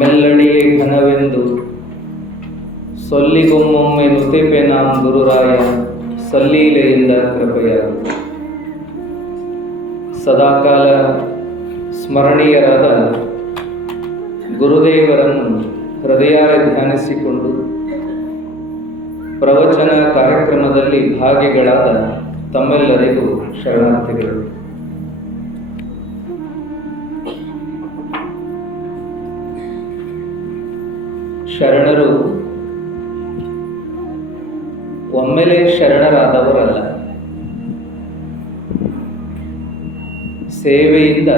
ಮೆಲ್ಲಡಿಯೇ ಘನವೆಂದು ಸೊಲ್ಲಿಗೊಮ್ಮೊಮ್ಮೆ ನುತಿಪೆ ನಾಂ ಗುರುರಾಯ ಸಲ್ಲೀಲೆಯಿಂದ ಕೃಪೆಯ. ಸದಾಕಾಲ ಸ್ಮರಣೀಯರಾದ ಗುರುದೇವರನ್ನು ಹೃದಯಾರೆ ಧ್ಯಾನಿಸಿಕೊಂಡು ಪ್ರವಚನ ಕಾರ್ಯಕ್ರಮದಲ್ಲಿ ಭಾಗಿಗಳಾದ ತಮ್ಮೆಲ್ಲರಿಗೂ ಶರಣಾರ್ಥಿಗಳು. ಶರಣರು ಒಮ್ಮೆಲೆ ಶರಣರಾದವರಲ್ಲ, ಸೇವೆಯಿಂದ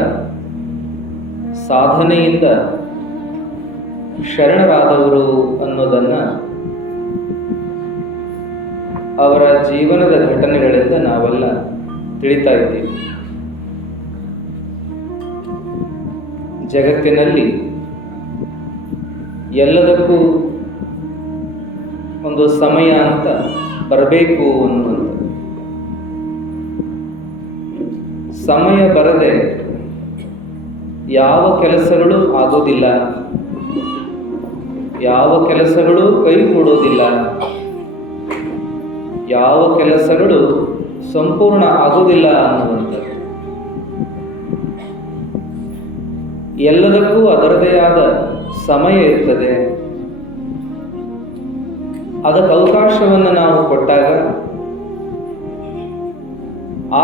ಸಾಧನೆಯಿಂದ ಶರಣರಾದವರು ಅನ್ನೋದನ್ನು ಅವರ ಜೀವನದ ಘಟನೆಗಳಿಂದ ನಾವೆಲ್ಲ ತಿಳಿತಾ ಇದ್ದೀವಿ. ಜಗತ್ತಿನಲ್ಲಿ ಎಲ್ಲದಕ್ಕೂ ಒಂದು ಸಮಯ ಅಂತ ಬರಬೇಕು ಅನ್ನುವಂಥದ್ದು. ಸಮಯ ಬರದೆ ಯಾವ ಕೆಲಸಗಳು ಆಗೋದಿಲ್ಲ, ಯಾವ ಕೆಲಸಗಳು ಕೈ ಕೊಡೋದಿಲ್ಲ, ಯಾವ ಕೆಲಸಗಳು ಸಂಪೂರ್ಣ ಆಗೋದಿಲ್ಲ ಅನ್ನುವಂಥದ್ದು. ಎಲ್ಲದಕ್ಕೂ ಅದರದೇ ಆದ ಸಮಯ ಇರ್ತದೆ. ಅದಕ್ಕೆ ಅವಕಾಶವನ್ನು ನಾವು ಕೊಟ್ಟಾಗ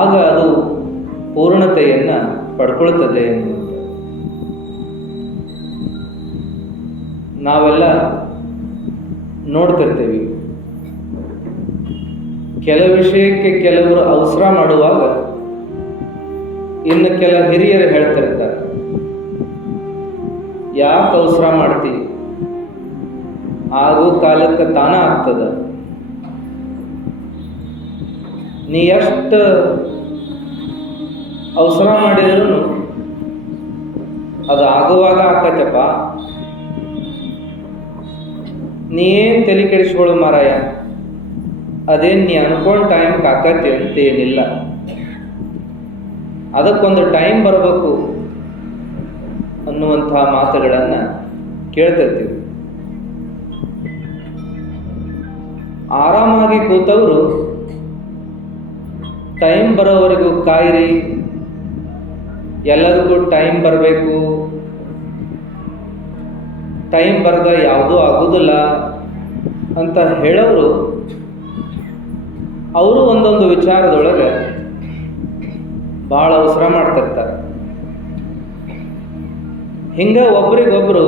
ಆಗ ಅದು ಪೂರ್ಣತೆಯನ್ನು ಪಡ್ಕೊಳ್ತದೆ ಎನ್ನುವಂಥದ್ದು. ನಾವೆಲ್ಲ ನೋಡ್ತಿರ್ತೀವಿ, ಕೆಲವು ವಿಷಯಕ್ಕೆ ಕೆಲವರು ಅವಸರ ಮಾಡುವಾಗ ಇನ್ನು ಕೆಲ ಹಿರಿಯರು ಹೇಳ್ತಿರ್ತಾರೆ, ಯಾಕೆ ಅವಸರ ಮಾಡ್ತಿ, ಆಗೋ ಕಾಲಕ್ಕೆ ತಾನ ಆಗ್ತದ, ನೀ ಎಷ್ಟು ಅವಸರ ಮಾಡಿದ್ರು ಅದು ಆಗುವಾಗ ಆಕತ್ತಪ್ಪ, ನೀ ಏನು ತಲೆ ಕೆಡಿಸ್ಕೊಳ್ಳು ಮಾರಾಯ, ಅದೇನು ನೀ ಅನ್ಕೊಂಡ ಟೈಮ್ಗೆ ಆಕತ್ತೆ ಅಂತೇನಿಲ್ಲ, ಅದಕ್ಕೊಂದು ಟೈಮ್ ಬರಬೇಕು ಅನ್ನುವಂತಹ ಮಾತುಗಳನ್ನು ಕೇಳ್ತಿರ್ತೀವಿ. ಆರಾಮಾಗಿ ಕೂತವರು ಟೈಮ್ ಬರೋವರೆಗೂ ಕಾಯಿರಿ, ಎಲ್ಲದಕ್ಕೂ ಟೈಮ್ ಬರಬೇಕು, ಟೈಮ್ ಬರದ ಯಾವುದೂ ಆಗೋದಿಲ್ಲ ಅಂತ ಹೇಳೋರು ಅವರು ಒಂದೊಂದು ವಿಚಾರದೊಳಗೆ ಭಾಳ ಅವಸರ ಮಾಡ್ತಿರ್ತಾರೆ. ಹಿಂಗೆ ಒಬ್ರಿಗೊಬ್ರು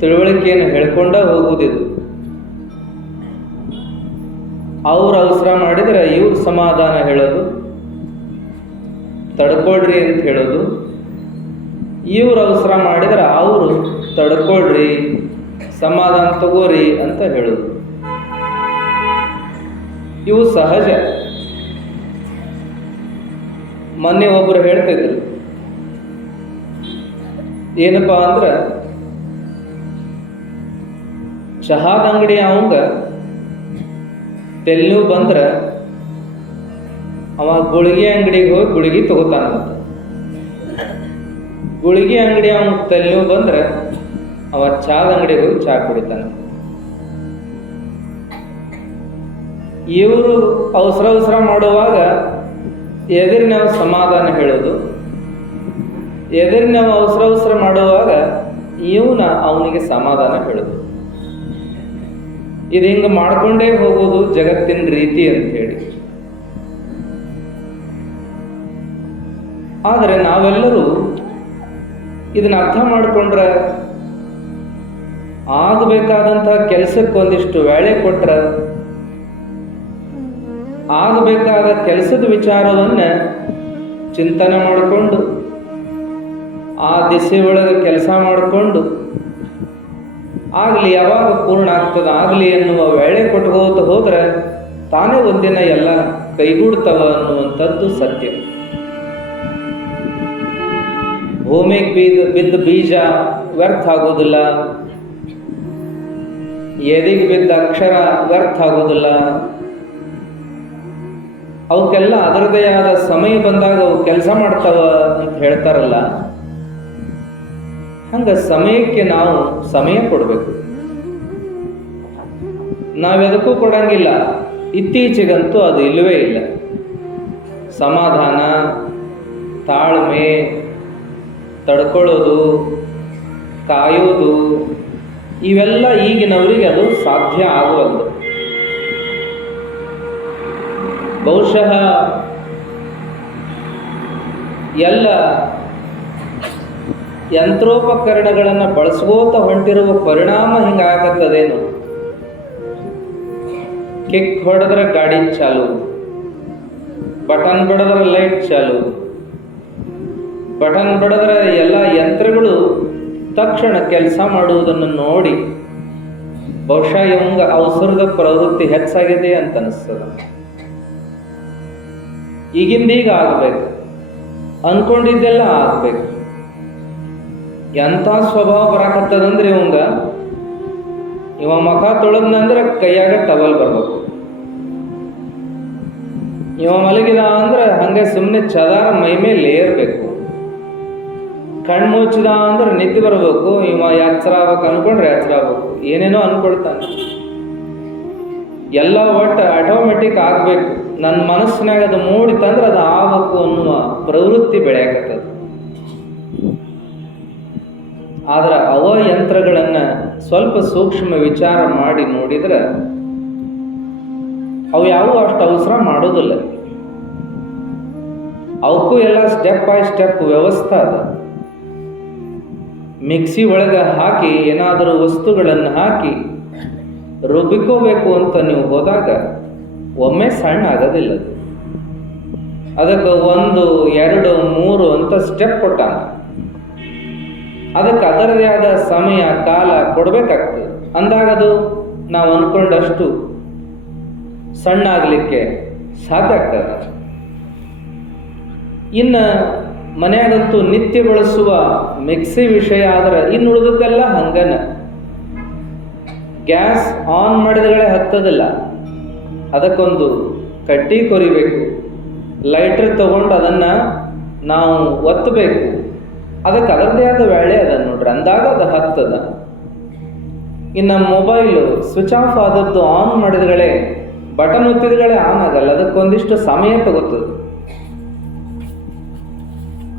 ತಿಳುವಳಿಕೆಯನ್ನು ಹೇಳ್ಕೊಂಡ ಹೋಗುವುದಿದು. ಅವ್ರು ಅವಸರ ಮಾಡಿದರೆ ಇವ್ರು ಸಮಾಧಾನ ಹೇಳೋದು, ತಡ್ಕೊಳ್ರಿ ಅಂತ ಹೇಳೋದು, ಇವ್ರು ಅವಸರ ಮಾಡಿದರೆ ಅವರು ತಡ್ಕೊಳ್ರಿ, ಸಮಾಧಾನ ತಗೋರಿ ಅಂತ ಹೇಳೋದು. ಇವು ಸಹಜ. ಮೊನ್ನೆ ಒಬ್ಬರು ಹೇಳ್ತಿದ್ರು, ಏನಪ್ಪಾ ಅಂದ್ರೆ ಚಹಾದ ಅಂಗಡಿ ಅವಂಗ ತೆಲ್ಲು ಬಂದ್ರೆ ಅವ ಗುಳಿಗೆ ಅಂಗಡಿಗೆ ಹೋಗಿ ಗುಳಿಗೆ ತಗೋತಾನಂತ. ಗುಳಿಗೆ ಅಂಗಡಿ ಅವನ ತೆಲ್ಲು ಬಂದ್ರೆ ಅವ ಚಾದ ಅಂಗಡಿಗೆ ಹೋಗಿ ಚಹಾ ಕುಡಿತಾನ. ಇವರು ಅವಸರ ಮಾಡುವಾಗ ಎದುರಿನವ ಸಮಾಧಾನ ಹೇಳೋದು, ಎದುರಿನವ ಅವಸರ ಮಾಡುವಾಗ ಇವನ ಅವನಿಗೆ ಸಮಾಧಾನ ಹೇಳೋದು. ಇದು ಹಿಂಗೆ ಮಾಡ್ಕೊಂಡೇ ಹೋಗೋದು ಜಗತ್ತಿನ ರೀತಿ ಅಂತ ಹೇಳಿ. ಆದರೆ ನಾವೆಲ್ಲರೂ ಇದನ್ನ ಅರ್ಥ ಮಾಡಿಕೊಂಡ್ರೆ, ಆಗಬೇಕಾದಂತಹ ಕೆಲಸಕ್ಕೆ ಒಂದಿಷ್ಟು ವೇಳೆ ಕೊಟ್ರೆ, ಆಗಬೇಕಾದ ಕೆಲಸದ ವಿಚಾರವನ್ನು ಚಿಂತನೆ ಮಾಡಿಕೊಂಡು ಆ ದಿಸೆ ಒಳಗೆ ಕೆಲಸ ಮಾಡಿಕೊಂಡು ಆಗಲಿ, ಯಾವಾಗ ಪೂರ್ಣ ಆಗ್ತದೆ ಆಗಲಿ ಎನ್ನುವ ವೇಳೆ ಕೊಟ್ಕೋತ ಹೋದ್ರೆ ತಾನೇ ಒಂದಿನ ಎಲ್ಲ ಕೈಗೂಡ್ತವ ಅನ್ನುವಂಥದ್ದು ಸತ್ಯ. ಭೂಮಿಗೆ ಬಿದ್ದ ಬೀಜ ವ್ಯರ್ಥ ಆಗೋದಿಲ್ಲ, ಎದೆಗೆ ಬಿದ್ದ ಅಕ್ಷರ ವ್ಯರ್ಥ ಆಗೋದಿಲ್ಲ. ಅವಕ್ಕೆಲ್ಲ ಅದರದೇ ಆದ ಸಮಯ ಬಂದಾಗ ಅವು ಕೆಲಸ ಮಾಡ್ತಾವ ಅಂತ ಹೇಳ್ತಾರಲ್ಲ, ಹಂಗೆ ಸಮಯಕ್ಕೆ ನಾವು ಸಮಯ ಕೊಡಬೇಕು. ನಾವೆದಕ್ಕೂ ಕೊಡಂಗಿಲ್ಲ. ಇತ್ತೀಚೆಗಂತೂ ಅದು ಇಲ್ಲವೇ ಇಲ್ಲ. ಸಮಾಧಾನ, ತಾಳ್ಮೆ, ತಡ್ಕೊಳ್ಳೋದು, ಕಾಯೋದು, ಇವೆಲ್ಲ ಈಗಿನವರಿಗೆ ಅದು ಸಾಧ್ಯ ಆಗುವಲ್ದು. ಬಹುಶಃ ಎಲ್ಲ ಯಂತ್ರೋಪಕರಣಗಳನ್ನು ಬಳಸ್ಕೋತ ಹೊಂಟಿರುವ ಪರಿಣಾಮ ಹಿಂಗಾಗತ್ತದೇನು. ಕಿಕ್ ಹೊಡೆದ್ರೆ ಗಾಡಿ ಚಾಲು, ಬಟನ್ ಬಡಿದ್ರೆ ಲೈಟ್ ಚಾಲು, ಬಟನ್ ಬಡಿದ್ರೆ ಎಲ್ಲ ಯಂತ್ರಗಳು ತಕ್ಷಣ ಕೆಲಸ ಮಾಡುವುದನ್ನು ನೋಡಿ ಬಹುಶಃ ಇವಂಗ ಅವಸರದ ಪ್ರವೃತ್ತಿ ಹೆಚ್ಚಾಗಿದೆ ಅಂತ ಅನಿಸ್ತದ. ಈಗಿಂದೀಗ ಆಗಬೇಕು, ಅನ್ಕೊಂಡಿದ್ದೆಲ್ಲ ಆಗಬೇಕು. ಎಂಥ ಸ್ವಭಾವ ಬರಾಕತ್ತದಂದ್ರೆ ಇವ ಮುಖ ತೊಳೆದ್ನಂದ್ರೆ ಕೈಯಾಗ ಟವಲ್ ಬರ್ಬೇಕು. ಇವ ಮಲಗಿದ ಅಂದ್ರೆ ಹಂಗೆ ಸುಮ್ಮನೆ ಚದಾರ ಮೈ ಮೇಲೆ ಏರ್ಬೇಕು. ಕಣ್ಣು ಮುಚ್ಚಿದ ಅಂದ್ರೆ ನಿದ್ದೆ ಬರಬೇಕು. ಇವ ಎಚ್ಚರ ಆಗ್ಬೇಕು ಅನ್ಕೊಂಡ್ರೆ ಎಚ್ಚರ ಆಗ್ಬೇಕು. ಏನೇನೋ ಅನ್ಕೊಳ್ತಾನೆ. ಎಲ್ಲ ಒಟ್ಟು ಆಟೋಮೆಟಿಕ್ ಆಗ್ಬೇಕು. ನನ್ನ ಮನಸ್ಸಿನಾಗ ಅದು ಮೂಡಿತಂದ್ರೆ ಅದು ಆಗ್ಬೇಕು ಅನ್ನುವ ಪ್ರವೃತ್ತಿ ಬೆಳೆಯಕತ್ತದ. ಆದ್ರೆ ಯಂತ್ರಗಳನ್ನ ಸ್ವಲ್ಪ ಸೂಕ್ಷ್ಮ ವಿಚಾರ ಮಾಡಿ ನೋಡಿದ್ರೆ ಅವು ಯಾವುವು ಅಷ್ಟು ಅವಸರ ಮಾಡೋದಿಲ್ಲ. ಅವಕ್ಕೂ ಎಲ್ಲ ಸ್ಟೆಪ್ ಬೈ ಸ್ಟೆಪ್ ವ್ಯವಸ್ಥೆ ಅದ. ಮಿಕ್ಸಿ ಒಳಗೆ ಹಾಕಿ ಏನಾದರೂ ವಸ್ತುಗಳನ್ನು ಹಾಕಿ ರುಬ್ಬಿಕೋಬೇಕು ಅಂತ ನೀವು ಹೋದಾಗ ಒಮ್ಮೆ ಸಣ್ಣ ಆಗೋದಿಲ್ಲ. ಅದಕ್ಕೆ 1, 2, 3 ಅಂತ ಸ್ಟೆಪ್ ಕೊಟ್ಟಾನ. ಅದಕ್ಕೆ ಅದರದೇ ಆದ ಸಮಯ ಕಾಲ ಕೊಡಬೇಕಾಗ್ತದೆ. ಅಂದಾಗ ಅದು ನಾವು ಅಂದ್ಕೊಂಡಷ್ಟು ಸಣ್ಣ ಆಗಲಿಕ್ಕೆ ಸಾಧ್ಯ ಆಗ್ತದೆ. ಇನ್ನು ಮನೆಯಾಗಂತೂ ನಿತ್ಯ ಬಳಸುವ ಮಿಕ್ಸಿ ವಿಷಯ ಆದ್ರೆ ಇನ್ನು ಉಳಿದದ್ದೆಲ್ಲ ಹಂಗನ. Gas on ಮಾಡಿದಗಳೇ ಹತ್ತದಿಲ್ಲ. ಅದಕ್ಕೊಂದು ಕಡ್ಡಿ ಕೊರಿಬೇಕು. ಲೈಟ್ರ್ ತಗೊಂಡು ಅದನ್ನು ನಾವು ಒತ್ತಬೇಕು. ಅದಕ್ಕೆ ಅದರದೇ ಆದ ವೇಳೆ ಅದನ್ನು ನೋಡ್ರಿ, ಅಂದಾಗ ಅದು ಹತ್ತದ. ಇನ್ನು ಮೊಬೈಲು ಸ್ವಿಚ್ ಆಫ್ ಆದದ್ದು ಆನ್ ಮಾಡಿದಗಳೇ, ಬಟನ್ ಒತ್ತಿದಗಳೇ ಆನ್ ಆಗಲ್ಲ. ಅದಕ್ಕೊಂದಿಷ್ಟು ಸಮಯ ತಗೋತದೆ.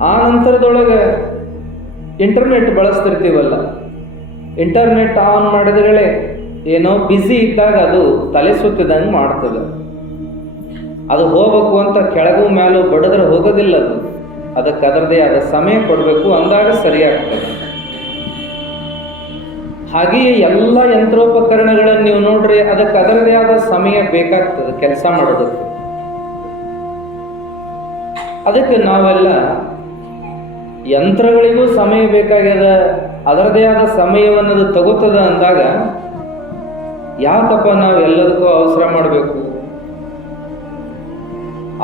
ಆ ನಂತರದೊಳಗೆ ಇಂಟರ್ನೆಟ್ ಬಳಸ್ತಿರ್ತೀವಲ್ಲ, ಇಂಟರ್ನೆಟ್ ಆನ್ ಮಾಡಿದಗಳೇ ಏನೋ ಬ್ಯುಸಿ ಇದ್ದಾಗ ಅದು ತಲೆ ಸುತ್ತಿದಂಗೆ ಮಾಡ್ತದೆ. ಅದು ಹೋಗ್ಬೇಕು ಅಂತ ಕೆಳಗೂ ಮೇಲೂ ಬಡಿದ್ರೆ ಹೋಗೋದಿಲ್ಲ. ಅದಕ್ಕೆ ಅದರದೇ ಆದ ಸಮಯ ಕೊಡಬೇಕು. ಅಂದಾಗ ಸರಿಯಾಗ್ತದೆ. ಹಾಗೆಯೇ ಎಲ್ಲ ಯಂತ್ರೋಪಕರಣಗಳನ್ನು ನೀವು ನೋಡ್ರಿ, ಅದಕ್ಕೆ ಅದರದೇ ಆದ ಸಮಯ ಬೇಕಾಗ್ತದೆ ಕೆಲಸ ಮಾಡೋದಕ್ಕೆ. ಅದಕ್ಕೆ ನಾವೆಲ್ಲ ಯಂತ್ರಗಳಿಗೂ ಸಮಯ ಬೇಕಾಗ್ಯದ, ಅದರದೇ ಆದ ಸಮಯವನ್ನದು ತಗೋತದ ಅಂದಾಗ ಯಾಕಪ್ಪ ನಾವು ಎಲ್ಲದಕ್ಕೂ ಅವಸರ ಮಾಡಬೇಕು?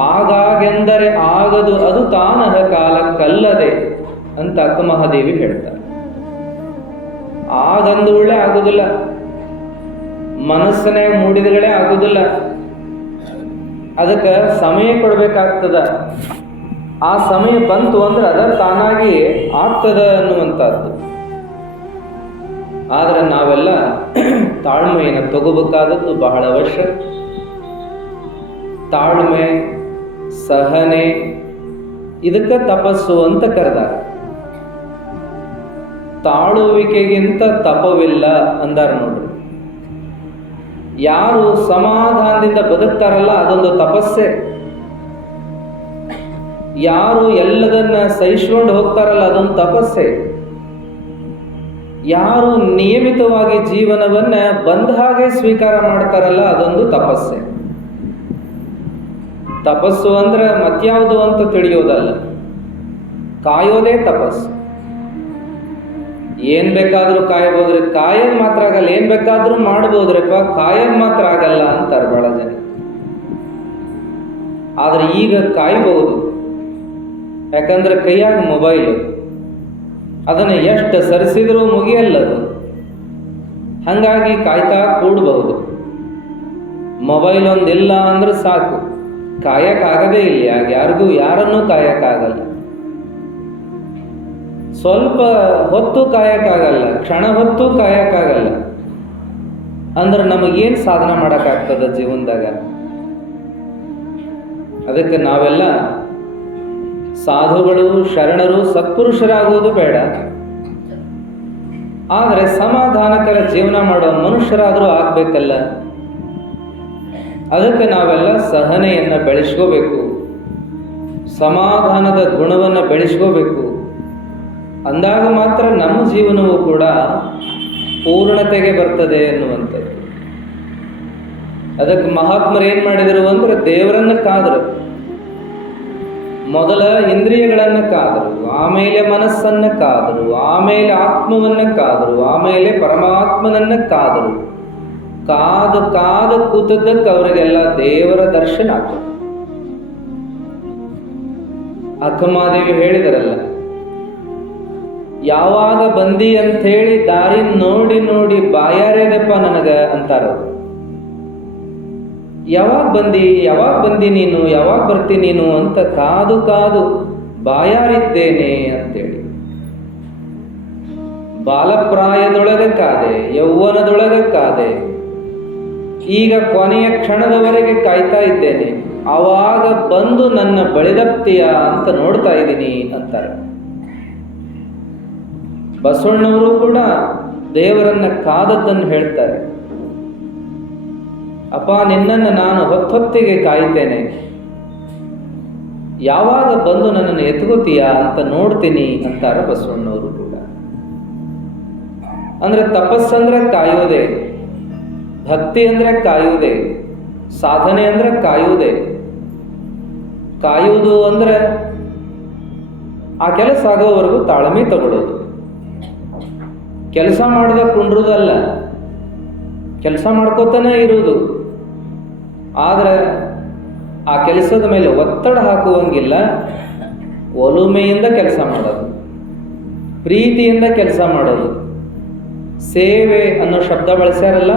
ಆಗಾಗೆಂದರೆ ಆಗದು ಅದು ತಾನಹ ಕಾಲಕ್ಕಲ್ಲದೆ ಅಂತ ಅಕ್ಕಮಹಾದೇವಿ ಹೇಳ್ತಾರೆ. ಆಗಂದುಗಳೇ ಆಗುದಿಲ್ಲ, ಮನಸ್ಸನ್ನೇ ಮೂಡಿದಗಳೇ ಆಗುದಿಲ್ಲ. ಅದಕ್ಕೆ ಸಮಯ ಕೊಡಬೇಕಾಗ್ತದ. ಆ ಸಮಯ ಬಂತು ಅಂದ್ರೆ ಅದ ತಾನಾಗಿ ಆಗ್ತದ ಅನ್ನುವಂಥದ್ದು. ಆದರೆ ನಾವೆಲ್ಲ ತಾಳ್ಮೆಯನ್ನು ತಗೋಬೇಕಾದದ್ದು ಬಹಳ ಅವಶ್ಯ. ತಾಳ್ಮೆ, ಸಹನೆ, ಇದಕ್ಕೆ ತಪಸ್ಸು ಅಂತ ಕರೆದಾರ. ತಾಳುವಿಕೆಗಿಂತ ತಪವಿಲ್ಲ ಅಂದಾರ ನೋಡ್ರಿ. ಯಾರು ಸಮಾಧಾನದಿಂದ ಬದುಕ್ತಾರಲ್ಲ ಅದೊಂದು ತಪಸ್ಸೆ. ಯಾರು ಎಲ್ಲದನ್ನ ಸಹಿಸ್ಕೊಂಡು ಹೋಗ್ತಾರಲ್ಲ ಅದೊಂದು ತಪಸ್ಸೆ. ಯಾರು ನಿಯಮಿತವಾಗಿ ಜೀವನವನ್ನ ಬಂದ ಹಾಗೆ ಸ್ವೀಕಾರ ಮಾಡ್ತಾರಲ್ಲ ಅದೊಂದು ತಪಸ್ಸೆ. ತಪಸ್ಸು ಅಂದ್ರೆ ಮತ್ಯಾವುದು ಅಂತ ತಿಳಿಯೋದಲ್ಲ, ಕಾಯೋದೇ ತಪಸ್ಸು. ಏನ್ ಬೇಕಾದ್ರೂ ಕಾಯಬಹುದ್ರಿ, ಕಾಯೋದ್ ಮಾತ್ರ ಆಗಲ್ಲ. ಏನ್ ಬೇಕಾದ್ರೂ ಮಾಡ್ಬೋದ್ರಪ್ಪ, ಕಾಯೋದ್ ಮಾತ್ರ ಆಗಲ್ಲ ಅಂತಾರೆ ಬಹಳ ಜನ. ಆದ್ರೆ ಈಗ ಕಾಯ್ಬಹುದು, ಯಾಕಂದ್ರೆ ಕೈಯಾಗ ಮೊಬೈಲ್, ಅದನ್ನು ಎಷ್ಟು ಸರಿಸಿದ್ರೂ ಮುಗಿಯಲ್ಲದು. ಹಾಗಾಗಿ ಕಾಯ್ತಾ ಕೂಡಬಹುದು. ಮೊಬೈಲ್ ಒಂದಿಲ್ಲ ಅಂದ್ರೆ ಸಾಕು, ಕಾಯಕ್ಕಾಗದೇ ಇಲ್ಲ. ಯಾರಿಗೂ ಯಾರನ್ನೂ ಕಾಯಕ್ಕಾಗಲ್ಲ. ಸ್ವಲ್ಪ ಹೊತ್ತು ಕಾಯಕ್ಕಾಗಲ್ಲ, ಕ್ಷಣ ಹೊತ್ತು ಕಾಯಕ್ಕಾಗಲ್ಲ ಅಂದ್ರೆ ನಮಗೇನು ಸಾಧನೆ ಮಾಡೋಕ್ಕಾಗ್ತದ ಜೀವನದಾಗ? ಅದಕ್ಕೆ ನಾವೆಲ್ಲ ಸಾಧುಗಳು, ಶರಣರು, ಸತ್ಪುರುಷರಾಗುವುದು ಬೇಡ, ಆದರೆ ಸಮಾಧಾನಕರ ಜೀವನ ಮಾಡೋ ಮನುಷ್ಯರಾದರೂ ಆಗಬೇಕಲ್ಲ. ಅದಕ್ಕೆ ನಾವೆಲ್ಲ ಸಹನೆಯನ್ನು ಬೆಳೆಸ್ಕೋಬೇಕು, ಸಮಾಧಾನದ ಗುಣವನ್ನು ಬೆಳೆಸ್ಕೋಬೇಕು. ಅಂದಾಗ ಮಾತ್ರ ನಮ್ಮ ಜೀವನವೂ ಕೂಡ ಪೂರ್ಣತೆಗೆ ಬರ್ತದೆ ಎನ್ನುವಂಥದ್ದು. ಅದಕ್ಕೆ ಮಹಾತ್ಮರು ಏನು ಮಾಡಿದರು ಅಂದರೆ ದೇವರನ್ನು ಕಾದರು, ಮೊದಲ ಇಂದ್ರಿಯಗಳನ್ನು ಕಾದರು, ಆಮೇಲೆ ಮನಸ್ಸನ್ನು ಕಾದರು, ಆಮೇಲೆ ಆತ್ಮವನ್ನು ಕಾದರು, ಆಮೇಲೆ ಪರಮಾತ್ಮನನ್ನು ಕಾದರು. ಕಾದು ಕಾದು ಕೂತದ್ದಕ್ಕೆ ಅವರಿಗೆಲ್ಲ ದೇವರ ದರ್ಶನ ಆಗ್ತದೆ. ಅಕ್ಕಮಾದೇವಿ ಹೇಳಿದರಲ್ಲ, ಯಾವಾಗ ಬಂದಿ ಅಂಥೇಳಿ ದಾರಿ ನೋಡಿ ನೋಡಿ ಬಾಯಾರೇದಪ್ಪ ನನಗ ಅಂತಾರದು. ಯಾವಾಗ ಬಂದಿ ನೀನು, ಯಾವಾಗ ಬರ್ತಿ ನೀನು ಅಂತ ಕಾದು ಕಾದು ಬಾಯಾರಿದ್ದೇನೆ ಅಂತೇಳಿ. ಬಾಲಪ್ರಾಯದೊಳಗೆ ಕಾದೆ, ಯೌವನದೊಳಗೆ ಕಾದೆ, ಈಗ ಕೊನೆಯ ಕ್ಷಣದವರೆಗೆ ಕಾಯ್ತಾ ಇದ್ದೇನೆ, ಆವಾಗ ಬಂದು ನನ್ನ ಬಳಿದಪ್ತೀಯ ಅಂತ ನೋಡ್ತಾ ಇದ್ದೀನಿ ಅಂತಾರೆ. ಬಸವಣ್ಣವರು ಕೂಡ ದೇವರನ್ನ ಕಾದದ್ದನ್ನು ಹೇಳ್ತಾರೆ. ಅಪ್ಪ, ನಿನ್ನನ್ನು ನಾನು ಹೊತ್ತೊತ್ತಿಗೆ ಕಾಯ್ತೇನೆ, ಯಾವಾಗ ಬಂದು ನನ್ನನ್ನು ಎತ್ಕೋತೀಯ ಅಂತ ನೋಡ್ತೀನಿ ಅಂತಾರೆ ಬಸವಣ್ಣವರು ಕೂಡ. ಅಂದ್ರೆ ತಪಸ್ಸಂದ್ರೆ ಕಾಯುವುದೇ, ಭಕ್ತಿ ಅಂದ್ರೆ ಕಾಯುವುದೇ, ಸಾಧನೆ ಅಂದ್ರೆ ಕಾಯುವುದೇ. ಕಾಯುವುದು ಅಂದ್ರೆ ಆ ಕೆಲಸ ಆಗೋವರೆಗೂ ತಾಳ್ಮೆ ತಗೊಳ್ಳೋದು. ಕೆಲಸ ಮಾಡದ ಕುಂಡ್ರುದಲ್ಲ, ಕೆಲಸ ಮಾಡ್ಕೋತಾನೆ ಇರುವುದು. ಆದರೆ ಆ ಕೆಲಸದ ಮೇಲೆ ಒತ್ತಡ ಹಾಕುವಂಗಿಲ್ಲ, ಒಲುಮೆಯಿಂದ ಕೆಲಸ ಮಾಡೋದು, ಪ್ರೀತಿಯಿಂದ ಕೆಲಸ ಮಾಡೋದು. ಸೇವೆ ಅನ್ನೋ ಶಬ್ದ ಬಳಸ್ಯಾರಲ್ಲ,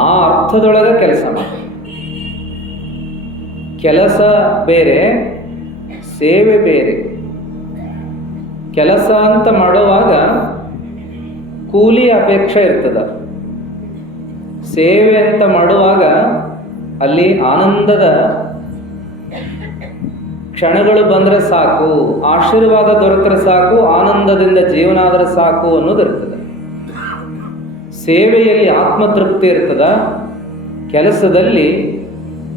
ಆ ಅರ್ಥದೊಳಗೆ ಕೆಲಸ ಮಾಡೋದು. ಕೆಲಸ ಬೇರೆ, ಸೇವೆ ಬೇರೆ. ಕೆಲಸ ಅಂತ ಮಾಡುವಾಗ ಕೂಲಿ ಅಪೇಕ್ಷೆ ಇರ್ತದ, ಸೇವೆ ಅಂತ ಮಾಡುವಾಗ ಅಲ್ಲಿ ಆನಂದದ ಕ್ಷಣಗಳು ಬಂದರೆ ಸಾಕು, ಆಶೀರ್ವಾದ ದೊರೆತರೆ ಸಾಕು, ಆನಂದದಿಂದ ಜೀವನ ಆದರೆ ಸಾಕು ಅನ್ನೋದಿರ್ತದೆ. ಸೇವೆಯಲ್ಲಿ ಆತ್ಮತೃಪ್ತಿ ಇರ್ತದ, ಕೆಲಸದಲ್ಲಿ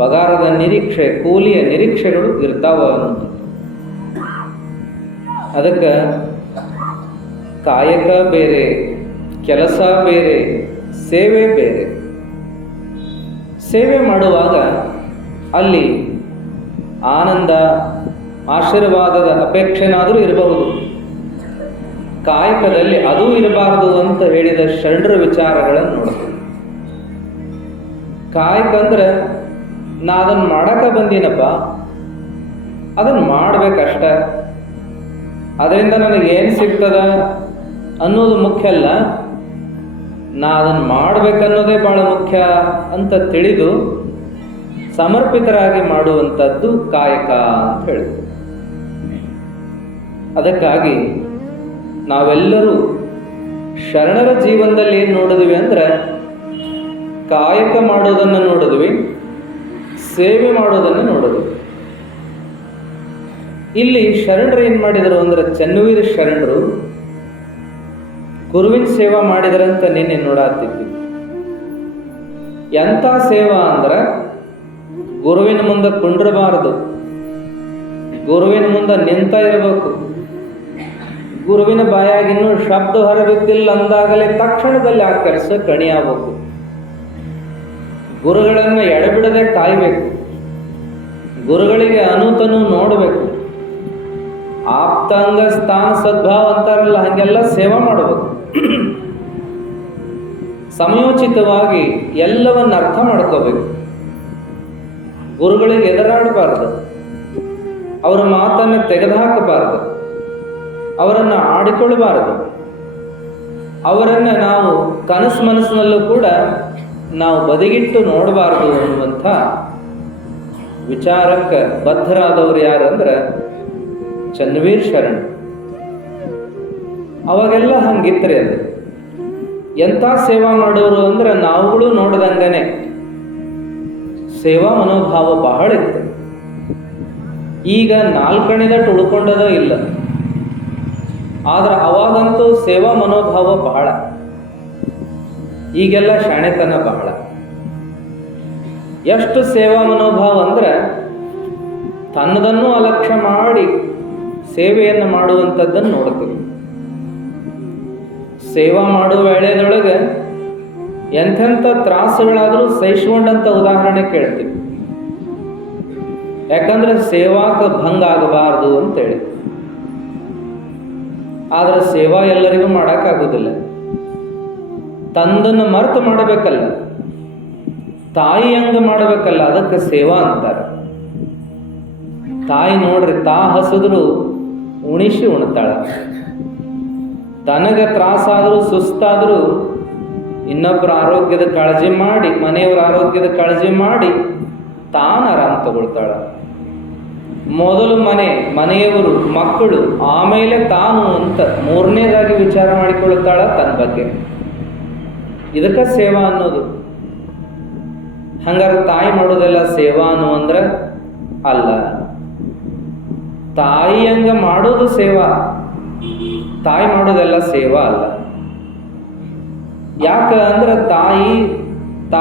ಪಗಾರದ ನಿರೀಕ್ಷೆ, ಕೂಲಿಯ ನಿರೀಕ್ಷೆಗಳು ಇರ್ತಾವ ಅನ್ನೋದು. ಅದಕ್ಕೆ ಕಾಯಕ ಬೇರೆ, ಕೆಲಸ ಬೇರೆ, ಸೇವೆ ಬೇರೆ. ಸೇವೆ ಮಾಡುವಾಗ ಅಲ್ಲಿ ಆನಂದ, ಆಶೀರ್ವಾದದ ಅಪೇಕ್ಷೆನಾದರೂ ಇರಬಹುದು. ಕಾಯಕದಲ್ಲಿ ಅದೂ ಇರಬಾರದು ಅಂತ ಹೇಳಿದ ಶರಣರ ವಿಚಾರಗಳನ್ನು ನೋಡ್ತೀವಿ. ಕಾಯಕ ಅಂದ್ರೆ ನಾ ಅದನ್ನು ಮಾಡಕ ಬಂದೀನಪ್ಪ, ಅದನ್ನು ಮಾಡ್ಬೇಕಷ್ಟ, ಅದರಿಂದ ನನಗೇನು ಸಿಗ್ತದ ಅನ್ನೋದು ಮುಖ್ಯ ಅಲ್ಲ, ನಾ ಅದನ್ನು ಮಾಡ್ಬೇಕನ್ನೋದೇ ಬಹಳ ಮುಖ್ಯ ಅಂತ ತಿಳಿದು ಸಮರ್ಪಿತರಾಗಿ ಮಾಡುವಂಥದ್ದು ಕಾಯಕ ಅಂತ ಹೇಳಿದ್ರು. ಅದಕ್ಕಾಗಿ ನಾವೆಲ್ಲರೂ ಶರಣರ ಜೀವನದಲ್ಲಿ ಏನು ನೋಡಿದ್ವಿ ಅಂದ್ರೆ ಕಾಯಕ ಮಾಡೋದನ್ನು ನೋಡಿದ್ವಿ, ಸೇವೆ ಮಾಡೋದನ್ನು ನೋಡಿದ್ವಿ. ಇಲ್ಲಿ ಶರಣರು ಏನು ಮಾಡಿದರು ಅಂದ್ರೆ, ಚನ್ನವೀರ ಶರಣರು ಗುರುವಿನ ಸೇವಾ ಮಾಡಿದರಂತ ನಿನ್ನೆ ನೋಡಾತಿದ್ವಿ. ಎಂಥ ಸೇವಾ ಅಂದ್ರೆ ಗುರುವಿನ ಮುಂದೆ ಕುಂಡ್ರಬಾರದು, ಗುರುವಿನ ಮುಂದೆ ನಿಂತ ಇರಬೇಕು. ಗುರುವಿನ ಬಾಯಾಗಿನ್ನೂ ಶಬ್ದ ಹೊರಬಿದ್ದಿಲ್ಲ ಅಂದಾಗಲೇ ತಕ್ಷಣದಲ್ಲಿ ಆ ಕೆಲಸ ಕಣಿಯಾಗಬೇಕು. ಗುರುಗಳನ್ನು ಎಡಬಿಡದೆ ಕಾಯಬೇಕು, ಗುರುಗಳಿಗೆ ಅನುತನು ನೋಡಬೇಕು. ಆಪ್ತಾಂಗ ಸ್ಥಾನ ಸದ್ಭಾವ ಅಂತಾರಲ್ಲ, ಹಾಗೆಲ್ಲ ಸೇವಾ ಮಾಡಬೇಕು. ಸಮಯೋಚಿತವಾಗಿ ಎಲ್ಲವನ್ನು ಅರ್ಥ ಮಾಡ್ಕೋಬೇಕು. ಗುರುಗಳಿಗೆ ಎದುರಾಡಬಾರದು, ಅವರ ಮಾತನ್ನು ತೆಗೆದುಹಾಕಬಾರದು, ಅವರನ್ನು ಆಡಿಕೊಳ್ಳಬಾರದು. ಅವರನ್ನು ನಾವು ಕನಸು ಮನಸ್ಸಿನಲ್ಲೂ ಕೂಡ ನಾವು ಬದಿಗಿಟ್ಟು ನೋಡಬಾರದು ಅನ್ನುವಂಥ ವಿಚಾರಕ್ಕೆ ಬದ್ಧರಾದವರು ಯಾರಂದ್ರೆ ಚನ್ನವೀರ ಶರಣ. ಅವಾಗೆಲ್ಲ ಹಂಗಿತ್ರಿ. ಅದು ಎಂಥ ಸೇವಾ ಮಾಡೋರು ಅಂದ್ರೆ ನಾವುಗಳು ನೋಡ್ದಂಗನೆ ಸೇವಾ ಮನೋಭಾವ ಬಹಳ ಇತ್ತು. ಈಗ ನಾಲ್ಕಣಿದಟ್ಟು ಉಳ್ಕೊಂಡದ ಇಲ್ಲ. ಆದ್ರೆ ಅವಾಗಂತೂ ಸೇವಾ ಮನೋಭಾವ ಬಹಳ, ಈಗೆಲ್ಲ ಶಾಣೆತನ ಬಹಳ. ಎಷ್ಟು ಸೇವಾ ಮನೋಭಾವ ಅಂದ್ರೆ ತನ್ನದನ್ನು ಅಲಕ್ಷ್ಯ ಮಾಡಿ ಸೇವೆಯನ್ನು ಮಾಡುವಂಥದ್ದನ್ನು ನೋಡ್ತೀವಿ. ಸೇವಾ ಮಾಡುವ ವೇಳೆದೊಳಗೆ ಎಂಥೆಂಥ ತ್ರಾಸುಗಳಾದರೂ ಸಹಿಸ್ಕೊಂಡಂಥ ಉದಾಹರಣೆ ಕೇಳ್ತೀವಿ. ಯಾಕಂದ್ರೆ ಸೇವಾಕ ಭಂಗ ಆಗಬಾರ್ದು ಅಂತೇಳಿ. ಆದ್ರೆ ಸೇವಾ ಎಲ್ಲರಿಗೂ ಮಾಡೋಕ್ಕಾಗೋದಿಲ್ಲ. ತಂದನ್ನು ಮರೆತು ಮಾಡಬೇಕಲ್ಲ, ತಾಯಿ ಹಂಗ ಮಾಡಬೇಕಲ್ಲ, ಅದಕ್ಕೆ ಸೇವಾ ಅಂತಾರೆ. ತಾಯಿ ನೋಡ್ರಿ, ತಾ ಹಸಿದ್ರು ಉಣಿಸಿ ಉಣ್ತಾಳ. ತನಗೆ ತ್ರಾಸಾದರೂ ಸುಸ್ತಾದರೂ ಇನ್ನೊಬ್ಬರ ಆರೋಗ್ಯದ ಕಾಳಜಿ ಮಾಡಿ, ಮನೆಯವರ ಆರೋಗ್ಯದ ಕಾಳಜಿ ಮಾಡಿ ತಾನು ಆರಾಮ್ ತಗೊಳ್ತಾಳ. ಮೊದಲು ಮನೆಯವರು, ಮಕ್ಕಳು, ಆಮೇಲೆ ತಾನು ಅಂತ ಮೂರನೇದಾಗಿ ವಿಚಾರ ಮಾಡಿಕೊಳ್ತಾಳ ತನ್ನ ಬಗ್ಗೆ. ಇದಕ್ಕೆ ಸೇವಾ ಅನ್ನೋದು. ಹಂಗಾರೆ ತಾಯಿ ಮಾಡೋದೆಲ್ಲ ಸೇವಾ ಅಂದ್ರೆ ಅಲ್ಲ. ತಾಯಿ ಹಂಗ ಮಾಡೋದು ಸೇವಾ, ತಾಯಿ ಮಾಡೋದೆಲ್ಲ ಸೇವಾ ಅಲ್ಲ. ಯಾಕ ಅಂದ್ರೆ ತಾಯಿ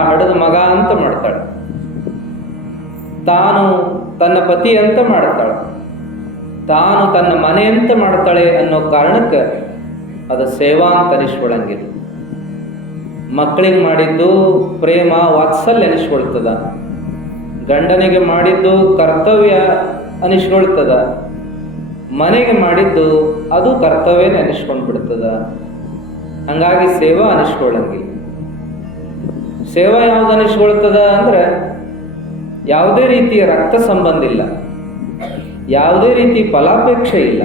ಹಡದ ಮಗ ಅಂತ ಮಾಡ್ತಾಳೆ, ತಾನು ತನ್ನ ಪತಿ ಅಂತ ಮಾಡ್ತಾಳೆ, ತಾನು ತನ್ನ ಮನೆ ಅಂತ ಮಾಡ್ತಾಳೆ ಅನ್ನೋ ಕಾರಣಕ್ಕೆ ಅದು ಸೇವಾ ಅಂತ ಅನಿಸ್ಕೊಳಂಗಿಲ್ಲ. ಮಕ್ಕಳಿಗೆ ಮಾಡಿದ್ದು ಪ್ರೇಮ ವಾತ್ಸಲ್ಯ ಅನಿಸ್ಕೊಳ್ತದ, ಗಂಡನಿಗೆ ಮಾಡಿದ್ದು ಕರ್ತವ್ಯ ಅನಿಸ್ಕೊಳ್ತದ, ಮನೆಗೆ ಮಾಡಿದ್ದು ಅದು ಕರ್ತವ್ಯನೇ ಅನಿಸ್ಕೊಂಡು ಬಿಡ್ತದ. ಹಂಗಾಗಿ ಸೇವಾ ಅನಿಸ್ಕೊಳ್ಳಂಗಿಲ್ಲ. ಸೇವಾ ಯಾವ್ದು ಅನಿಸ್ಕೊಳ್ತದ ಅಂದ್ರೆ ಯಾವುದೇ ರೀತಿಯ ರಕ್ತ ಸಂಬಂಧ ಇಲ್ಲ, ಯಾವುದೇ ರೀತಿ ಫಲಾಪೇಕ್ಷೆ ಇಲ್ಲ,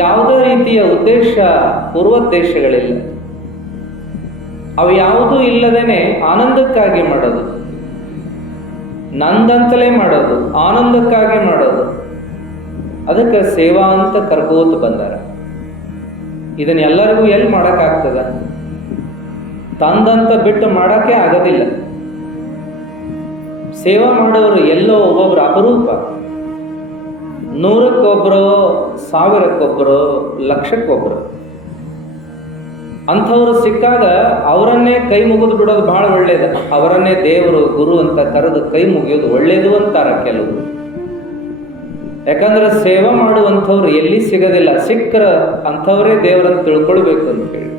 ಯಾವುದೇ ರೀತಿಯ ಉದ್ದೇಶ ಪೂರ್ವೋದ್ದೇಶಗಳಿಲ್ಲ. ಅವು ಯಾವುದೂ ಇಲ್ಲದೇನೆ ಆನಂದಕ್ಕಾಗಿ ಮಾಡೋದು, ನಂದಂತಲೇ ಮಾಡೋದು, ಆನಂದಕ್ಕಾಗಿ ಮಾಡೋದು. ಅದಕ್ಕೆ ಸೇವಾ ಅಂತ ಕರ್ಕೋತ ಬಂದಾರ. ಇದನ್ನೆಲ್ಲರಿಗೂ ಎಲ್ಲಿ ಮಾಡೋಕ್ಕಾಗ್ತದ? ತಂದಂತ ಬಿಟ್ಟು ಮಾಡೋಕ್ಕೆ ಆಗೋದಿಲ್ಲ. ಸೇವಾ ಮಾಡೋರು ಎಲ್ಲೋ ಒಬ್ಬೊಬ್ರು ಅಪರೂಪ. 100ಕ್ಕೊಬ್ರು, 1000ಕ್ಕೊಬ್ರು, ಲಕ್ಷಕ್ಕೊಬ್ರು. ಅಂಥವ್ರು ಸಿಕ್ಕಾಗ ಅವರನ್ನೇ ಕೈ ಮುಗಿದು ಬಿಡೋದು ಬಹಳ ಒಳ್ಳೇದು. ಅವರನ್ನೇ ದೇವರು ಗುರು ಅಂತ ಕರೆದು ಕೈ ಮುಗಿಯೋದು ಒಳ್ಳೇದು ಅಂತಾರ ಕೆಲವರು. ಯಾಕಂದ್ರೆ ಸೇವಾ ಮಾಡುವಂಥವ್ರು ಎಲ್ಲಿ ಸಿಗೋದಿಲ್ಲ, ಸಿಕ್ಕರ ಅಂಥವರೇ ದೇವರನ್ನು ತಿಳ್ಕೊಳ್ಬೇಕು ಅಂತ ಹೇಳಿ.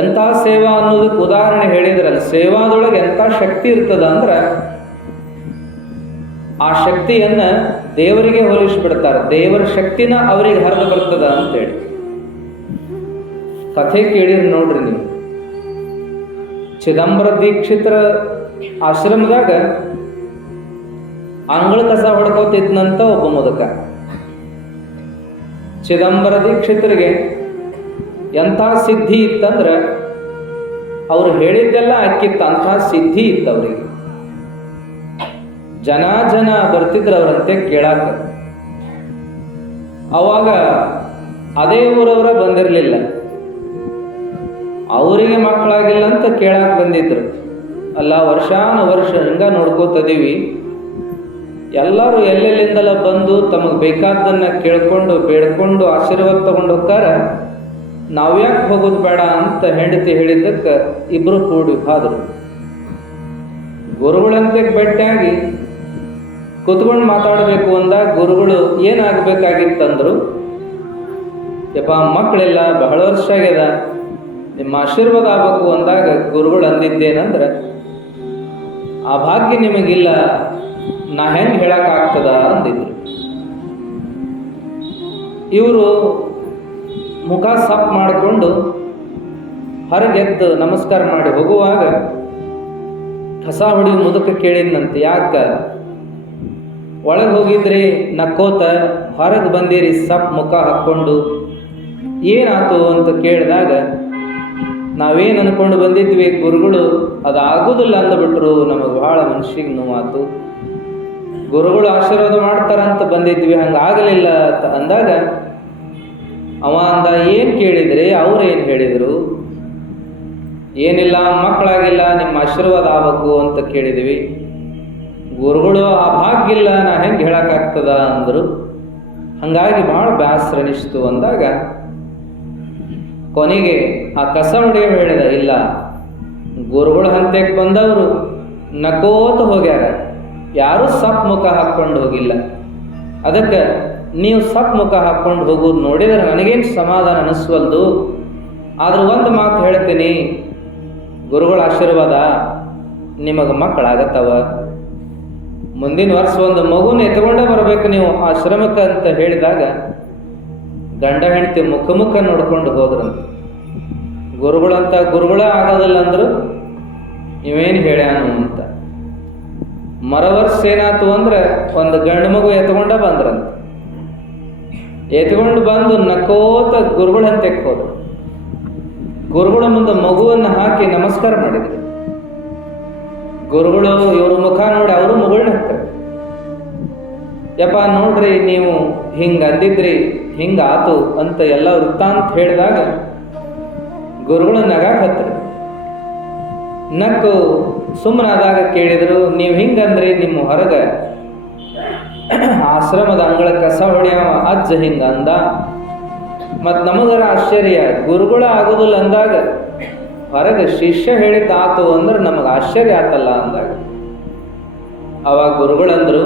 ಎಂಥ ಸೇವಾ ಅನ್ನೋದಕ್ಕೆ ಉದಾಹರಣೆ ಹೇಳಿದ್ರಲ್ಲ, ಸೇವಾದೊಳಗೆ ಎಂಥ ಶಕ್ತಿ ಇರ್ತದ ಅಂದ್ರೆ ಆ ಶಕ್ತಿಯನ್ನ ದೇವರಿಗೆ ಹೋಲಿಸಿಬಿಡ್ತಾರೆ. ದೇವರ ಶಕ್ತಿನ ಅವರಿಗೆ ಹರಿದು ಬರ್ತದ ಅಂತೇಳಿ ಕಥೆ ಕೇಳಿರಿ ನೋಡ್ರಿ ನೀವು. ಚಿದಂಬರ ದೀಕ್ಷಿತರ ಆಶ್ರಮದಾಗ ಅಂಗಳ ಕಸ ಹೊಡ್ಕೋತಿದ್ನಂತ ಒಬ್ಬ ಮುದುಕ. ಚಿದಂಬರ ದೀಕ್ಷಿತರಿಗೆ ಎಂಥ ಸಿದ್ಧಿ ಇತ್ತಂದ್ರೆ ಅವ್ರು ಹೇಳಿದ್ದೆಲ್ಲ ಅಕ್ಕಿತ್ತು, ಅಂಥ ಸಿದ್ಧಿ ಇತ್ತು ಅವ್ರಿಗೆ. ಜನ ಬರ್ತಿದ್ರು ಅವರಂತೆ ಕೇಳಾಕ. ಅವಾಗ ಅದೇ ಊರವರ ಬಂದಿರಲಿಲ್ಲ, ಅವರಿಗೆ ಮಕ್ಕಳಾಗಿಲ್ಲ ಅಂತ ಕೇಳಾಕ ಬಂದಿದ್ರು. ಅಲ್ಲ, ವರ್ಷಾನುವರ್ಷ ಹಿಂಗ ನೋಡ್ಕೋತದೀವಿ, ಎಲ್ಲರೂ ಎಲ್ಲೆಲ್ಲಿಂದಲ ಬಂದು ತಮಗೆ ಬೇಕಾದ್ದನ್ನ ಕೇಳ್ಕೊಂಡು ಬೇಡ್ಕೊಂಡು ಆಶೀರ್ವಾದ ತಗೊಂಡು ಹೋಗ್ತಾರ, ನಾವ್ಯಾಕೆ ಹೋಗೋದು ಬೇಡ ಅಂತ ಹೆಂಡತಿ ಹೇಳಿದ್ದಕ್ಕೆ ಇಬ್ರು ಕೂಡಿ ಹೋದ್ರು. ಗುರುಗಳಂತೆ ಭೇಟಿಯಾಗಿ ಕುತ್ಕೊಂಡು ಮಾತಾಡಬೇಕು ಅಂದಾಗ ಗುರುಗಳು ಏನಾಗಬೇಕಾಗಿತ್ತಂದ್ರು, ಯಪ್ಪ ಮಕ್ಕಳೆಲ್ಲ ಬಹಳ ವರ್ಷ ಆಗ್ಯದ, ನಿಮ್ಮ ಆಶೀರ್ವಾದ ಆಗಬೇಕು ಅಂದಾಗ ಗುರುಗಳು ಅಂದಿದ್ದೇನಂದ್ರೆ, ಆ ಭಾಗ್ಯ ನಿಮಗಿಲ್ಲ, ನಾ ಹೆಂಗೆ ಹೇಳಕ್ಕಾಗ್ತದ ಅಂದಿದ್ರು. ಇವರು ಮುಖ ಸಪ್ ಮಾಡಿಕೊಂಡು ಹೊರಗೆದ್ದು ನಮಸ್ಕಾರ ಮಾಡಿ ಹೋಗುವಾಗ ಕಸ ಹೊಡಿ ಮುದುಕ ಕೇಳಿದ್ನಂತೆ, ಯಾಕ ಒಳಗೆ ಹೋಗಿದ್ರಿ ನಕ್ಕೋತ, ಹೊರಗೆ ಬಂದಿರಿ ಸಪ್ ಮುಖ ಹಾಕ್ಕೊಂಡು, ಏನಾಯ್ತು ಅಂತ ಕೇಳಿದಾಗ, ನಾವೇನು ಅನ್ಕೊಂಡು ಬಂದಿದ್ವಿ, ಗುರುಗಳು ಅದಾಗೋದಿಲ್ಲ ಅಂದ್ಬಿಟ್ರು, ನಮಗೆ ಬಹಳ ಮನಸ್ಸಿಗೆ ನೋವಾತು, ಗುರುಗಳು ಆಶೀರ್ವಾದ ಮಾಡ್ತಾರಂತ ಬಂದಿದ್ವಿ, ಹಂಗಾಗಲಿಲ್ಲ ಅಂತ ಅಂದಾಗ ಅವ ಅಂದ, ಏನು ಕೇಳಿದ್ರಿ? ಅವ್ರು ಏನು ಹೇಳಿದರು? ಏನಿಲ್ಲ, ಮಕ್ಕಳಾಗಿಲ್ಲ, ನಿಮ್ಮ ಆಶೀರ್ವಾದ ಆಗಬೇಕು ಅಂತ ಕೇಳಿದ್ವಿ. ಗುರುಗಳು ಆ ಭಾಗ್ಯ ಇಲ್ಲ, ನಾ ಹೆಂಗೆ ಹೇಳಕ್ಕಾಗ್ತದ ಅಂದರು. ಹಾಗಾಗಿ ಭಾಳ ಬೇಸರ ಅನಿಸ್ತು. ಅಂದಾಗ ಕೊನೆಗೆ ಆ ಕಸ ಹೊಡೆಯೋ ಹೇಳಿದ, ಇಲ್ಲ, ಗುರುಗಳ ಹಂತಕ್ಕೆ ಬಂದವರು ನಕೋತ ಹೋಗ್ಯಾರ, ಯಾರೂ ಸಪ್ ಮುಖ ಹಾಕ್ಕೊಂಡು ಹೋಗಿಲ್ಲ. ಅದಕ್ಕೆ ನೀವು ಸಪ್ ಮುಖ ಹಾಕ್ಕೊಂಡು ಹೋಗೋದು ನೋಡಿದರೆ ನನಗೇನು ಸಮಾಧಾನ ಅನಿಸ್ವಲ್ದು. ಆದ್ರೆ ಒಂದು ಮಾತು ಹೇಳ್ತೀನಿ, ಗುರುಗಳ ಆಶೀರ್ವಾದ ನಿಮಗೆ ಮಕ್ಕಳಾಗತ್ತವ. ಮುಂದಿನ ವರ್ಷ ಒಂದು ಮಗುನ ಎತ್ಕೊಂಡೇ ಬರಬೇಕು ನೀವು ಆಶ್ರಮಕ್ಕೆ ಅಂತ ಹೇಳಿದಾಗ ಗಂಡ ಹೆಂಡತಿ ಮುಖ ನೋಡ್ಕೊಂಡು ಹೋದ್ರಂತ. ಗುರುಗಳೇ ಆಗೋದಿಲ್ಲ ಅಂದ್ರು, ಇವೇನು ಹೇಳ್ಯಾನು ಅಂತ. ಮರವರ್ಷ ಏನಾಯ್ತು ಅಂದ್ರೆ ಒಂದು ಗಂಡು ಮಗು ಎತ್ಕೊಂಡ ಬಂದ್ರಂತ. ಎತ್ಕೊಂಡು ಬಂದು ನಕ್ಕೋತ ಗುರುಗಳ ಹಂತಕ್ಕೆ ಹೋದ್ರು. ಗುರುಗಳ ಮುಂದೆ ಮಗುವನ್ನು ಹಾಕಿ ನಮಸ್ಕಾರ ಮಾಡಿದ್ರು. ಗುರುಗಳು ಇವ್ರ ಮುಖ ನೋಡಿ ಅವರು ಮಗಳನ್ನ ಹಾಕ್ತಾರೆ. ಯಪ್ಪ ನೋಡ್ರಿ, ನೀವು ಹಿಂಗೆ ಅಂದಿದ್ರಿ, ಹಿಂಗಾತು ಅಂತ ಎಲ್ಲ ವೃತ್ತಾಂತ ಹೇಳಿದಾಗ ಗುರುಗಳು ನಗಾಕ್ ಹತ್ರಿ. ನಕ್ಕು ಸುಮ್ಮನಾದಾಗ ಕೇಳಿದ್ರು, ನೀವು ಹಿಂಗಂದ್ರಿ, ನಿಮ್ಮ ಹೊರಗೆ ಆಶ್ರಮದ ಅಂಗಳ ಕಸ ಹೊಡೆಯವ ಅಜ್ಜ ಹಿಂಗಂದ. ಮತ್ತು ನಮಗರ ಆಶ್ಚರ್ಯ, ಗುರುಗಳ ಆಗೋದಿಲ್ಲ ಅಂದಾಗ ಹೊರಗೆ ಶಿಷ್ಯ ಹೇಳಿದ್ದಾತು ಅಂದ್ರೆ ನಮಗೆ ಆಶ್ಚರ್ಯ ಆತಲ್ಲ ಅಂದಾಗ ಅವಾಗ ಗುರುಗಳಂದ್ರು,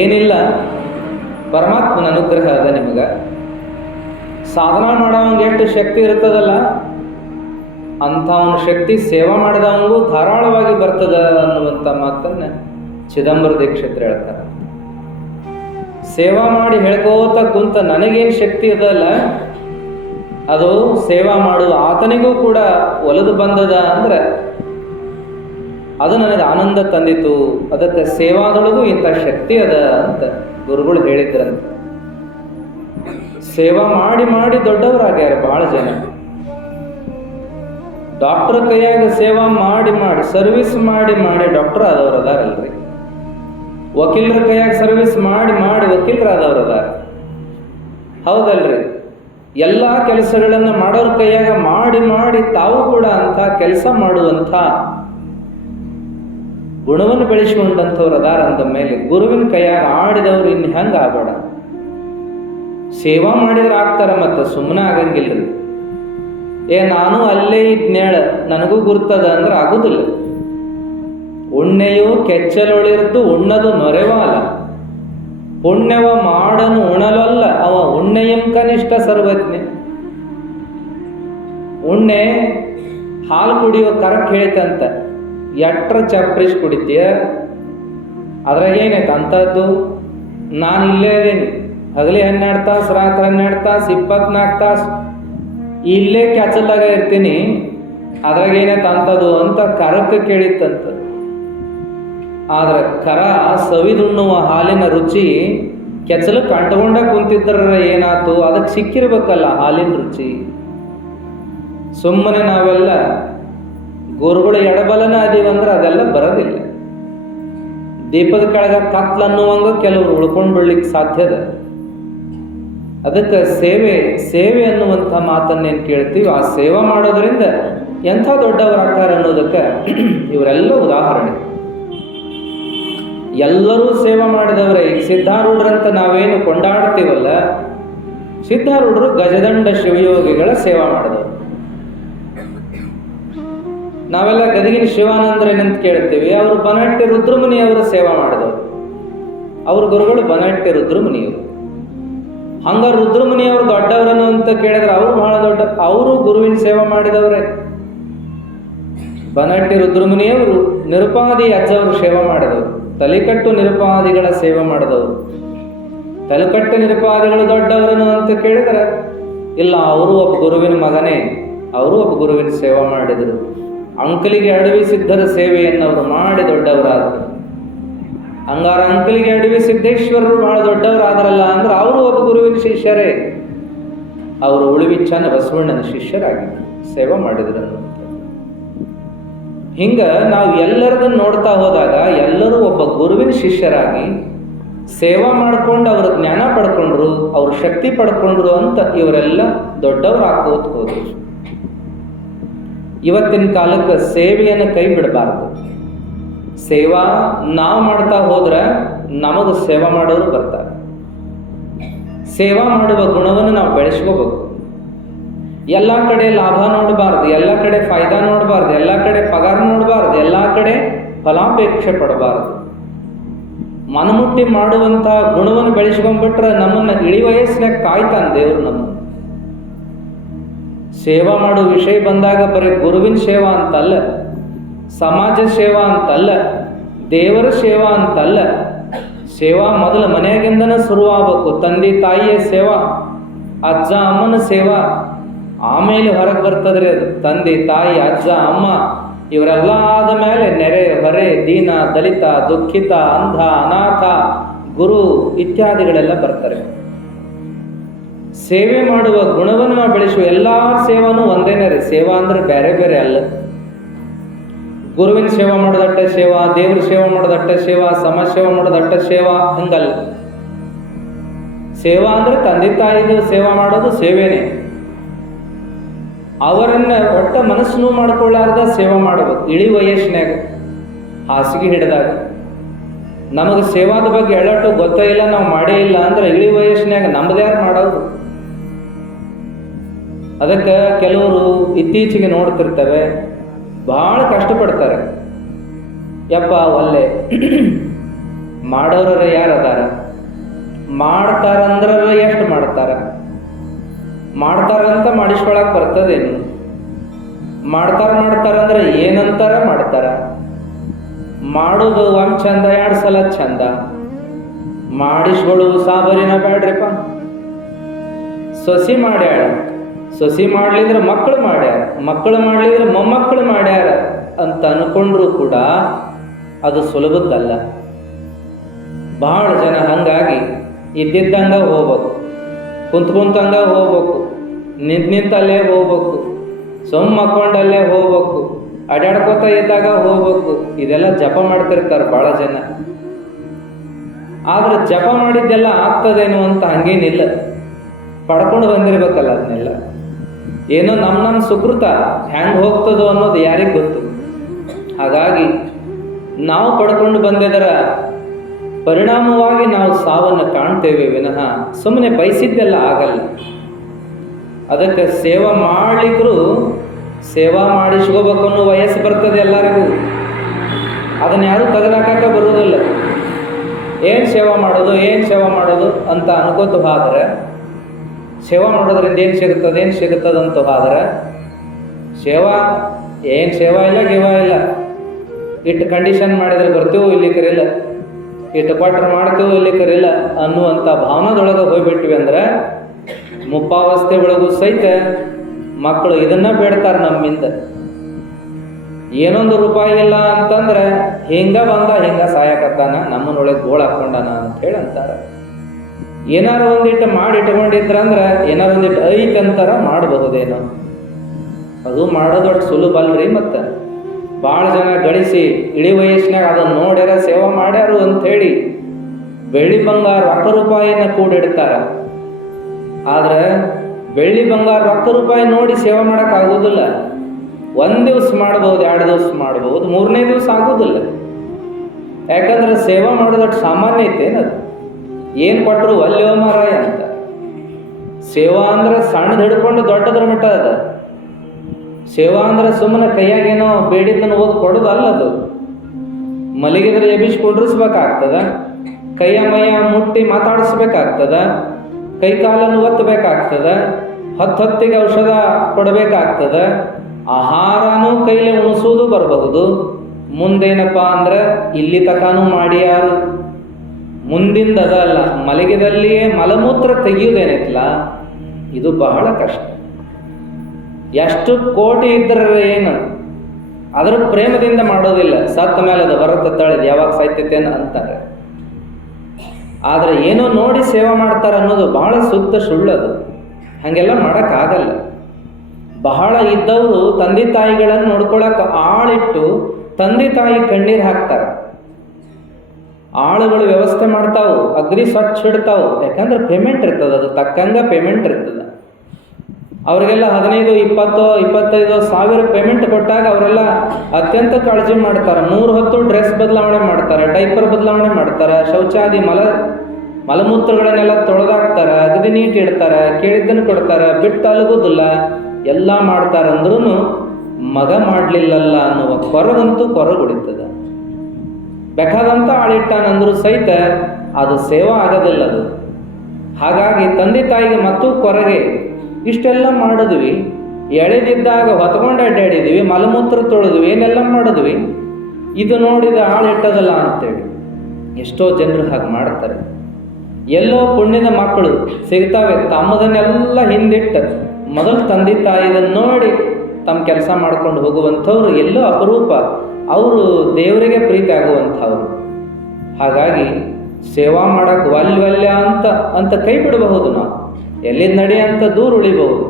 ಏನಿಲ್ಲ, ಪರಮಾತ್ಮನ ಅನುಗ್ರಹ ಅದ ನಿಮಗೆ. ಸಾಧನ ಮಾಡೋವಂಗೆ ಎಷ್ಟು ಶಕ್ತಿ ಇರ್ತದಲ್ಲ, ಅಂಥವನ ಶಕ್ತಿ ಸೇವಾ ಮಾಡಿದವಂಗೂ ಧಾರಾಳವಾಗಿ ಬರ್ತದ ಅನ್ನುವಂಥ ಮಾತನ್ನು ಚಿದಂಬರ ದೀಕ್ಷಿತರು ಹೇಳ್ತಾರೆ. ಸೇವಾ ಮಾಡಿ ಹೇಳ್ಕೋತ ಕುಂತ ನನಗೇನು ಶಕ್ತಿ ಇದಲ್ಲ, ಅದು ಸೇವಾ ಮಾಡುವ ಆತನಿಗೂ ಕೂಡ ಒಲಿದು ಬಂದದ ಅಂದ್ರೆ ಅದು ನನಗೆ ಆನಂದ ತಂದಿತು. ಅದಕ್ಕೆ ಸೇವಾದೊಳಗೂ ಇಂಥ ಶಕ್ತಿ ಅದ ಅಂತ ಗುರುಗಳು ಹೇಳಿದ್ರಂತ. ಸೇವಾ ಮಾಡಿ ಮಾಡಿ ದೊಡ್ಡವರಾಗ್ಯಾರ ಭಾಳ ಜನ. ಡಾಕ್ಟರ್ ಕೈಯಾಗ ಸೇವಾ ಮಾಡಿ ಮಾಡಿ ಸರ್ವಿಸ್ ಮಾಡಿ ಮಾಡಿ ಡಾಕ್ಟರ್ ಆದವ್ರು ಅದಾರಲ್ರಿ. ವಕೀಲರ ಕೈಯಾಗ ಸರ್ವಿಸ್ ಮಾಡಿ ಮಾಡಿ ವಕೀಲರಾದವ್ರು ಅದಾರ, ಹೌದಲ್ರಿ. ಎಲ್ಲ ಕೆಲಸಗಳನ್ನು ಮಾಡೋರ ಕೈಯಾಗ ಮಾಡಿ ಮಾಡಿ ತಾವು ಕೂಡ ಅಂಥ ಕೆಲಸ ಮಾಡುವಂಥ ಗುಣವನ್ನು ಬೆಳೆಸಿಕೊಂಡಂಥವ್ರು ಅದಾರ. ಅಂದ ಮೇಲೆ ಗುರುವಿನ ಕೈಯಾಗ ಆಡಿದವ್ರು ಇನ್ನು ಹೆಂಗೆ ಆಗಬೇಡ. ಸೇವಾ ಮಾಡಿದ್ರೆ ಆಗ್ತಾರ, ಮತ್ತು ಸುಮ್ಮನೆ ಆಗಂಗಿಲ್ರಿ. ನಾನು ಅಲ್ಲೇ ಇದ್ನೇಳ ನನಗೂ ಗುರ್ತದ ಅಂದ್ರೆ ಆಗುದಿಲ್ಲ. ಉಣ್ಣೆಯು ಕೆಚ್ಚಲೊಳಿರ್ದು ಉಣ್ಣದು ನೊರೆವಾಲ, ಪುಣ್ಯವ ಮಾಡನು ಉಣಲಲ್ಲ ಅವ ಉಣ್ಣೆಯಂ ಕನಿಷ್ಠ ಸರ್ವಜ್ಞ. ಉಣ್ಣೆ ಹಾಲು ಕುಡಿಯೋ ಕರಕ್ ಹೇಳಿತಂತ, ಎಟ್ರ ಚಪ್ರಿಸ್ ಕುಡಿತೀಯ, ಅದ್ರಾಗ ಏನೈತೆ ಅಂಥದ್ದು? ನಾನು ಇಲ್ಲೇ ಇದೀನಿ, ಹಗಲಿ 12 ತಾಸು, ರಾತ್ರಿ 12 ತಾಸು, 24 ತಾಸು ಇಲ್ಲೇ ಕ್ಯಾಚಲ್ದಾಗ ಇರ್ತೀನಿ, ಅದ್ರಾಗ ಏನೈತೆ ಅಂಥದ್ದು ಅಂತ ಕರಕ್ಕೆ ಕೇಳಿತ್ತಂತ. ಆದ್ರೆ ಕರ ಸವಿದುಣ್ಣುವ ಹಾಲಿನ ರುಚಿ ಕೆಚ್ಚಲಕ್ಕೆ ಅಂಟಕೊಂಡ ಕುಂತಿದ್ರ ಏನಾಯ್ತು? ಅದಕ್ಕೆ ಸಿಕ್ಕಿರ್ಬೇಕಲ್ಲ ಹಾಲಿನ ರುಚಿ. ಸುಮ್ಮನೆ ನಾವೆಲ್ಲ ಗುರುಗಳು ಎಡಬಲನ ಅದೀವಂದ್ರೆ ಅದೆಲ್ಲ ಬರೋದಿಲ್ಲ. ದೀಪದ ಕೆಳಗ ಕತ್ಲನ್ನುವಂಗ ಕೆಲವರು ಉಳ್ಕೊಂಡು ಬಿಡ್ಲಿಕ್ಕೆ ಸಾಧ್ಯದ. ಅದಕ್ಕೆ ಸೇವೆ ಅನ್ನುವಂಥ ಮಾತನ್ನೇನು ಕೇಳ್ತೀವಿ, ಆ ಸೇವಾ ಮಾಡೋದ್ರಿಂದ ಎಂಥ ದೊಡ್ಡವರ ಆಕಾರ ಅನ್ನೋದಕ್ಕೆ ಇವರೆಲ್ಲ ಉದಾಹರಣೆ. ಎಲ್ಲರೂ ಸೇವಾ ಮಾಡಿದವರೇ. ಈಗ ಸಿದ್ಧಾರೂಢರಂತ ನಾವೇನು ಕೊಂಡಾಡ್ತೀವಲ್ಲ, ಸಿದ್ಧಾರೂಢರು ಗಜದಂಡ ಶಿವಯೋಗಿಗಳ ಸೇವಾ ಮಾಡಿದವರು. ನಾವೆಲ್ಲ ಗದಗಿನ ಶಿವಾನಂದರೇನಂತ ಕೇಳ್ತೀವಿ, ಅವರು ಬನಹಟ್ಟಿ ರುದ್ರಮುನಿಯವರ ಸೇವಾ ಮಾಡಿದವರು. ಅವ್ರ ಗುರುಗಳು ಬನಹಟ್ಟಿ ರುದ್ರಮುನಿಯವರು. ಹಂಗ ರುದ್ರಮುನಿಯವರು ದೊಡ್ಡವರನ್ನು ಅಂತ ಕೇಳಿದ್ರೆ ಅವರು ಬಹಳ ದೊಡ್ಡ, ಅವರು ಗುರುವಿನ ಸೇವಾ ಮಾಡಿದವರೇ. ಬನಹಟ್ಟಿ ರುದ್ರಮುನಿಯವರು ನಿರುಪಾದಿ ಅಜ್ಜವರು ಸೇವಾ ಮಾಡಿದವರು, ತಲೆಕಟ್ಟು ನಿರುಪಾದಿಗಳ ಸೇವೆ ಮಾಡಿದವರು. ತಲೆಕಟ್ಟು ನಿರುಪಾದಿಗಳು ದೊಡ್ಡವರನ್ನು ಅಂತ ಕೇಳಿದರೆ ಇಲ್ಲ, ಅವರು ಒಬ್ಬ ಗುರುವಿನ ಮಗನೇ, ಅವರು ಒಬ್ಬ ಗುರುವಿನ ಸೇವೆ ಮಾಡಿದರು. ಅಂಕಲಿಗೆ ಅಡವಿ ಸಿದ್ಧರ ಸೇವೆಯನ್ನು ಅವರು ಮಾಡಿ ದೊಡ್ಡವರಾದರು. ಹಂಗಾರ ಅಂಕಲಿಗೆ ಅಡವಿ ಸಿದ್ದೇಶ್ವರರು ಬಹಳ ದೊಡ್ಡವರಾದರಲ್ಲ ಅಂದ್ರೆ ಅವರು ಒಬ್ಬ ಗುರುವಿನ ಶಿಷ್ಯರೇ. ಅವರು ಉಳುವಿಚ್ಚನ ಬಸವಣ್ಣನ ಶಿಷ್ಯರಾಗಿದ್ದರು, ಸೇವೆ ಮಾಡಿದರು. ಹಿಂಗ ನಾವು ಎಲ್ಲರದನ್ನು ನೋಡ್ತಾ ಹೋದಾಗ ಎಲ್ಲರೂ ಒಬ್ಬ ಗುರುವಿನ ಶಿಷ್ಯರಾಗಿ ಸೇವಾ ಮಾಡ್ಕೊಂಡು ಅವರು ಜ್ಞಾನ ಪಡ್ಕೊಂಡ್ರು, ಅವರು ಶಕ್ತಿ ಪಡ್ಕೊಂಡ್ರು ಅಂತ ಇವರೆಲ್ಲ ದೊಡ್ಡವರಾಗೋದು ಹೋದ್ರು. ಇವತ್ತಿನ ಕಾಲಕ್ಕೆ ಸೇವೆಯನ್ನು ಕೈ ಬಿಡಬಾರ್ದು. ಸೇವಾ ನಾವು ಮಾಡ್ತಾ ಹೋದ್ರೆ ನಮಗೆ ಸೇವಾ ಮಾಡೋರು ಬರ್ತಾರೆ. ಸೇವಾ ಮಾಡುವ ಗುಣವನ್ನು ನಾವು ಬೆಳೆಸ್ಕೋಬೇಕು. ಎಲ್ಲ ಕಡೆ ಲಾಭ ನೋಡಬಾರ್ದು, ಎಲ್ಲ ಕಡೆ ಫಾಯ್ದಾ ನೋಡಬಾರ್ದು, ಎಲ್ಲ ಕಡೆ ಪಗಾರ ನೋಡಬಾರ್ದು, ಎಲ್ಲ ಕಡೆ ಫಲಾಪೇಕ್ಷೆ ಪಡಬಾರ್ದು. ಮನಮುಟ್ಟಿ ಮಾಡುವಂಥ ಗುಣವನ್ನು ಬೆಳೆಸ್ಕೊಂಡ್ಬಿಟ್ರೆ ನಮ್ಮನ್ನು ಇಳಿ ವಯಸ್ಸಿನಾಗ ಕಾಯ್ತಾನೆ ದೇವರು. ನಮ್ಮನ್ನು ಸೇವಾ ಮಾಡೋ ವಿಷಯ ಬಂದಾಗ ಬರೀ ಗುರುವಿನ ಸೇವಾ ಅಂತಲ್ಲ, ಸಮಾಜ ಸೇವಾ ಅಂತಲ್ಲ, ದೇವರ ಸೇವಾ ಅಂತಲ್ಲ. ಸೇವಾ ಮೊದಲು ಮನೆಯಾಗಿಂದನೇ ಶುರುವಾಗಬೇಕು. ತಂದೆ ತಾಯಿಯ ಸೇವಾ, ಅಜ್ಜ ಅಮ್ಮನ ಸೇವಾ, ಆಮೇಲೆ ಹೊರಗೆ ಬರ್ತದ್ರಿ ಅದು. ತಂದೆ ತಾಯಿ ಅಜ್ಜ ಅಮ್ಮ ಇವರೆಲ್ಲ ಆದ ಮೇಲೆ ನೆರೆ ಹೊರೆ ದೀನ ದಲಿತ ದುಃಖಿತ ಅಂಧ ಅನಾಥ ಗುರು ಇತ್ಯಾದಿಗಳೆಲ್ಲ ಬರ್ತಾರೆ. ಸೇವೆ ಮಾಡುವ ಗುಣವನ್ನು ನಾವು ಬೆಳೆಸುವ. ಎಲ್ಲರ ಸೇವಾನು ಒಂದೇನೇ ರೀ. ಸೇವಾ ಅಂದ್ರೆ ಬೇರೆ ಬೇರೆ ಅಲ್ಲ. ಗುರುವಿನ ಸೇವಾ ಮಾಡೋದಟ್ಟ ಸೇವಾ, ದೇವ್ರ ಸೇವಾ ಮಾಡೋದಟ್ಟ ಸೇವಾ, ಸಮಾಜ ಸೇವಾ ಮಾಡೋದಟ್ಟ ಸೇವಾ, ಹಂಗಲ್ಲ. ಸೇವಾ ಅಂದ್ರೆ ತಂದೆ ತಾಯಿದು ಸೇವಾ ಮಾಡೋದು ಸೇವೆನೇ. ಅವರನ್ನ ಒಟ್ಟ ಮನಸ್ಸನ್ನು ಮಾಡ್ಕೊಳ್ಳಾರ್ದ ಸೇವಾ ಮಾಡಬೇಕು. ಇಳಿ ವಯಸ್ಸಿನಾಗ ಹಾಸಿಗೆ ಹಿಡಿದಾಗ ನಮಗೆ ಸೇವಾದ ಬಗ್ಗೆ ಎಳ್ಳಟ್ಟು ಗೊತ್ತೇ ಇಲ್ಲ, ನಾವು ಮಾಡೇ ಇಲ್ಲ ಅಂದ್ರೆ ಇಳಿ ವಯಸ್ಸಿನಾಗ ನಮ್ದು ಯಾರು ಮಾಡೋದು? ಅದಕ್ಕೆ ಕೆಲವರು ಇತ್ತೀಚೆಗೆ ನೋಡ್ತಿರ್ತವೆ, ಬಹಳ ಕಷ್ಟಪಡ್ತಾರೆ. ಯಪ್ಪ ಒಲ್ಲೆ ಮಾಡೋರ ಯಾರದಾರ? ಮಾಡ್ತಾರಂದ್ರ ಎಷ್ಟು ಮಾಡ್ತಾರ? ಮಾಡ್ತಾರಂತ ಮಾಡಿಸ್ಕೊಳಕ್ ಬರ್ತದೇನು? ಮಾಡ್ತಾರಂದ್ರೆ ಏನಂತಾರ ಮಾಡ್ತಾರ? ಮಾಡೋದು ಒಂದು ಚಂದ, 2 ಸಲ ಚಂದ. ಮಾಡಿಸ್ಕೊಳ್ಳುವುದು ಸಾಬರಿನ ಬೇಡ್ರಿಪ್ಪ. ಸೊಸಿ ಮಾಡ್ಯಾಳ, ಸೊಸಿ ಮಾಡ್ಲಿದ್ರೆ ಮಕ್ಕಳು ಮಾಡ್ಯಾರ, ಮಕ್ಕಳು ಮಾಡ್ಲಿದ್ರೆ ಮೊಮ್ಮಕ್ಕಳು ಮಾಡ್ಯಾರ ಅಂತ ಅನ್ಕೊಂಡ್ರು ಕೂಡ ಅದು ಸುಲಭದ್ದಲ್ಲ. ಬಹಳ ಜನ ಹಂಗಾಗಿ ಇದ್ದಿದ್ದಂಗ ಹೋಗ್ಬೇಕು, ಕುಂತ್ಕಂಗ ಹೋಗ್ಬೇಕು, ನಿಂತಲ್ಲೇ ಹೋಗ್ಬೇಕು, ಮಕ್ಕೊಂಡಲ್ಲೇ ಹೋಗ್ಬೇಕು, ಅಡ್ಯಾಡ್ಕೋತ ಇದ್ದಾಗ ಹೋಗ್ಬೇಕು. ಇದೆಲ್ಲ ಜಪ ಮಾಡ್ತಿರ್ತಾರೆ ಬಹಳ ಜನ. ಆದ್ರೆ ಜಪ ಮಾಡಿದ್ದೆಲ್ಲ ಆಗ್ತದೇನು ಅಂತ ಹಂಗೇನಿಲ್ಲ. ಪಡ್ಕೊಂಡು ಬಂದಿರ್ಬೇಕಲ್ಲ ಅದನ್ನೆಲ್ಲ. ಏನೋ ನಮ್ಮ ಸುಕೃತ ಹೆಂಗೆ ಹೋಗ್ತದೋ ಅನ್ನೋದು ಯಾರಿಗೆ ಗೊತ್ತು. ಹಾಗಾಗಿ ನಾವು ಪಡ್ಕೊಂಡು ಬಂದಿದ್ದರ ಪರಿಣಾಮವಾಗಿ ನಾವು ಸಾವನ್ನು ಕಾಣ್ತೇವೆ ವಿನಃ ಸುಮ್ಮನೆ ಬಯಸಿದ್ದೆಲ್ಲ ಆಗಲ್ಲ. ಅದಕ್ಕೆ ಸೇವಾ ಮಾಡ್ಲಿಕ್ಕೂ ಸೇವಾ ಮಾಡಿಸ್ಕೋಬೇಕು ಅನ್ನೋ ವಯಸ್ಸು ಬರ್ತದೆ ಎಲ್ಲರಿಗೂ. ಅದನ್ನ ಯಾರು ತೆಗೆದಾಕ ಬರುವುದಿಲ್ಲ. ಏನು ಸೇವಾ ಮಾಡೋದು ಅಂತ ಅನ್ಕೋತ ಹೋದ್ರೆ, ಸೇವಾ ಮಾಡೋದ್ರಿಂದ ಏನು ಸಿಗುತ್ತದಂತ ಹೋದ್ರೆ, ಸೇವಾ ಇಲ್ಲ ಗಿವಾ ಇಲ್ಲ. ಇಟ್ಟು ಕಂಡೀಷನ್ ಮಾಡಿದ್ರೆ ಬರ್ತೀವೋ ಇಲ್ಲಿ ಕರಿಲ್ಲ, ಇಟ್ಟು ಕ್ವಾಟ್ರ್ ಮಾಡ್ತೀವೋ ಇಲ್ಲಿ ಕರಿಲ್ಲ ಅನ್ನುವಂಥ ಭಾವನದೊಳಗೆ ಹೋಗ್ಬಿಟ್ವಿ ಅಂದ್ರೆ ಮುಪ್ಪಾವಸ್ಥೆ ಒಳಗೂ ಸಹಿತ ಮಕ್ಕಳು ಇದನ್ನ ಬೇಡ್ತಾರೆ ನಮ್ಮಿಂದ. ಏನೊಂದು ರೂಪಾಯಿ ಇಲ್ಲ ಅಂತಂದ್ರೆ ಹಿಂಗ ಸಾಯಕತ್ತಾನ, ನಮ್ಮನೊಳಗೆ ಗೋಳು ಹಾಕೊಂಡಾನ ಅಂತ ಹೇಳಿ ಅಂತಾರೆ. ಏನಾರು ಒಂದಿಟ್ಟು ಮಾಡಿ ಇಟ್ಕೊಂಡಿದ್ರಂದ್ರೆ ಏನಾರು ಒಂದಿಟ್ಟು ಐತಂತಾರ ಮಾಡಬಹುದೇನೋ. ಅದು ಮಾಡೋದೊಟ್ಟು ಸುಲಭ ಅಲ್ರಿ. ಮತ್ತೆ ಭಾಳ ಜನ ಗಳಿಸಿ ಇಳಿ ವಯಸ್ಸಿನಾಗ ಅದನ್ನು ನೋಡ್ಯಾರ, ಸೇವಾ ಮಾಡ್ಯಾರು ಅಂಥೇಳಿ ಬೆಳ್ಳಿ ಬಂಗಾರ ರೊಕ್ಕ ರೂಪಾಯಿನ ಕೂಡಿಡ್ತಾರ. ಆದ್ರೆ ಬೆಳ್ಳಿ ಬಂಗಾರ ರೊಕ್ಕ ರೂಪಾಯಿ ನೋಡಿ ಸೇವಾ ಮಾಡೋಕ್ಕಾಗೋದಿಲ್ಲ. 1 ದಿವಸ ಮಾಡ್ಬೋದು, 2 ದಿವಸ ಮಾಡ್ಬೋದು, 3ನೇ ದಿವಸ ಆಗೋದಿಲ್ಲ. ಯಾಕಂದ್ರೆ ಸೇವಾ ಮಾಡೋದಟ್ಟು ಸಾಮಾನ್ಯ ಐತೇನದು. ಏನು ಕೊಟ್ಟರು ಒಲ್ಲೆಯೋ ಮಾರಾಯ ಅಂತ. ಸೇವಾ ಅಂದ್ರೆ ಸಣ್ಣದು ಹಿಡ್ಕೊಂಡು ದೊಡ್ಡದ್ರ ಮಟ್ಟ ಅದ. ಸೇವಾ ಅಂದ್ರೆ ಸುಮ್ಮನೆ ಕೈಯಾಗೇನೋ ಬೇಡಿದ್ದನ್ನು ಓದಿ ಕೊಡೋದು ಅಲ್ಲದು. ಮಲಗಿದ್ರೆ ಎಬ್ಬಿಸಿ ಕುಂಡ್ರಿಸ್ಬೇಕಾಗ್ತದ, ಕೈಯ ಮೈಯ ಮುಟ್ಟಿ ಮಾತಾಡಿಸ್ಬೇಕಾಗ್ತದ, ಕೈ ಕಾಲನ್ನು ಒತ್ತಬೇಕಾಗ್ತದ, ಹೊತ್ತಿಗೆ ಔಷಧ ಕೊಡಬೇಕಾಗ್ತದ, ಆಹಾರನೂ ಕೈಲಿ ಉಣಿಸೋದು ಬರಬಹುದು. ಮುಂದೇನಪ್ಪ ಅಂದ್ರೆ ಇಲ್ಲಿ ತಕಾನು ಮಾಡ್ಯಾರು, ಮುಂದಿಂದ ಅದಲ್ಲ, ಮಲಗಿದಲ್ಲಿಯೇ ಮಲಮೂತ್ರ ತೆಗೆಯುವುದೇನಿತ್ತಲ್ಲ, ಇದು ಬಹಳ ಕಷ್ಟ. ಎಷ್ಟು ಕೋಟಿ ಇದ್ರೆ ಏನು, ಅದರ ಪ್ರೇಮದಿಂದ ಮಾಡೋದಿಲ್ಲ. ಸತ್ತ ಮೇಲೆ ಅದು ಬರುತ್ತೆ ತಳೆದು ಯಾವಾಗ ಸಾಯ್ತೈತೇನು ಅಂತಾರೆ. ಆದರೆ ಏನೋ ನೋಡಿ ಸೇವಾ ಮಾಡ್ತಾರೆ ಅನ್ನೋದು ಬಹಳ ಸುತ್ತ ಸುಳ್ಳದು. ಹಾಗೆಲ್ಲ ಮಾಡೋಕ್ಕಾಗಲ್ಲ. ಬಹಳ ಇದ್ದವರು ತಂದೆ ತಾಯಿಗಳನ್ನು ನೋಡ್ಕೊಳಕ್ಕೆ ಆಳಿಟ್ಟು ತಂದೆ ತಾಯಿ ಕಣ್ಣೀರು ಹಾಕ್ತಾರೆ. ಆಳುಗಳು ವ್ಯವಸ್ಥೆ ಮಾಡ್ತಾವು, ಅಗ್ದಿ ಸ್ವಚ್ಛ ಇಡ್ತಾವು. ಯಾಕಂದ್ರೆ ಪೇಮೆಂಟ್ ಇರ್ತದೆ, ಅದು ತಕ್ಕಂಗೆ ಪೇಮೆಂಟ್ ಇರ್ತದೆ. ಅವರಿಗೆಲ್ಲ 15, 20, 25 ಸಾವಿರ ಪೇಮೆಂಟ್ ಕೊಟ್ಟಾಗ ಅವರೆಲ್ಲ ಅತ್ಯಂತ ಕಾಳಜಿ ಮಾಡ್ತಾರೆ. 3 ಹೊತ್ತು ಡ್ರೆಸ್ ಬದಲಾವಣೆ ಮಾಡ್ತಾರೆ, ಡೈಪರ್ ಬದಲಾವಣೆ ಮಾಡ್ತಾರೆ, ಶೌಚಾದಿ ಮಲಮೂತ್ರಗಳನ್ನೆಲ್ಲ ತೊಳೆದಾಕ್ತಾರೆ, ಅಗದಿ ನೀಟ್ ಇಡ್ತಾರೆ, ಕೇಳಿದ್ದನ್ನು ಕೊಡ್ತಾರೆ, ಬಿಟ್ಟು ಅಲಗುದಿಲ್ಲ, ಎಲ್ಲ ಮಾಡ್ತಾರಂದ್ರೂ ಮಗ ಮಾಡಲಿಲ್ಲಲ್ಲ ಅನ್ನುವ ಕೊರಗಂತೂ ಕೊರಗುಡಿತದ. ಬೇಕಾದಂಥ ಆಳಿಟ್ಟಾನಂದ್ರೂ ಸಹಿತ ಅದು ಸೇವಾ ಆಗೋದಿಲ್ಲ ಅದು. ಹಾಗಾಗಿ ತಂದೆ ತಾಯಿಗೆ ಮತ್ತೂ ಕೊರಗೆ. ಇಷ್ಟೆಲ್ಲ ಮಾಡಿದ್ವಿ, ಎಳೆದಿದ್ದಾಗ ಹೊತ್ಕೊಂಡು ಅಡ್ಡಾಡಿದ್ವಿ, ಮಲಮೂತ್ರ ತೊಳೆದ್ವಿ, ಏನೆಲ್ಲ ಮಾಡಿದ್ವಿ, ಇದು ನೋಡಿದ ಆಳಿಟ್ಟದಲ್ಲ ಅಂತೇಳಿ ಎಷ್ಟೋ ಜನರು ಹಾಗೆ ಮಾಡ್ತಾರೆ. ಎಲ್ಲೋ ಪುಣ್ಯದ ಮಕ್ಕಳು ಸಿಗ್ತಾವೆ, ತಮ್ಮದನ್ನೆಲ್ಲ ಹಿಂದಿಟ್ಟು ಮೊದಲು ತಂದೆ ತಾಯಿದನ್ನು ನೋಡಿ ತಮ್ಮ ಕೆಲಸ ಮಾಡ್ಕೊಂಡು ಹೋಗುವಂಥವ್ರು ಎಲ್ಲೋ ಅಪರೂಪ. ಅವರು ದೇವರಿಗೆ ಪ್ರೀತಿ ಆಗುವಂಥವ್ರು. ಹಾಗಾಗಿ ಸೇವಾ ಮಾಡಕ್ಕೆ ವಲ್ಯ ಅಂತ ಕೈ ಬಿಡಬಹುದು, ನಾವು ಎಲ್ಲಿಂದ ನಡಿ ಅಂತ ದೂರ ಉಳಿಬಹುದು.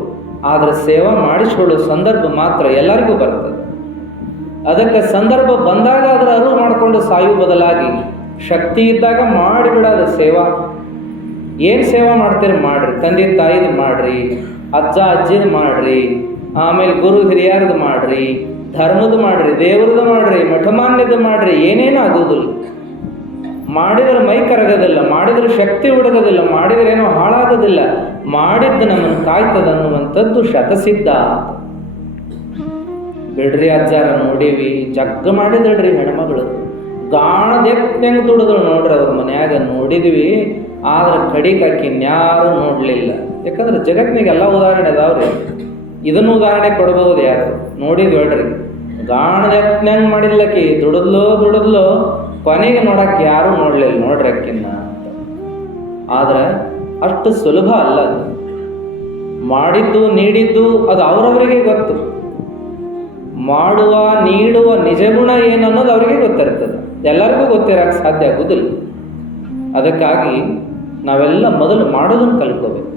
ಆದರೆ ಸೇವಾ ಮಾಡಿಸ್ಕೊಳ್ಳೋ ಸಂದರ್ಭ ಮಾತ್ರ ಎಲ್ಲರಿಗೂ ಬರ್ತದೆ. ಅದಕ್ಕೆ ಸಂದರ್ಭ ಬಂದಾಗ ಅದರ ಅರಿವು ಮಾಡಿಕೊಂಡು ಸಾಯು ಬದಲಾಗಿ ಶಕ್ತಿ ಇದ್ದಾಗ ಮಾಡಿಬಿಡೋದು ಸೇವಾ. ಏನು ಸೇವಾ ಮಾಡ್ತೀರಿ ಮಾಡ್ರಿ, ತಂದೆ ತಾಯಿದು ಮಾಡ್ರಿ, ಅಜ್ಜ ಅಜ್ಜಿದು ಮಾಡ್ರಿ, ಆಮೇಲೆ ಗುರು ಹಿರಿಯರದು ಮಾಡ್ರಿ, ಧರ್ಮದ ಮಾಡ್ರಿ, ದೇವ್ರದ್ದು ಮಾಡ್ರಿ, ಮಠಮಾನ್ಯದ ಮಾಡ್ರಿ, ಏನೇನು ಆಗೋದಿಲ್ಲ. ಮಾಡಿದ್ರೆ ಮೈ ಕರಗೋದಿಲ್ಲ, ಮಾಡಿದ್ರೆ ಶಕ್ತಿ ಹುಡುಗೋದಿಲ್ಲ, ಮಾಡಿದ್ರೆ ಏನೋ ಹಾಳಾಗೋದಿಲ್ಲ, ಮಾಡಿದ್ದು ನಮ್ಮನ್ನು ಕಾಯ್ತದ ಅನ್ನುವಂಥದ್ದು ಶತಸಿದ್ಧ. ಬಿಡ್ರಿ ಅಜ್ಜಾರ ನೋಡೀವಿ, ಜಗ್ಗ ಮಾಡಿದಳ್ರಿ ಹೆಣ್ಮಗಳು, ಗಾಣದೆಕ್ಕಂಗೆ ದುಡಿದಳು ನೋಡ್ರಿ, ಅವ್ರ ಮನ್ಯಾಗ ನೋಡಿದ್ವಿ. ಆದ್ರೆ ಕಡಿಕಾಕಿ ಇನ್ಯಾರು ನೋಡಲಿಲ್ಲ. ಯಾಕಂದ್ರೆ ಜಗತ್ತಿನಾಗೆಲ್ಲ ಉದಾಹರಣೆ ಅದಾವ್ರಿ, ಇದನ್ನು ಉದಾಹರಣೆ ಕೊಡ್ಬೋದು. ಯಾರು ನೋಡಿದ್ವಿ ಹೇಳ್ರಿ, ಗಾಣದೆಕ್ಕಂಗೆ ಮಾಡಿದ್ಲಕ್ಕಿ, ದುಡಿದ್ಲೋ ಕೊನೆಗೆ ನೋಡಕ್ಕೆ ಯಾರೂ ನೋಡಲಿಲ್ಲ ನೋಡ್ರಿ ಅಕ್ಕಿನ್ನ. ಆದ್ರೆ ಅಷ್ಟು ಸುಲಭ ಅಲ್ಲ ಅದು. ಮಾಡಿದ್ದು ನೀಡಿದ್ದು ಅದು ಅವರವರಿಗೆ ಗೊತ್ತು. ಮಾಡುವ ನೀಡುವ ನಿಜ ಗುಣ ಏನನ್ನೋದು ಅವರಿಗೆ ಗೊತ್ತಿರ್ತದೆ, ಎಲ್ಲರಿಗೂ ಗೊತ್ತಿರಕ್ಕೆ ಸಾಧ್ಯ ಆಗುವುದಿಲ್ಲ. ಅದಕ್ಕಾಗಿ ನಾವೆಲ್ಲ ಮೊದಲು ಮಾಡೋದನ್ನು ಕಲ್ಕೋಬೇಕು.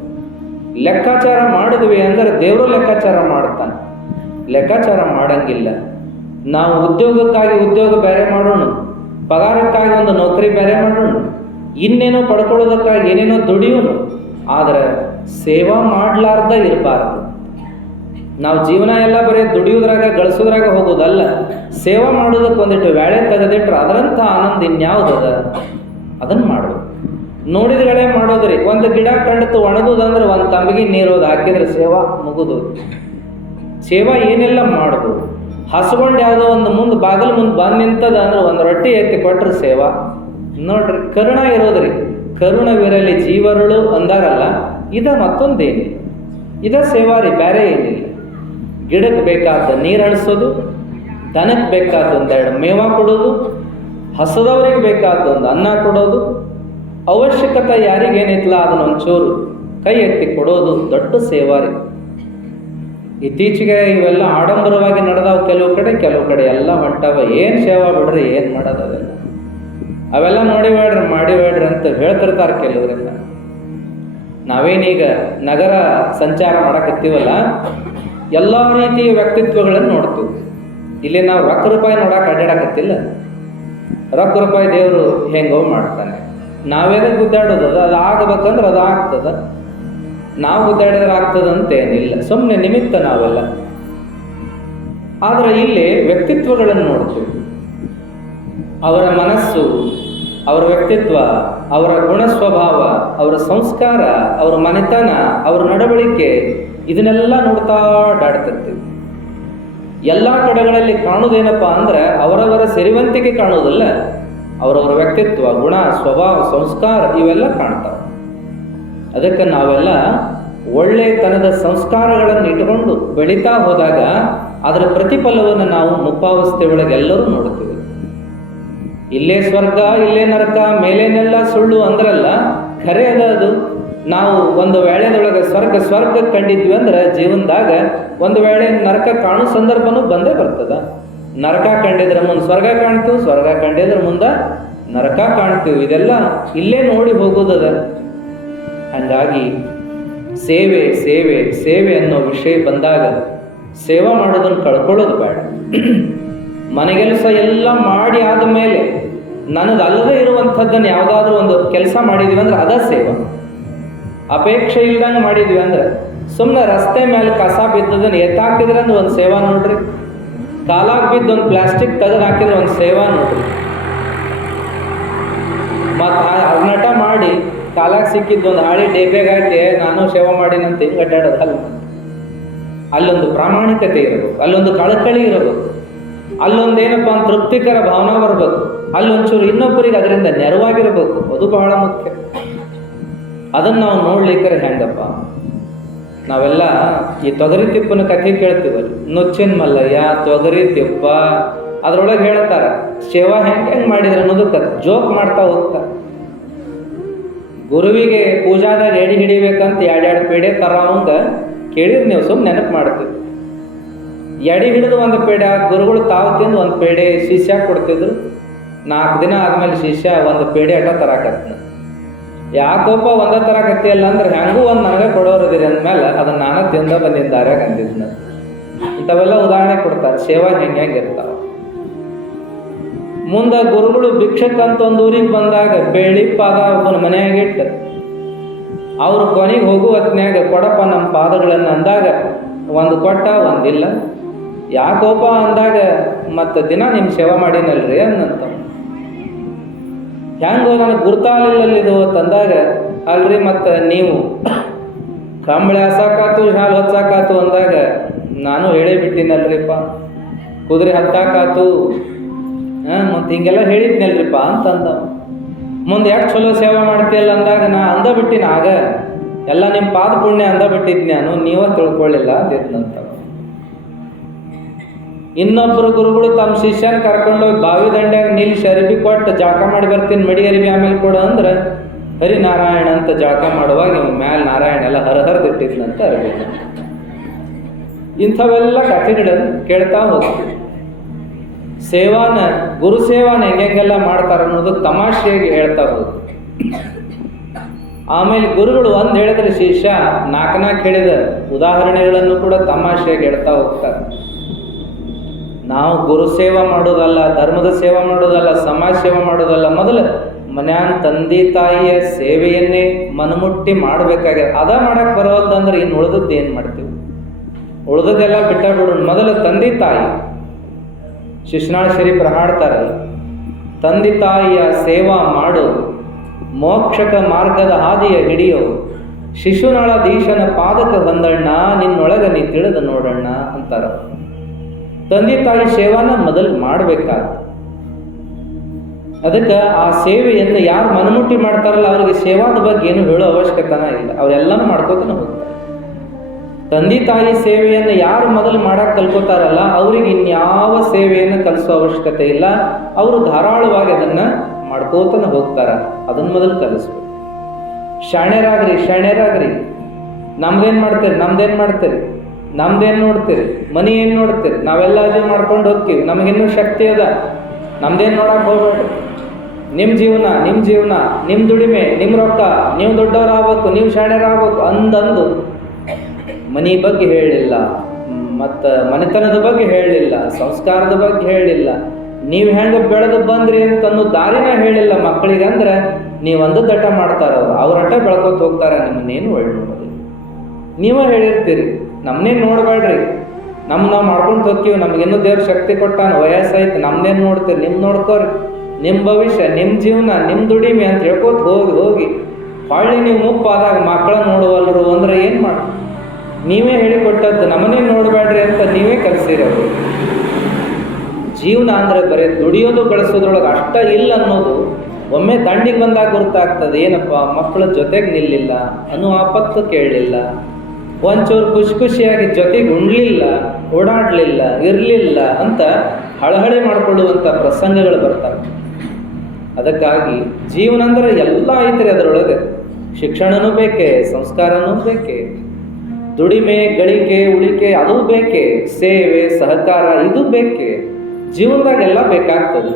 ಲೆಕ್ಕಾಚಾರ ಮಾಡಿದ್ವಿ ಅಂದರೆ ದೇವರು ಲೆಕ್ಕಾಚಾರ ಮಾಡ್ತಾನೆ, ಲೆಕ್ಕಾಚಾರ ಮಾಡಂಗಿಲ್ಲ. ನಾವು ಉದ್ಯೋಗಕ್ಕಾಗಿ ಉದ್ಯೋಗ ಬೇರೆ ಮಾಡೋಣ, ಪಗಾರಕ್ಕಾಗಿ ಒಂದು ನೌಕರಿ ಬೇರೆ ಮಾಡೋಣ, ಇನ್ನೇನೋ ಪಡ್ಕೊಳ್ಳೋದಕ್ಕಾಗಿ ಏನೇನೋ ದುಡಿಯೋನು. ಆದರೆ ಸೇವಾ ಮಾಡಲಾರ್ದ ಇರಬಾರ್ದು. ನಾವು ಜೀವನ ಎಲ್ಲ ಬರೀ ದುಡಿಯೋದ್ರಾಗ ಗಳಿಸೋದ್ರಾಗ ಹೋಗೋದಲ್ಲ, ಸೇವಾ ಮಾಡೋದಕ್ಕೆ ಒಂದಿಟ್ಟು ವೇಳೆ ತೆಗೆದಿಟ್ರೆ ಅದರಂಥ ಆನಂದ ಇನ್ಯಾವುದದ, ಅದನ್ನು ಮಾಡಬೇಕು. ನೋಡಿದ್ಗಳೇ ಮಾಡೋದ್ರಿ. ಒಂದು ಗಿಡ ಕಂಡಿತು ಒಣಗುದಂದ್ರೆ ಒಂದು ತಂಬಿಗೆ ನೀರೋದು ಹಾಕಿದ್ರೆ ಸೇವಾ ಮುಗುದು. ಸೇವಾ ಏನೆಲ್ಲ ಮಾಡ್ಬೋದು. ಹಸ್ಕೊಂಡು ಯಾವುದೋ ಒಂದು ಮುಂದೆ ಬಾಗಿಲು ಮುಂದೆ ಬಂದು ನಿಂತದ ಅಂದ್ರೆ ಒಂದು ರೊಟ್ಟಿ ಎತ್ತಿ ಕೊಟ್ರೆ ಸೇವಾ. ನೋಡ್ರಿ, ಕರುಣ ಇರೋದ್ರಿ. ಕರುಣವಿರಲಿ ಜೀವರುಳು ಅಂದಾರಲ್ಲ, ಇದ ಮತ್ತೊಂದೇನಿಲ್ಲ, ಇದ ಸೇವಾ ರೀ, ಬೇರೆ ಏನಿಲ್ಲ. ಗಿಡಕ್ಕೆ ಬೇಕಾದ ನೀರು ಹಣಿಸೋದು, ದನಕ್ಕೆ ಬೇಕಾದ ಒಂದೆರಡು ಮೇವ ಕೊಡೋದು, ಹಸದವ್ರಿಗೆ ಬೇಕಾದ ಒಂದು ಅನ್ನ ಕೊಡೋದು, ಅವಶ್ಯಕತೆ ಯಾರಿಗೇನಿತ್ತಲ್ಲ ಅದನ್ನ ಒಂಚೂರು ಕೈ ಎತ್ತಿ ಕೊಡೋದು ದೊಡ್ಡ ಸೇವಾ ರೀ. ಇತ್ತೀಚೆಗೆ ಇವೆಲ್ಲ ಆಡಂಬರವಾಗಿ ನಡೆದಾವ ಕೆಲವು ಕಡೆ ಎಲ್ಲ ಹೊಂಟಾವ. ಏನು ಸೇವಾ ಬಿಡ್ರಿ, ಏನು ಮಾಡೋದು ಅವೆಲ್ಲ ಮಾಡಿಬೇಡ್ರಿ ಅಂತ ಹೇಳ್ತಿರ್ತಾರೆ ಕೆಲವರೆಲ್ಲ. ನಾವೇನೀಗ ನಗರ ಸಂಚಾರ ಮಾಡಕತ್ತೀವಲ್ಲ, ಎಲ್ಲ ರೀತಿಯ ವ್ಯಕ್ತಿತ್ವಗಳನ್ನು ನೋಡ್ತೀವಿ. ಇಲ್ಲಿ ನಾವು ರೊಕ್ಕ ರೂಪಾಯಿ ನೋಡಕ್ಕೆ ಅಡ್ಡಾಡಕತ್ತಿಲ್ಲ. ರೊಕ್ಕ ರೂಪಾಯಿ ದೇವರು ಹೆಂಗೋ ಮಾಡ್ತಾನೆ. ನಾವೇನೇ ಗುದ್ದಾಡೋದು, ಅದು ಆಗಬೇಕಂದ್ರೆ ಅದು ಆಗ್ತದ. ನಾವು ಗುದ್ದಾಡಿದ್ರೆ ಆಗ್ತದಂತೇನಿಲ್ಲ, ಸುಮ್ಮನೆ ನಿಮಿತ್ತ ನಾವೆಲ್ಲ. ಆದರೆ ಇಲ್ಲಿ ವ್ಯಕ್ತಿತ್ವಗಳನ್ನು ನೋಡ್ತೀವಿ. ಅವರ ಮನಸ್ಸು, ಅವರ ವ್ಯಕ್ತಿತ್ವ, ಅವರ ಗುಣ ಸ್ವಭಾವ, ಅವರ ಸಂಸ್ಕಾರ, ಅವರ ಮನೆತನ, ಅವರ ನಡವಳಿಕೆ, ಇದನ್ನೆಲ್ಲ ನೋಡ್ತಾ ಅಡ್ಡಾಡ್ತಿರ್ತೀವಿ. ಎಲ್ಲ ಕಡೆಗಳಲ್ಲಿ ಕಾಣೋದೇನಪ್ಪ ಅಂದ್ರೆ ಅವರವರ ಸಿರಿವಂತಿಕೆ ಕಾಣೋದಲ್ಲ, ಅವರವರ ವ್ಯಕ್ತಿತ್ವ, ಗುಣ ಸ್ವಭಾವ, ಸಂಸ್ಕಾರ ಇವೆಲ್ಲ ಕಾಣ್ತಾವೆ. ಅದಕ್ಕೆ ನಾವೆಲ್ಲ ಒಳ್ಳೆತನದ ಸಂಸ್ಕಾರಗಳನ್ನು ಇಟ್ಟುಕೊಂಡು ಬೆಳೀತಾ ಹೋದಾಗ ಅದರ ಪ್ರತಿಫಲವನ್ನು ನಾವು ಮುಪ್ಪಾವಸ್ಥೆ ಒಳಗೆ ಎಲ್ಲರೂ ನೋಡ್ತೀವಿ. ಇಲ್ಲೇ ಸ್ವರ್ಗ, ಇಲ್ಲೇ ನರಕ, ಮೇಲೇನೆಲ್ಲ ಸುಳ್ಳು ಅಂದ್ರಲ್ಲ, ಖರೆ ಅದು. ನಾವು ಒಂದು ವೇಳೆದೊಳಗೆ ಸ್ವರ್ಗ ಕಂಡಿದ್ವಿ ಅಂದ್ರೆ ಜೀವನದಾಗ ಒಂದು ವೇಳೆ ನರಕ ಕಾಣೋ ಸಂದರ್ಭನೂ ಬಂದೇ ಬರ್ತದ. ನರಕ ಕಂಡಿದ್ರೆ ಮುಂದೆ ಸ್ವರ್ಗ ಕಾಣ್ತೀವಿ, ಸ್ವರ್ಗ ಕಂಡಿದ್ರೆ ಮುಂದೆ ನರಕ ಕಾಣ್ತೀವಿ. ಇದೆಲ್ಲ ಇಲ್ಲೇ ನೋಡಿ ಹೋಗೋದದ. ಹಾಗಾಗಿ ಸೇವೆ ಸೇವೆ ಸೇವೆ ಅನ್ನೋ ವಿಷಯ ಬಂದಾಗ ಸೇವಾ ಮಾಡೋದನ್ನು ಕಳ್ಕೊಳ್ಳೋದು ಬೇಡ. ಮನೆಗೆಲಸ ಎಲ್ಲ ಮಾಡಿ ಆದಮೇಲೆ ನನಗಲ್ಲದೆ ಇರುವಂಥದ್ದನ್ನು ಯಾವುದಾದ್ರೂ ಒಂದು ಕೆಲಸ ಮಾಡಿದ್ವಿ ಅಂದ್ರೆ ಅದ ಸೇವಾ. ಅಪೇಕ್ಷೆ ಇಲ್ದಂಗೆ ಮಾಡಿದ್ವಿ ಅಂದ್ರೆ, ಸುಮ್ಮನೆ ರಸ್ತೆ ಮೇಲೆ ಕಸ ಬಿದ್ದದನ್ನು ಎತ್ತಾಕಿದ್ರೆ ಅಂದ್ರೆ ಒಂದು ಸೇವಾ ನೋಡ್ರಿ. ಕಾಲಾಗಿ ಬಿದ್ದು ಒಂದು ಪ್ಲಾಸ್ಟಿಕ್ ತೆಗೆದು ಹಾಕಿದ್ರೆ ಒಂದು ಸೇವಾ ನೋಡ್ರಿ. ಮತ್ತು ಅರ್ನಟ ಮಾಡಿ ಕಾಲಾಗಿ ಸಿಕ್ಕಿದ್ದು ಒಂದು ಹಾಳಿ ಡೇಬೆಗೆ ಹಾಕಿ ನಾನು ಸೇವಾ ಮಾಡಿನಂತ ಹಿಂಗೆ ಅಡ್ಡಾಡೋದಲ್ಲ. ಅಲ್ಲೊಂದು ಪ್ರಾಮಾಣಿಕತೆ ಇರಬೇಕು, ಅಲ್ಲೊಂದು ಕಳಕಳಿ ಇರಬೇಕು, ಅಲ್ಲೊಂದೇನಪ್ಪ ಅಂತ ತೃಪ್ತಿಕರ ಭಾವನೆ ಬರಬೇಕು, ಅಲ್ಲೊಂಚೂರು ಇನ್ನೊಬ್ಬರಿಗೆ ಅದರಿಂದ ನೆರವಾಗಿರಬೇಕು. ಅದು ಬಹಳ ಮುಖ್ಯ. ಅದನ್ನು ನಾವು ನೋಡ್ಲಿಕ್ಕರೆ ಹೆಂಗಪ್ಪ, ನಾವೆಲ್ಲ ಈ ತೊಗರಿ ತಿಪ್ಪನ ಕಥೆ ಕೇಳ್ತೀವಲ್ಲ, ನುಚ್ಚಿನ ಮಲ್ಲಯ್ಯ, ತೊಗರಿ ತಿಪ್ಪ, ಅದ್ರೊಳಗೆ ಹೇಳ್ತಾರೆ ಸೇವಾ ಹೆಂಗೆ ಮಾಡಿದ್ರೆ ಅನ್ನೋದಕ್ಕೆ ಜೋಕ್ ಮಾಡ್ತಾ ಹೋಗ್ತಾರೆ. ಗುರುವಿಗೆ ಪೂಜಾದಾಗ ಎಡಿ ಹಿಡಿಬೇಕಂತ ಎರಡೆರಡು ಪೇಡೆ ತರವಂಗ ಕೇಳಿದ್ರೆ ನೀವು ಸುಮ್ಮನೆ ನೆನಪು ಮಾಡ್ತೀವಿ. ಎಡಿ ಹಿಡಿದು ಒಂದು ಪೇಡೆ ಗುರುಗಳು ತಾವು ತಿಂದು ಒಂದು ಪೇಡೆ ಶಿಷ್ಯ ಕೊಡ್ತಿದ್ರು. 4 ದಿನ ಆದಮೇಲೆ ಶಿಷ್ಯ ಒಂದು ಪೇಡೆ ಅಟ ತರಾಕತ್ತ. ಯಾಕೋಪ ಒಂದೇ ತರಾಕತ್ತಿಯಲ್ಲ ಅಂದ್ರೆ ಹೆಂಗೂ ಒಂದು ನನಗೆ ಕೊಡೋರಿದ್ದೀರಿ ಅಂದಮೇಲೆ ಅದನ್ನು ನಾನು ತಿಂದ ಬಂದಿದ್ದಾರ್ಯಾಗ ಅಂದಿದ್ನ. ಇಂಥವೆಲ್ಲ ಉದಾಹರಣೆ ಕೊಡ್ತಾರೆ ಸೇವಾ ಹೆಂಗೆ ಇರ್ತಾವೆ. ಮುಂದೆ ಗುರುಗಳು ಭಿಕ್ಷಕ್ಕಂತ ಒಂದು ಊರಿಗೆ ಬಂದಾಗ ಬೆಳ್ಳಿ ಪಾದ ಒಬ್ಬನ ಮನೆಯಾಗಿಟ್ಟು ಅವರು ಕೊನೆಗೆ ಹೋಗುವ ಹೊತ್ನ್ಯಾಗ ಕೊಡಪ್ಪ ನಮ್ಮ ಪಾದಗಳನ್ನು ಅಂದಾಗ ಒಂದು ಕೊಟ್ಟ ಒಂದಿಲ್ಲ. ಯಾಕೋಪ ಅಂದಾಗ ಮತ್ತು ದಿನ ನಿಮ್ಮ ಸೇವಾ ಮಾಡಿನಲ್ರಿ ಅನ್ನಂತ. ಹೆಂಗೋ ನನಗೆ ಗುರ್ತಾಲಿಲ್ಲಲ್ಲಿದು ಅಂತಂದಾಗ, ಅಲ್ರಿ ಮತ್ತು ನೀವು ಕಂಬಳಿ ಹಸಾಕಾತು ಶಾಲು ಹಚ್ಚಾಕಾತು ಅಂದಾಗ ನಾನು ಹೇಳೇ ಬಿಟ್ಟಿನಲ್ರಿಪ್ಪ, ಕುದುರೆ ಹತ್ತಾಕಾತು ಮತ್ತು ಹಿಂಗೆಲ್ಲ ಹೇಳಿದ್ನಲ್ರಿಪ್ಪ ಅಂತಂದ. ಮುಂದೆ ಎಷ್ಟು ಚಲೋ ಸೇವೆ ಮಾಡ್ತೀಯಲ್ಲ ಅಂದಾಗ ನಾ ಅಂದ ಬಿಟ್ಟಿನ, ಆಗ ಎಲ್ಲ ನಿಮ್ಮ ಪಾದ ಪುಣ್ಯ ಅಂದ ಬಿಟ್ಟಿದ್ ನಾನು, ನೀವೇ ತಿಳ್ಕೊಳ್ಳಿಲ್ಲ ಅಂದಿದ್ನಂತ. ಇನ್ನೊಬ್ಬರು ಗುರುಗಳು ತಮ್ಮ ಶಿಷ್ಯನ ಕರ್ಕೊಂಡೋಗಿ ಬಾವಿ ದಂಡ್ಯಾಗ ನಿಲ್ಲಿಸಿ ಅರಿಬಿ ಕೊಟ್ಟು ಜಳಕ ಮಾಡಿ ಬರ್ತೀನಿ, ಮಡಿ ಅರಿಬಿ ಆಮೇಲೆ ಕೊಡು ಅಂದ್ರೆ ಹರಿನಾರಾಯಣ ಅಂತ ಜಳಕ ಮಾಡುವಾಗ ಇವ್ ಮ್ಯಾಲೆ ನಾರಾಯಣ ಎಲ್ಲ ಹರಿದಿಟ್ಟಿದ್ನಂತ ಅರಿಬಿ. ಇಂಥವೆಲ್ಲ ಕಥೆಗಳನ್ನು ಕೇಳ್ತಾ ಹೋಗ್ತೀವಿ. ಸೇವಾನ, ಗುರು ಸೇವಾನ ಹೆಂಗೆಲ್ಲ ಮಾಡ್ತಾರೆ ಅನ್ನೋದು ತಮಾಷೆಯಾಗಿ ಹೇಳ್ತಾ ಹೋಗ್ತೀವಿ. ಆಮೇಲೆ ಗುರುಗಳು ಒಂದು ಹೇಳಿದ್ರೆ ಶಿಷ್ಯ 4 ಹೇಳಿದ ಉದಾಹರಣೆಗಳನ್ನು ಕೂಡ ತಮಾಷೆಯಾಗಿ ಹೇಳ್ತಾ ಹೋಗ್ತಾರೆ. ನಾವು ಗುರು ಸೇವಾ ಮಾಡೋದಲ್ಲ, ಧರ್ಮದ ಸೇವಾ ಮಾಡೋದಲ್ಲ, ಸಮಾಜ ಸೇವಾ ಮಾಡೋದಲ್ಲ, ಮೊದಲು ಮನ್ಯಾನ ತಂದೆ ತಾಯಿಯ ಸೇವೆಯನ್ನೇ ಮನಮುಟ್ಟಿ ಮಾಡಬೇಕಾಗ್ಯದ. ಅದ ಮಾಡಕ್ಕೆ ಬರೋಲ್ದಂದ್ರೆ ಇನ್ನು ಉಳಿದದ್ದು ಏನು ಮಾಡ್ತೀವಿ? ಉಳಿದದ್ದೆಲ್ಲ ಬಿಟ್ಟ ಬಿಡೋಣ. ಮೊದಲು ತಂದೆ ತಾಯಿ, ಶಿಶುನಾಳ ಶರೀಫರು ಹಾಡ್ತಾರಲ್ಲ, ತಂದೆ ತಾಯಿಯ ಸೇವಾ ಮಾಡು, ಮೋಕ್ಷಕ ಮಾರ್ಗದ ಹಾದಿಯ ಹಿಡಿಯೋ, ಶಿಶುನಾಳಧೀಶನ ಪಾದಕ ಬಂದಣ್ಣ, ನಿನ್ನೊಳಗ ನೀ ತಿಳಿದು ನೋಡಣ್ಣ ಅಂತಾರ. ತಂದೆ ತಾಯಿ ಸೇವಾನ ಮೊದಲು ಮಾಡಬೇಕಾದ. ಅದಕ್ಕೆ ಆ ಸೇವೆಯನ್ನು ಯಾರು ಮನಮುಟ್ಟಿ ಮಾಡ್ತಾರಲ್ಲ ಅವರಿಗೆ ಸೇವಾದ ಬಗ್ಗೆ ಏನು ಹೇಳೋ ಅವಶ್ಯಕತೆನ ಇಲ್ಲ, ಅವರೆಲ್ಲನೂ ಮಾಡ್ಕೋತಾನೆ ಹೋಗ್ತಾರೆ. ತಂದೆ ತಾಯಿ ಸೇವೆಯನ್ನು ಯಾರು ಮೊದಲು ಮಾಡಕ್ಕೆ ಕಲ್ಕೋತಾರಲ್ಲ ಅವರಿಗೆ ಇನ್ಯಾವ ಸೇವೆಯನ್ನು ಕಲಿಸೋ ಅವಶ್ಯಕತೆ ಇಲ್ಲ. ಅವರು ಧಾರಾಳವಾಗಿ ಅದನ್ನು ಮಾಡ್ಕೋತಾನೆ ಹೋಗ್ತಾರೆ. ಅದನ್ನು ಮೊದಲು ಕಲಿಸ್ಬೇಕು. ಶಾಣ್ಯರಾಗ್ರಿ. ನಮ್ದೇನು ಮಾಡ್ತೀರಿ, ನಮ್ದೇನು ನೋಡ್ತೀರಿ, ಮನಿ ಏನು ನೋಡ್ತೀರಿ, ನಾವೆಲ್ಲ ಅದೇ ಮಾಡ್ಕೊಂಡು ಹೋಗ್ತೀವಿ, ನಮಗಿನ್ನೂ ಶಕ್ತಿ ಅದ, ನಮ್ದೇನು ನೋಡಕ್ಕೆ ಹೋಗ್ಬೇಡ್ರಿ. ನಿಮ್ಮ ಜೀವನ, ನಿಮ್ಮ ದುಡಿಮೆ, ನಿಮ್ಮ ರೊಕ್ಕ, ನೀವು ದೊಡ್ಡವರಾಗಬೇಕು, ನೀವು ಶಾಣ್ಯರಾಗಬೇಕು ಅಂದಂದು ಮನಿ ಬಗ್ಗೆ ಹೇಳಲಿಲ್ಲ, ಮತ್ತು ಮನೆತನದ ಬಗ್ಗೆ ಹೇಳಲಿಲ್ಲ, ಸಂಸ್ಕಾರದ ಬಗ್ಗೆ ಹೇಳಲಿಲ್ಲ, ನೀವು ಹೆಂಗೆ ಬೆಳೆದು ಬಂದ್ರಿ ಅಂತನ್ನೋ ದಾರಿನ ಹೇಳಿಲ್ಲ ಮಕ್ಕಳಿಗೆ. ಅಂದ್ರೆ ನೀವೊಂದು ದಟ್ಟ ಮಾಡ್ತಾರ, ಅವ್ರ ಅಟ್ಟ ಬೆಳ್ಕೊತ ಹೋಗ್ತಾರೆ, ನಿಮ್ಮನ್ನೇನು ಒಳ್ಳೆ ನೋಡೋದು. ನೀವೇ ಹೇಳಿರ್ತೀರಿ, ನಮ್ಮನ್ನೇನು ನೋಡಬೇಡ್ರಿ, ನಾವು ಮಾಡ್ಕೊಂಡು ಹೋಗ್ತೀವಿ, ನಮಗಿನ್ನೂ ದೇವ್ರ ಶಕ್ತಿ ಕೊಟ್ಟಾನ, ವಯಸ್ಸಾಯ್ತು, ನಮ್ಮನ್ನೇನು ನೋಡ್ತೀರಿ, ನಿಮ್ಮ ನೋಡ್ಕೋರಿ, ನಿಮ್ಮ ಭವಿಷ್ಯ, ನಿಮ್ಮ ಜೀವನ, ನಿಮ್ಮ ದುಡಿಮೆ ಅಂತ ಹೇಳ್ಕೋತ ಹೋಗಿ ಹೊಳ್ಳಿ ನೀವು ಮುಪ್ಪಾದಾಗ ಮಕ್ಕಳ ನೋಡುವಲ್ಲರು ಅಂದ್ರೆ ಏನು ಮಾಡಿ? ನೀವೇ ಹೇಳಿಕೊಟ್ಟದ್ದು ನಮ್ಮನ್ನೇ ನೋಡಬೇಡ್ರಿ ಅಂತ ನೀವೇ ಕಲಿಸಿರೋದು. ಜೀವನ ಅಂದರೆ ಬರೀ ದುಡಿಯೋದು ಗಳಿಸೋದ್ರೊಳಗೆ ಅಷ್ಟ ಇಲ್ಲ ಅನ್ನೋದು ಒಮ್ಮೆ ದಂಡಿಗೆ ಬಂದಾಗ ಗೊತ್ತಾಗ್ತದೆ. ಏನಪ್ಪ, ಮಕ್ಕಳ ಜೊತೆಗೆ ನಿಲ್ಲಿಲ್ಲ, ಆಪತ್ತು ಕೇಳಲಿಲ್ಲ, ಒಂಚೂರು ಖುಷಿಯಾಗಿ ಜೊತೆಗೆ ಉಣ್ಲಿಲ್ಲ, ಓಡಾಡಲಿಲ್ಲ, ಇರಲಿಲ್ಲ ಅಂತ ಹಳಹಳಿ ಮಾಡಿಕೊಳ್ಳುವಂಥ ಪ್ರಸಂಗಗಳು ಬರ್ತವೆ. ಅದಕ್ಕಾಗಿ ಜೀವನ ಅಂದರೆ ಎಲ್ಲ ಐತ್ರಿ. ಅದರೊಳಗೆ ಶಿಕ್ಷಣನೂ ಬೇಕೇ, ಸಂಸ್ಕಾರನೂ ಬೇಕೇ, ದುಡಿಮೆ ಗಳಿಕೆ ಉಳಿಕೆ ಅದು ಬೇಕೇ, ಸೇವೆ ಸಹಕಾರ ಇದು ಬೇಕೇ. ಜೀವನದಾಗೆಲ್ಲ ಬೇಕಾಗ್ತದೆ.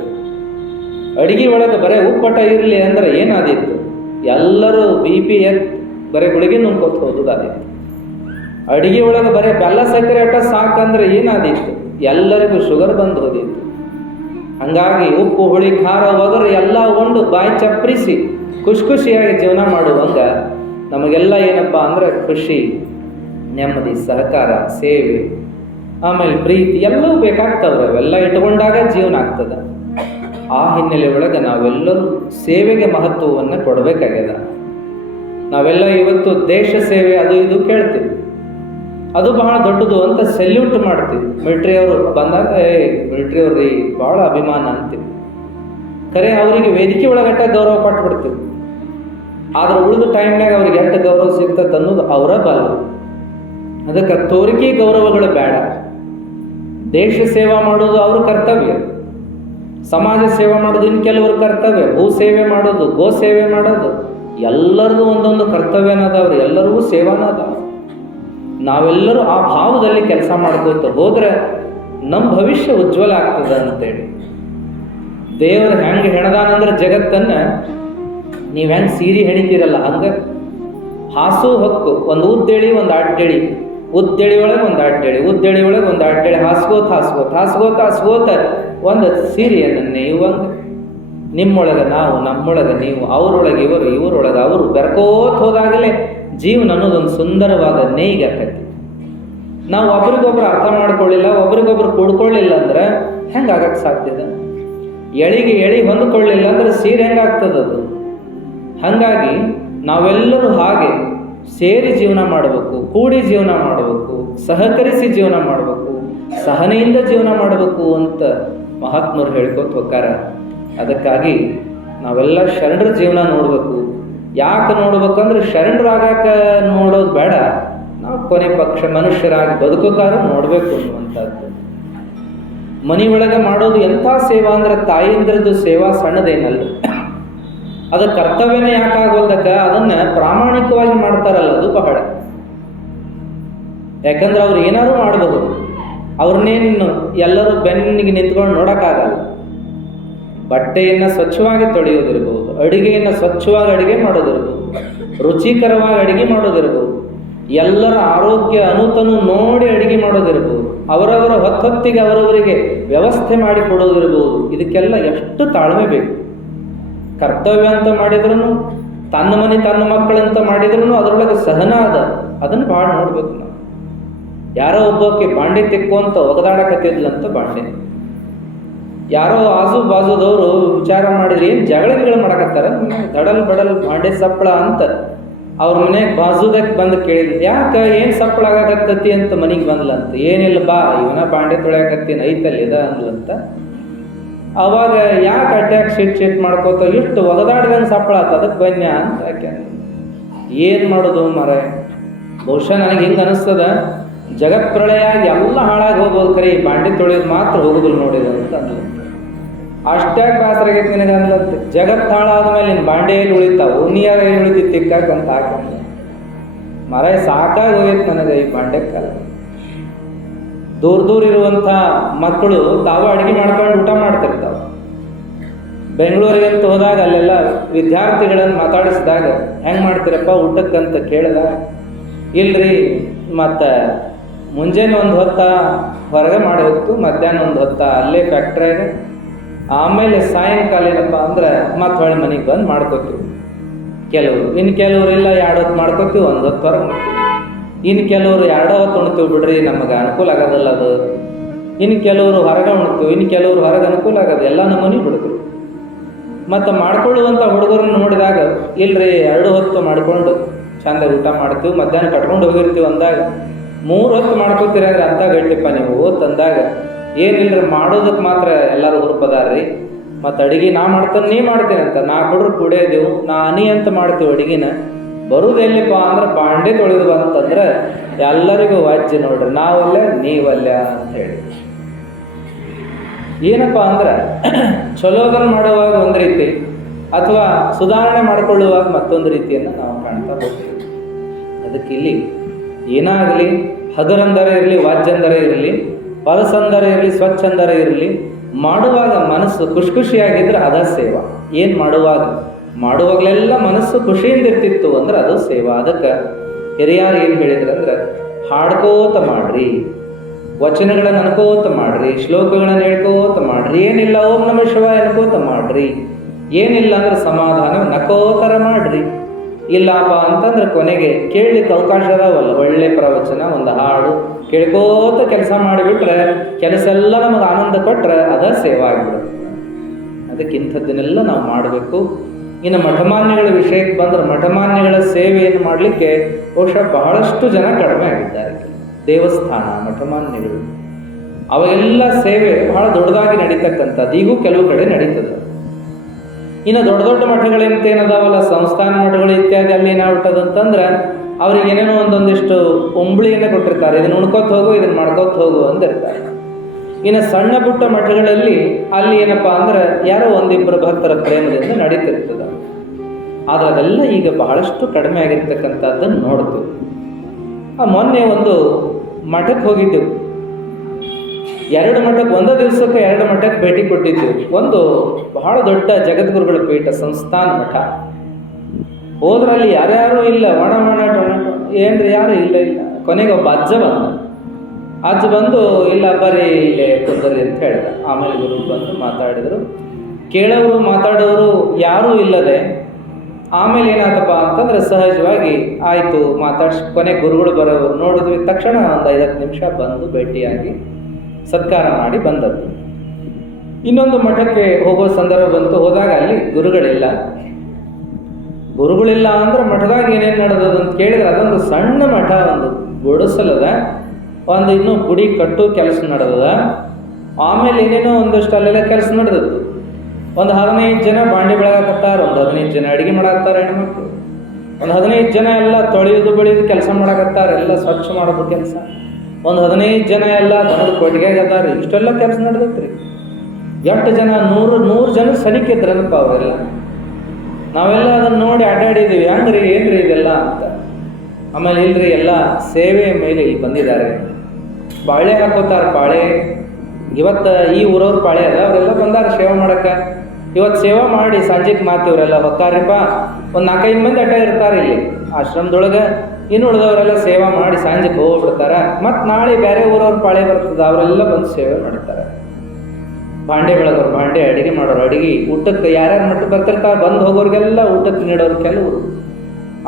ಅಡಿಗೆ ಒಳಗೆ ಬರೀ ಉಪ್ಪಟ ಇರಲಿ ಅಂದ್ರೆ ಏನಾದಿತ್ತು? ಎಲ್ಲರೂ BP ಬರೀ ಗುಳಿಗೆ ನುಂಗ್ಕೊತ ಹೋದಾದಿತ್ತು. ಅಡಿಗೆ ಒಳಗೆ ಬರೀ ಬೆಲ್ಲ ಸಕ್ಕರೆ ಅಟ್ಟ ಸಾಕಂದ್ರೆ ಏನಾದಿತ್ತು? ಎಲ್ಲರಿಗೂ ಶುಗರ್ ಬಂದು ಹೋದಿತ್ತು. ಹಾಗಾಗಿ ಉಪ್ಪು ಹುಳಿ ಖಾರ ಒಗರು ಎಲ್ಲ ಉಂಡು ಬಾಯಿ ಚಪ್ಪರಿಸಿ ಖುಷಿಯಾಗಿ ಜೀವನ ಮಾಡುವಂಗ ನಮಗೆಲ್ಲ ಏನಪ್ಪ ಅಂದರೆ ಖುಷಿ, ನೆಮ್ಮದಿ, ಸಹಕಾರ, ಸೇವೆ, ಆಮೇಲೆ ಪ್ರೀತಿ ಎಲ್ಲವೂ ಬೇಕಾಗ್ತವ್ರೆ. ಅವೆಲ್ಲ ಇಟ್ಕೊಂಡಾಗ ಜೀವನ ಆಗ್ತದೆ. ಆ ಹಿನ್ನೆಲೆ ಒಳಗೆ ನಾವೆಲ್ಲರೂ ಸೇವೆಗೆ ಮಹತ್ವವನ್ನು ಕೊಡಬೇಕಾಗ್ಯದ. ನಾವೆಲ್ಲ ಇವತ್ತು ದೇಶ ಸೇವೆ ಅದು ಇದು ಕೇಳ್ತೀವಿ, ಅದು ಬಹಳ ದೊಡ್ಡದು ಅಂತ ಸೆಲ್ಯೂಟ್ ಮಾಡ್ತೀವಿ. ಮಿಲಿಟ್ರಿಯವರು ಬಂದಾಗ ಮಿಲಿಟ್ರಿಯವ್ರಿ ಭಾಳ ಅಭಿಮಾನ ಅಂತೀವಿ. ಖರೆ ಅವರಿಗೆ ವೇದಿಕೆ ಒಳಗಟ್ಟ ಗೌರವ ಕೊಟ್ಬಿಡ್ತೀವಿ. ಆದ್ರೆ ಉಳಿದ ಟೈಮ್ನಾಗ ಅವ್ರಿಗೆ ಎಷ್ಟು ಗೌರವ ಸಿಗ್ತದೆ ಅನ್ನೋದು ಅವರ ಬಲ್ಲ. ಅದಕ್ಕೆ ತೋರಿಕೆ ಗೌರವಗಳು ಬೇಡ. ದೇಶ ಸೇವಾ ಮಾಡೋದು ಅವ್ರ ಕರ್ತವ್ಯ, ಸಮಾಜ ಸೇವೆ ಮಾಡೋದು ಇನ್ನು ಕೆಲವ್ರ ಕರ್ತವ್ಯ, ಭೂ ಸೇವೆ ಮಾಡೋದು, ಗೋ ಸೇವೆ ಮಾಡೋದು, ಎಲ್ಲರದು ಒಂದೊಂದು ಕರ್ತವ್ಯನದವ್ರು, ಎಲ್ಲರಿಗೂ ಸೇವಾನದ. ನಾವೆಲ್ಲರೂ ಆ ಭಾವದಲ್ಲಿ ಕೆಲಸ ಮಾಡ್ಕೋತ ಹೋದ್ರೆ ನಮ್ಮ ಭವಿಷ್ಯ ಉಜ್ವಲ ಆಗ್ತದೆ ಅಂತೇಳಿ. ದೇವರು ಹೆಂಗೆ ಹೆಣದಾನಂದ್ರೆ ಜಗತ್ತನ್ನು ನೀವು ಹೆಂಗೆ ಸೀರೆ ಹೆಣಿತೀರಲ್ಲ ಹಂಗೆ ಹಾಸು ಹೊಕ್ಕು, ಒಂದು ಉದ್ದೇಳಿ ಒಂದು ಅಡ್ಡೇಳಿ, ಉದ್ದೇಳಿ ಒಳಗೆ ಒಂದು ಅಡ್ಡೇಳಿ, ಉದ್ದೇಳಿ ಒಳಗೆ ಒಂದು ಅಡ್ಡೇಳಿ, ಹಾಸ್ಗೋತ ಒಂದು ಸೀರೆಯನ್ನು ನೇಯುವಂಗೆ ನಿಮ್ಮೊಳಗೆ ನಾವು, ನಮ್ಮೊಳಗೆ ನೀವು, ಅವರೊಳಗೆ ಇವರು, ಇವರೊಳಗೆ ಅವರು ಬೆರ್ಕೋತ ಹೋದಾಗಲೇ ಜೀವನ ಅನ್ನೋದೊಂದು ಸುಂದರವಾದ ನೇಯ್ಗೆ ಆಕೈತಿ. ನಾವು ಒಬ್ರಿಗೊಬ್ರು ಅರ್ಥ ಮಾಡ್ಕೊಳ್ಳಿಲ್ಲ, ಒಬ್ರಿಗೊಬ್ರು ಕೂಡ್ಕೊಳ್ಳಿಲ್ಲ ಅಂದ್ರೆ ಹೆಂಗೆ ಆಗಕ್ಕೆ ಸಾಧ್ಯದ? ಎಳಿ ಹೊಂದ್ಕೊಳ್ಳಿಲ್ಲ ಅಂದ್ರೆ ಸೀರೆ ಹೆಂಗಾಗ್ತದದು? ಹಾಗಾಗಿ ನಾವೆಲ್ಲರೂ ಹಾಗೆ ಸೇರಿ ಜೀವನ ಮಾಡಬೇಕು, ಕೂಡಿ ಜೀವನ ಮಾಡಬೇಕು, ಸಹಕರಿಸಿ ಜೀವನ ಮಾಡಬೇಕು, ಸಹನೆಯಿಂದ ಜೀವನ ಮಾಡಬೇಕು ಅಂತ ಮಹಾತ್ಮರು ಹೇಳ್ಕೊತ ಹೋಗ್ತಾರ. ಅದಕ್ಕಾಗಿ ನಾವೆಲ್ಲ ಶರಣರ ಜೀವನ ನೋಡಬೇಕು. ಯಾಕೆ ನೋಡ್ಬೇಕಂದ್ರೆ ಶರಣರಾಗಾಕ ನೋಡೋದು ಬೇಡ, ನಾವು ಕೊನೆ ಪಕ್ಷ ಮನುಷ್ಯರಾಗಿ ಬದುಕೋಕಾರ ನೋಡಬೇಕು ಅನ್ನುವಂಥದ್ದು. ಮನೆಯೊಳಗೆ ಮಾಡೋದು ಎಂಥ ಸೇವಾ ಅಂದ್ರೆ ತಾಯಿಯಂದ್ರದ್ದು ಸೇವಾ ಸಣ್ಣದೇನಲ್ಲ, ಅದು ಕರ್ತವ್ಯನೇ ಯಾಕಾಗೋದಕ್ಕ ಅದನ್ನು ಪ್ರಾಮಾಣಿಕವಾಗಿ ಮಾಡ್ತಾರಲ್ಲ ಅದು ಬಹಳ. ಯಾಕಂದ್ರೆ ಅವ್ರು ಏನಾದ್ರು ಮಾಡಬಹುದು, ಅವ್ರನ್ನೇನು ಎಲ್ಲರೂ ಬೆನ್ನಿಗೆ ನಿಂತ್ಕೊಂಡು ನೋಡೋಕ್ಕಾಗಲ್ಲ. ಬಟ್ಟೆಯನ್ನು ಸ್ವಚ್ಛವಾಗಿ ತೊಳೆಯೋದಿರ್ಬೋದು, ಅಡುಗೆಯನ್ನು ಸ್ವಚ್ಛವಾಗಿ ಅಡುಗೆ ಮಾಡೋದಿರ್ಬೋದು, ರುಚಿಕರವಾಗಿ ಅಡುಗೆ ಮಾಡೋದಿರ್ಬೋದು, ಎಲ್ಲರ ಆರೋಗ್ಯ ಅನುತನು ನೋಡಿ ಅಡುಗೆ ಮಾಡೋದಿರ್ಬೋದು, ಅವರವರ ಹೊತ್ತೊತ್ತಿಗೆ ಅವರವರಿಗೆ ವ್ಯವಸ್ಥೆ ಮಾಡಿ ಕೊಡೋದಿರ್ಬೋದು. ಇದಕ್ಕೆಲ್ಲ ಎಷ್ಟು ತಾಳ್ಮೆ ಬೇಕು. ಕರ್ತವ್ಯ ಅಂತ ಮಾಡಿದ್ರೂ, ತನ್ನ ಮನೆ ತನ್ನ ಮಕ್ಕಳಂತ ಮಾಡಿದ್ರೂ ಅದರೊಳಗೆ ಸಹನ ಅದ. ಅದನ್ನು ಭಾಳ ನೋಡ್ಬೇಕು ನಾವು. ಯಾರೋ ಒಬ್ಬಕ್ಕೆ ಬಾಂಡೆ ತೆಕ್ಕೊಂತ ಒಗದಾಡಕತ್ತಿದ್ಲಂತ ಬಾಂಡೆ, ಯಾರೋ ಆಜು ಬಾಜುದವರು ವಿಚಾರ ಮಾಡಿದ್ರೆ ಏನು ಜಗಳಗಳು ಮಾಡಕತ್ತಾರ, ದಡಲ್ ಬಡಲ್ ಬಾಂಡೆ ಸಪ್ಪಳ ಅಂತ ಅವ್ರ ಮನೆಗೆ ಬಾಜುದಕ್ಕೆ ಬಂದು ಕೇಳಿದ್ರು, ಯಾಕೆ ಏನು ಸಪ್ಪಳ ಆಗಾಕತ್ತತಿ ಅಂತ ಮನೆಗೆ ಬಂದ್ಲಂತ. ಏನಿಲ್ಲ ಬಾ ಇವನ ಬಾಂಡೆ ತೊಳೆಯಾಕತ್ತೀನಿ ಐತಲ್ಲಿ ಇದ ಅಂದ್ಲಂತ. ಅವಾಗ ಯಾಕೆ ಅಡ್ಡಾಕ್ ಶಿಟ್ ಮಾಡ್ಕೋತ ಇಷ್ಟು ಒಗದಾಡ್ದಂಗೆ ಸಪ್ಪಳ ಆತ ಅದಕ್ಕೆ ಬನ್ಯ ಅಂತ ಯಾಕೆ ಏನು ಮಾಡೋದು ಮರ. ಬಹುಶಃ ನನಗೆ ಹಿಂಗೆ ಅನಿಸ್ತದ, ಜಗತ್ ಪ್ರಳಯ ಎಲ್ಲ ಹಾಳಾಗಿ ಹೋಗೋದು, ಖರೀ ಬಾಂಡೆ ತೊಳೆಯೋದು ಮಾತ್ರ ಹೋಗೋದಿಲ್ಲ ನೋಡಿದ ಅಂತ ಅಂದ್ಲು. ಅಷ್ಟ್ಯಾಗ ಬೇಸರಾಗೈತೆ ನಿನಗೆ ಅಂದ್ಲಂತೆ. ಜಗತ್ತು ಹಾಳಾದ್ಮೇಲೆ ನಿನ್ನ ಬಾಂಡೆಯಲ್ಲಿ ಉಳಿತಾವು, ನೀಯಾಗ ಏನು ಉಳಿತಿತ್ತು ತಿಕ್ಕಾಕಂತ ಹಾಕಂದ. ಮರ ಸಾಕಾಗಿ ಹೋಗೈತೆ ನನಗೆ ಈ ಬಾಂಡೆ ಕಾಲ. ದೂರ ಇರುವಂಥ ಮಕ್ಕಳು ತಾವು ಅಡುಗೆ ಮಾಡ್ಕೊಂಡು ಊಟ ಮಾಡ್ತಿರ್ತಾವೆ. ಬೆಂಗಳೂರಿಗೆ ಅಂತ ಹೋದಾಗ ಅಲ್ಲೆಲ್ಲ ವಿದ್ಯಾರ್ಥಿಗಳನ್ನು ಮಾತಾಡಿಸಿದಾಗ ಹೆಂಗೆ ಮಾಡ್ತೀರಪ್ಪ ಊಟಕ್ಕಂತ ಕೇಳಿದಾಗ, ಇಲ್ರಿ ಮತ್ತು ಮುಂಜಾನೆ ಒಂದು ಹೊತ್ತ ಹೊರಗೆ ಮಾಡಿ ಹೋಗ್ತು, ಮಧ್ಯಾಹ್ನ ಒಂದು ಹೊತ್ತ ಅಲ್ಲೇ ಫ್ಯಾಕ್ಟ್ರಿಯಾಗ, ಆಮೇಲೆ ಸಾಯಂಕಾಲ ಏನಪ್ಪ ಅಂದ್ರೆ ಮತ್ತೆ ಹೊಳೆ ಮನೆಗೆ ಬಂದು ಮಾಡ್ಕೋತೀವಿ. ಇನ್ನು ಕೆಲವರು ಇಲ್ಲ 2 ಹೊತ್ತು ಮಾಡ್ಕೋತೀವಿ, 1 ಹೊತ್ತು ಹೊರಗೆ ಮಾಡ್ತೀವಿ. ಇನ್ನು ಕೆಲವರು 2 ಹೊತ್ತು ಉಣ್ತೀವಿ ಬಿಡ್ರಿ, ನಮಗೆ ಅನುಕೂಲ ಆಗೋದಿಲ್ಲ ಅದು. ಇನ್ನು ಕೆಲವರು ಹೊರಗೆ ಉಣ್ತೀವಿ, ಇನ್ನು ಕೆಲವರು ಹೊರಗೆ ಅನುಕೂಲ ಆಗೋದು. ಎಲ್ಲ ನಮ್ಮನೆ ಹುಡುಗರು ಮತ್ತು ಮಾಡ್ಕೊಳ್ಳುವಂಥ ಹುಡುಗರನ್ನ ನೋಡಿದಾಗ, ಇಲ್ರಿ 2 ಹೊತ್ತು ಮಾಡ್ಕೊಂಡು ಚಂದ ಊಟ ಮಾಡ್ತೀವಿ, ಮಧ್ಯಾಹ್ನ ಕಟ್ಕೊಂಡು ಹೋಗಿರ್ತೀವಿ ಅಂದಾಗ 3 ಹೊತ್ತು ಮಾಡ್ಕೋತೀರಂದ್ರೆ ಅಂತ ಗಟ್ಟಿಪ್ಪ ನೀವು ತಂದಾಗ, ಏನಿಲ್ಲರಿ ಮಾಡೋದಕ್ಕೆ ಮಾತ್ರ ಎಲ್ಲರೂ ಹುರುಪದಾರ್ರಿ, ಮತ್ತು ಅಡುಗೆ ನಾ ಮಾಡ್ತಾನೆ ನೀ ಮಾಡ್ತೀನಿ ಅಂತ, ನಾ ಕೊಡ್ರು ಕುಡಿಯೋದೆವು, ನಾ ಅನಿ ಅಂತ ಮಾಡ್ತೀವಿ ಅಡುಗೆನ. ಬರೋದು ಎಲ್ಲಿಪ್ಪ ಅಂದ್ರೆ ಬಾಂಡೆ ತೊಳೆದು ಬಂತಂದ್ರೆ ಎಲ್ಲರಿಗೂ ವಾಜ್ಯ ನೋಡ್ರಿ, ನಾವಲ್ಲ ನೀವಲ್ಲ ಅಂಥೇಳಿ. ಏನಪ್ಪ ಅಂದ್ರೆ ಚಲೋದನ್ನು ಮಾಡುವಾಗ ಒಂದು ರೀತಿ, ಅಥವಾ ಸುಧಾರಣೆ ಮಾಡಿಕೊಳ್ಳುವಾಗ ಮತ್ತೊಂದು ರೀತಿಯನ್ನು ನಾವು ಕಾಣ್ತಾ ಹೋಗ್ತೀವಿ. ಅದಕ್ಕೆ ಇಲ್ಲಿ ಏನಾಗಲಿ, ಹಗರಂದರೆ ಇರಲಿ, ವಾಜ್ಯಂದರೆ ಇರಲಿ, ಪಲಸಂದರೆ ಇರಲಿ, ಸ್ವಚ್ಛಂದರೆ ಇರಲಿ, ಮಾಡುವಾಗ ಮನಸ್ಸು ಖುಷಿಯಾಗಿದ್ರೆ ಅದ ಸೇವಾ. ಏನು ಮಾಡುವಾಗಲೆಲ್ಲ ಮನಸ್ಸು ಖುಷಿಯಿಂದ ಇರ್ತಿತ್ತು ಅಂದ್ರೆ ಅದು ಸೇವಾ. ಅದಕ್ಕೆ ಹಿರಿಯರು ಏನು ಹೇಳಿದ್ರು ಅಂದ್ರೆ, ಹಾಡ್ಕೋತ ಮಾಡ್ರಿ, ವಚನಗಳನ್ನು ಅನ್ಕೋತ ಮಾಡ್ರಿ, ಶ್ಲೋಕಗಳನ್ನು ಹೇಳ್ಕೋತ ಮಾಡ್ರಿ. ಏನಿಲ್ಲ ಓಂ ನಮಃ ಶಿವಾಯ ಅನ್ಕೋತ ಮಾಡ್ರಿ. ಏನಿಲ್ಲ ಅಂದ್ರೆ ಸಮಾಧಾನ ನಕೋತರ ಮಾಡ್ರಿ. ಇಲ್ಲಪ್ಪ ಅಂತಂದ್ರೆ ಕೊನೆಗೆ ಕೇಳಲಿಕ್ಕೆ ಅವಕಾಶ ಅದಾವಲ್ಲ, ಒಳ್ಳೆ ಪ್ರವಚನ, ಒಂದು ಹಾಡು ಕೇಳ್ಕೋತ ಕೆಲಸ ಮಾಡಿಬಿಟ್ರೆ, ಕೆಲಸ ಎಲ್ಲ ನಮಗೆ ಆನಂದ ಕೊಟ್ರೆ ಅದ ಸೇವಾ ಆಗಿಬಿಡುತ್ತೆ. ಅದಕ್ಕೆ ಇಂಥದ್ದನ್ನೆಲ್ಲ ನಾವು ಮಾಡಬೇಕು. ಇನ್ನು ಮಠಮಾನ್ಯಗಳ ವಿಷಯಕ್ಕೆ ಬಂದ್ರೆ, ಮಠಮಾನ್ಯಗಳ ಸೇವೆಯನ್ನು ಮಾಡಲಿಕ್ಕೆ ಬಹುಶಃ ಬಹಳಷ್ಟು ಜನ ಕಡಿಮೆ ಆಗಿದ್ದಾರೆ. ದೇವಸ್ಥಾನ, ಮಠಮಾನ್ಯಗಳು, ಅವೆಲ್ಲ ಸೇವೆ ಬಹಳ ದೊಡ್ಡದಾಗಿ ನಡೀತಕ್ಕಂಥದ್ದು. ಈಗೂ ಕೆಲವು ಕಡೆ ನಡೀತದೆ. ಇನ್ನು ದೊಡ್ಡ ದೊಡ್ಡ ಮಠಗಳಂತೇನದಾವಲ್ಲ, ಸಂಸ್ಥಾನ ಮಠಗಳು ಇತ್ಯಾದಿ, ಅಲ್ಲಿ ಏನಾಗ್ಬಿಟ್ಟದಂತಂದ್ರೆ ಅವ್ರಿಗೆ ಏನೇನೋ ಒಂದೊಂದಿಷ್ಟು ಉಂಬಳಿಯನ್ನು ಕೊಟ್ಟಿರ್ತಾರೆ. ಇದನ್ನ ಉಣ್ಕೋತ ಹೋಗು, ಇದನ್ನ ಮಾಡ್ಕೋತ ಹೋಗು ಅಂದಿರ್ತಾರೆ. ಇನ್ನು ಸಣ್ಣ ಪುಟ್ಟ ಮಠಗಳಲ್ಲಿ ಅಲ್ಲಿ ಏನಪ್ಪಾ ಅಂದ್ರೆ ಯಾರೋ ಒಂದಿಬ್ಬರು ಭಕ್ತರ ಪ್ರೇಮದಿಂದ ನಡೀತಿರ್ತದೆ. ಆದರೆ ಅದೆಲ್ಲ ಈಗ ಬಹಳಷ್ಟು ಕಡಿಮೆ ಆಗಿರ್ತಕ್ಕಂಥದ್ದನ್ನು ನೋಡ್ತೀವಿ. ಮೊನ್ನೆ ಒಂದು ಮಠಕ್ಕೆ ಹೋಗಿದ್ದೆವು. 2 ಮಠಕ್ಕೆ, ಒಂದೇ ದಿವಸಕ್ಕೆ 2 ಮಠಕ್ಕೆ ಭೇಟಿ ಕೊಟ್ಟಿದ್ದೆವು. ಒಂದು ಬಹಳ ದೊಡ್ಡ ಜಗದ್ಗುರುಗಳ ಪೀಠ, ಸಂಸ್ಥಾನ ಮಠ. ಹೋದ್ರಲ್ಲಿ ಯಾರ್ಯಾರು ಇಲ್ಲ, ಒಣ ಏನ್ರಿ ಯಾರು ಇಲ್ಲ. ಕೊನೆಗೆ ಒಬ್ಬ ಅಜ್ಜ ಬಂದು ಇಲ್ಲ ಬರೀ ಇಲ್ಲೇ ಕುಂದರಿ ಅಂತ ಹೇಳಿದ. ಆಮೇಲೆ ಗುರು ಬಂದು ಮಾತಾಡಿದರು. ಕೇಳೋರು ಮಾತಾಡೋರು ಯಾರೂ ಇಲ್ಲದೆ ಆಮೇಲೆ ಏನಾಯ್ತಪ್ಪ ಅಂತಂದ್ರೆ ಸಹಜವಾಗಿ ಆಯಿತು ಮಾತಾಡ್ಸಿ ಕೊನೆ ಗುರುಗಳು ಬರೋರು ನೋಡಿದ್ವಿ. ತಕ್ಷಣ ಒಂದು 5-10 ನಿಮಿಷ ಬಂದು ಭೇಟಿಯಾಗಿ ಸತ್ಕಾರ ಮಾಡಿ ಬಂದದ್ದು. ಇನ್ನೊಂದು ಮಠಕ್ಕೆ ಹೋಗೋ ಸಂದರ್ಭ ಬಂತು. ಹೋದಾಗ ಅಲ್ಲಿ ಗುರುಗಳಿಲ್ಲ ಅಂದ್ರೆ ಮಠದಾಗ ಏನೇನು ನಡೆದದು ಅಂತ ಕೇಳಿದ್ರೆ, ಅದೊಂದು ಸಣ್ಣ ಮಠ, ಒಂದು ಗುಡಿಸಲದ, ಒಂದು ಇನ್ನೂ ಗುಡಿ ಕಟ್ಟು ಕೆಲಸ ನಡೆದದ. ಆಮೇಲೆ ಏನೇನೋ ಒಂದಷ್ಟು ಅಲ್ಲೆಲ್ಲ ಕೆಲಸ ನಡೆದದ್ದು. ಒಂದು 15 ಜನ ಬಾಂಡೆ ಬೆಳಗಾಕತ್ತಾರ, ಒಂದು 15 ಜನ ಅಡುಗೆ ಮಾಡಾಕತ್ತಾರ ಹೆಣ್ಮಕ್ಳು, ಒಂದು 15 ಜನ ಎಲ್ಲ ತೊಳೆಯೋದು ಬೆಳೆಯೋದು ಕೆಲಸ ಮಾಡಾಕತ್ತಾರ, ಎಲ್ಲ ಸ್ವಚ್ಛ ಮಾಡೋದು ಕೆಲಸ, ಒಂದು 15 ಜನ ಎಲ್ಲ ದನದ ಕೊಟ್ಟಿಗೆಗೆ ಅದಾರ. ಇಷ್ಟೆಲ್ಲ ಕೆಲಸ ನಡೆದತ್ರಿ. 8 ಜನ 100 ಜನ ಸನಿಕಿದ್ರನಪ್ಪ ಅವರೆಲ್ಲ. ನಾವೆಲ್ಲ ಅದನ್ನು ನೋಡಿ ಅಡ್ಡಾಡಿದ್ದೀವಿ, ಹಂಗ್ರಿ ಏನ್ರಿ ಇದೆಲ್ಲ ಅಂತ. ಆಮೇಲೆ ಇಲ್ರಿ ಎಲ್ಲ ಸೇವೆಯ ಮೇಲೆ ಇಲ್ಲಿ ಬಂದಿದ್ದಾರೆ. ಬಾಳೆ ಹಾಕೋತಾರ. ಬಾಳೆ ಇವತ್ತು ಈ ಊರವ್ರ ಬಾಳೆ ಅದ, ಅವರೆಲ್ಲ ಬಂದಾರ ಸೇವೆ ಮಾಡಕ್ಕೆ. ಇವತ್ತು ಸೇವೆ ಮಾಡಿ ಸಂಜೆಗೆ ಮಾತಿವ್ರೆಲ್ಲ ಹೊಕ್ಕಾರಿಪ್ಪ. ಒಂದು 4-5 ಮಂದಿ ಅಡ್ಡ ಇರ್ತಾರೆ ಇಲ್ಲಿ ಆಶ್ರಮದೊಳಗೆ. ಇನ್ನು ಉಳಿದವರೆಲ್ಲ ಸೇವೆ ಮಾಡಿ ಸಂಜೆಗೆ ಹೋಗ್ಬಿಡ್ತಾರೆ. ಮತ್ತು ನಾಳೆ ಬೇರೆ ಊರವ್ರ ಪಾಳೆ ಬರ್ತದೆ, ಅವರೆಲ್ಲ ಬಂದು ಸೇವೆ ಮಾಡ್ತಾರೆ. ಬಾಂಡೆ ಬೆಳಗೋರು ಬಾಂಡೆ, ಅಡುಗೆ ಮಾಡೋರು ಅಡುಗೆ, ಊಟಕ್ಕೆ ಯಾರ್ಯಾರು ಮಟ್ಟಕ್ಕೆ ಬರ್ತಿರ್ತಾರೆ ಬಂದು ಹೋಗೋರಿಗೆಲ್ಲ ಊಟಕ್ಕೆ ನೀಡೋರು ಕೆಲವರು.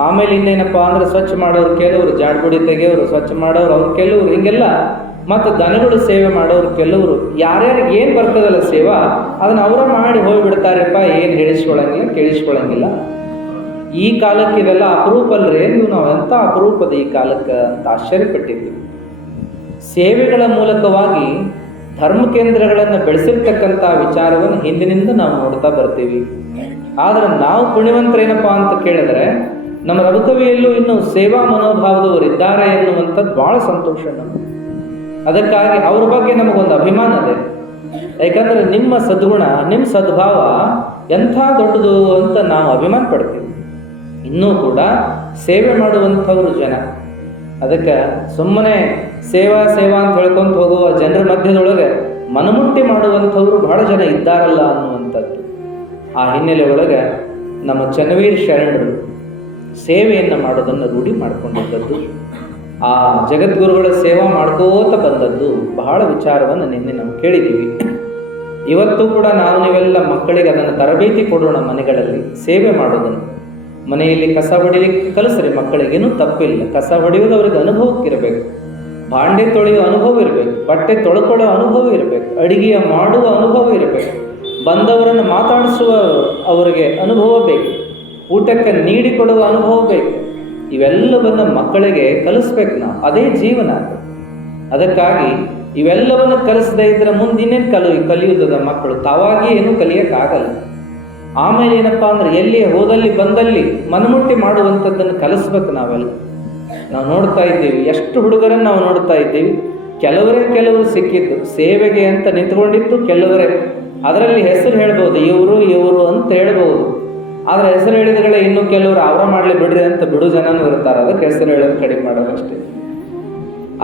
ಆಮೇಲೆ ಇನ್ನೇನಪ್ಪ ಅಂದ್ರೆ ಸ್ವಚ್ಛ ಮಾಡೋರು ಕೆಲವರು, ಜಾಡ್ಗುಡಿ ತೆಗೆಯೋರು, ಸ್ವಚ್ಛ ಮಾಡೋರು ಅವ್ರು ಕೆಲವರು, ಹಿಂಗೆಲ್ಲ. ಮತ್ತು ದನಗಳು ಸೇವೆ ಮಾಡೋರು ಕೆಲವರು. ಯಾರ್ಯಾರಿಗೆ ಏನು ಬರ್ತದಲ್ಲ ಸೇವಾ, ಅದನ್ನು ಅವರ ಮಾಡಿ ಹೋಗಿಬಿಡ್ತಾರಪ್ಪ. ಏನು ಹೇಳಿಸ್ಕೊಳಂಗಿಲ್ಲ, ಕೇಳಿಸ್ಕೊಳಂಗಿಲ್ಲ. ಈ ಕಾಲಕ್ಕೆ ಇದೆಲ್ಲ ಅಪರೂಪ ಅಲ್ರಿ, ನಾವು ಎಂಥ ಅಪರೂಪದ ಈ ಕಾಲಕ್ಕೆ ಅಂತ ಆಶ್ಚರ್ಯಪಟ್ಟಿದ್ವಿ. ಸೇವೆಗಳ ಮೂಲಕವಾಗಿ ಧರ್ಮ ಕೇಂದ್ರಗಳನ್ನು ಬೆಳೆಸಿರ್ತಕ್ಕಂಥ ವಿಚಾರವನ್ನು ಹಿಂದಿನಿಂದ ನಾವು ನೋಡ್ತಾ ಬರ್ತೀವಿ. ಆದರೆ ನಾವು ಪುಣ್ಯವಂತರೇನಪ್ಪ ಅಂತ ಕೇಳಿದ್ರೆ, ನಮ್ಮ ರಘುಕವಿಯಲ್ಲೂ ಇನ್ನು ಸೇವಾ ಮನೋಭಾವದವರು ಇದ್ದಾರೆ ಎನ್ನುವಂಥದ್ದು ಭಾಳ ಸಂತೋಷ ನಮಗೆ. ಅದಕ್ಕಾಗಿ ಅವ್ರ ಬಗ್ಗೆ ನಮಗೊಂದು ಅಭಿಮಾನ ಇದೆ. ಯಾಕಂದರೆ ನಿಮ್ಮ ಸದ್ಗುಣ, ನಿಮ್ಮ ಸದ್ಭಾವ ಎಂಥ ದೊಡ್ಡದು ಅಂತ ನಾವು ಅಭಿಮಾನ ಪಡ್ತೀವಿ. ಇನ್ನೂ ಕೂಡ ಸೇವೆ ಮಾಡುವಂಥವ್ರು ಜನ. ಅದಕ್ಕೆ ಸುಮ್ಮನೆ ಸೇವಾ ಅಂತ ಹೇಳ್ಕೊಂತ ಹೋಗುವ ಜನರ ಮಧ್ಯದೊಳಗೆ ಮನಮುಟ್ಟಿ ಮಾಡುವಂಥವ್ರು ಬಹಳ ಜನ ಇದ್ದಾರಲ್ಲ ಅನ್ನುವಂಥದ್ದು. ಆ ಹಿನ್ನೆಲೆ ಒಳಗೆ ನಮ್ಮ ಚನ್ನವೀರ್ ಶರಣರು ಸೇವೆಯನ್ನು ಮಾಡೋದನ್ನು ರೂಢಿ ಮಾಡಿಕೊಂಡಿದ್ದದ್ದು, ಆ ಜಗದ್ಗುರುಗಳ ಸೇವಾ ಮಾಡ್ಕೋತ ಬಂದದ್ದು ಬಹಳ ವಿಚಾರವನ್ನು ನಿನ್ನೆ ನಾವು ಕೇಳಿದ್ದೀವಿ. ಇವತ್ತು ಕೂಡ ನೀವೆಲ್ಲ ಮಕ್ಕಳಿಗೆ ಅದನ್ನು ತರಬೇತಿ ಕೊಡೋಣ. ಮನೆಗಳಲ್ಲಿ ಸೇವೆ ಮಾಡೋದನ್ನು, ಮನೆಯಲ್ಲಿ ಕಸ ಹೊಡಿಲಿಕ್ಕೆ ಕಲಿಸ್ರಿ ಮಕ್ಕಳಿಗೇನು ತಪ್ಪಿಲ್ಲ. ಕಸ ಹೊಡೆಯೋದು ಅವ್ರಿಗೆ ಅನುಭವಕ್ಕಿರಬೇಕು, ಬಾಂಡೆ ತೊಳೆಯುವ ಅನುಭವ ಇರಬೇಕು, ಬಟ್ಟೆ ತೊಳ್ಕೊಳ್ಳೋ ಅನುಭವ ಇರಬೇಕು, ಅಡಿಗೆಯ ಮಾಡುವ ಅನುಭವ ಇರಬೇಕು, ಬಂದವರನ್ನು ಮಾತಾಡಿಸುವ ಅವರಿಗೆ ಅನುಭವ ಬೇಕು, ಊಟಕ್ಕೆ ನೀಡಿಕೊಡುವ ಅನುಭವ ಬೇಕು. ಇವೆಲ್ಲವನ್ನು ಮಕ್ಕಳಿಗೆ ಕಲಿಸ್ಬೇಕು ನಾವು. ಅದೇ ಜೀವನ. ಅದಕ್ಕಾಗಿ ಇವೆಲ್ಲವನ್ನು ಕಲಿಸದೇ ಇದ್ರೆ ಮುಂದೆ ಇನ್ನೇನು ಕಲಿಯುವುದದ ಮಕ್ಕಳು ತಾವಾಗಿ ಏನೂ ಕಲಿಯೋಕ್ಕಾಗಲ್ಲ. ಆಮೇಲೆ ಏನಪ್ಪ ಅಂದ್ರೆ ಎಲ್ಲಿ ಹೋದಲ್ಲಿ ಬಂದಲ್ಲಿ ಮನಮುಟ್ಟಿ ಮಾಡುವಂಥದ್ದನ್ನು ಕಲಿಸ್ಬೇಕು ನಾವೆಲ್ಲ. ನಾವು ನೋಡ್ತಾ ಇದ್ದೀವಿ, ಎಷ್ಟು ಹುಡುಗರನ್ನು ನಾವು ನೋಡ್ತಾ ಇದ್ದೀವಿ. ಕೆಲವರು ಸಿಕ್ಕಿದ್ದು ಸೇವೆಗೆ ಅಂತ ನಿಂತ್ಕೊಂಡಿದ್ದು ಕೆಲವರೇ. ಅದರಲ್ಲಿ ಹೆಸರು ಹೇಳ್ಬೋದು, ಇವರು ಅಂತ ಹೇಳ್ಬೋದು. ಆದರೆ ಹೆಸರು ಹೇಳಿದ್ಗಳೇ ಇನ್ನೂ ಕೆಲವರು ಅವರ ಮಾಡಲಿ ಬಿಡ್ರಿ ಅಂತ ಬಿಡು ಜನನೂ ಇರ್ತಾರೆ. ಅದಕ್ಕೆ ಹೆಸರು ಹೇಳೋದು ಕಡಿಮೆ ಮಾಡೋದು ಅಷ್ಟೇ.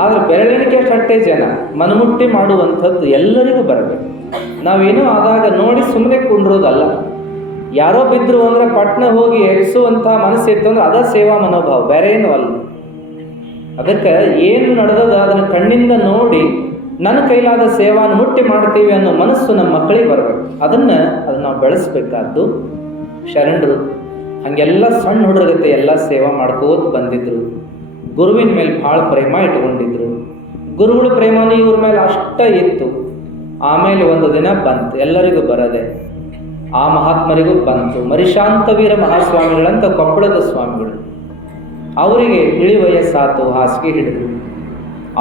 ಆದರೆ ಬೆರಳೆಣಿಕೆ ಅಷ್ಟೇ ಜನ ಮನಮುಟ್ಟಿ ಮಾಡುವಂಥದ್ದು ಎಲ್ಲರಿಗೂ ಬರಬೇಕು. ನಾವೇನೋ ಆದಾಗ ನೋಡಿ ಸುಮ್ಮನೆ ಕುಂಡ್ರೋದಲ್ಲ. ಯಾರೋ ಬಿದ್ದರು ಅಂದರೆ ಪಟ್ನ ಹೋಗಿ ಎರಿಸುವಂಥ ಮನಸ್ಸಿತ್ತು ಅಂದ್ರೆ ಅದ ಸೇವಾ ಮನೋಭಾವ, ಬೇರೆ ಏನೂ ಅಲ್ಲ. ಅದಕ್ಕೆ ಏನು ನಡೆದದ ಅದನ್ನು ಕಣ್ಣಿಂದ ನೋಡಿ ನನ್ನ ಕೈಲಾದ ಸೇವಾನ ಮುಟ್ಟಿ ಮಾಡ್ತೀವಿ ಅನ್ನೋ ಮನಸ್ಸು ನಮ್ಮ ಮಕ್ಕಳಿಗೆ ಬರಬೇಕು. ಅದನ್ನು ನಾವು ಬೆಳೆಸ್ಬೇಕಾದ್ದು. ಶರಣರು ಹಾಗೆಲ್ಲ ಸಣ್ಣ ಹುಡುಗರಗತ್ತೆ ಎಲ್ಲ ಸೇವಾ ಮಾಡ್ಕೋತ ಬಂದಿದ್ರು. ಗುರುವಿನ ಮೇಲೆ ಭಾಳ ಪ್ರೇಮ ಇಟ್ಕೊಂಡಿದ್ರು. ಗುರುಗಳ ಪ್ರೇಮನೂ ಇವ್ರ ಮೇಲೆ ಅಷ್ಟ ಇತ್ತು. ಆಮೇಲೆ ಒಂದು ದಿನ ಬಂತು, ಎಲ್ಲರಿಗೂ ಬರದೆ ಆ ಮಹಾತ್ಮರಿಗೂ ಬಂತು. ಮರಿಶಾಂತವೀರ ಮಹಾಸ್ವಾಮಿಗಳಂತ ಕೊಪ್ಪಳದ ಸ್ವಾಮಿಗಳು, ಅವರಿಗೆ ಇಳಿ ವಯಸ್ಸಾತು, ಹಾಸಿಗೆ ಹಿಡಿದ್ರು.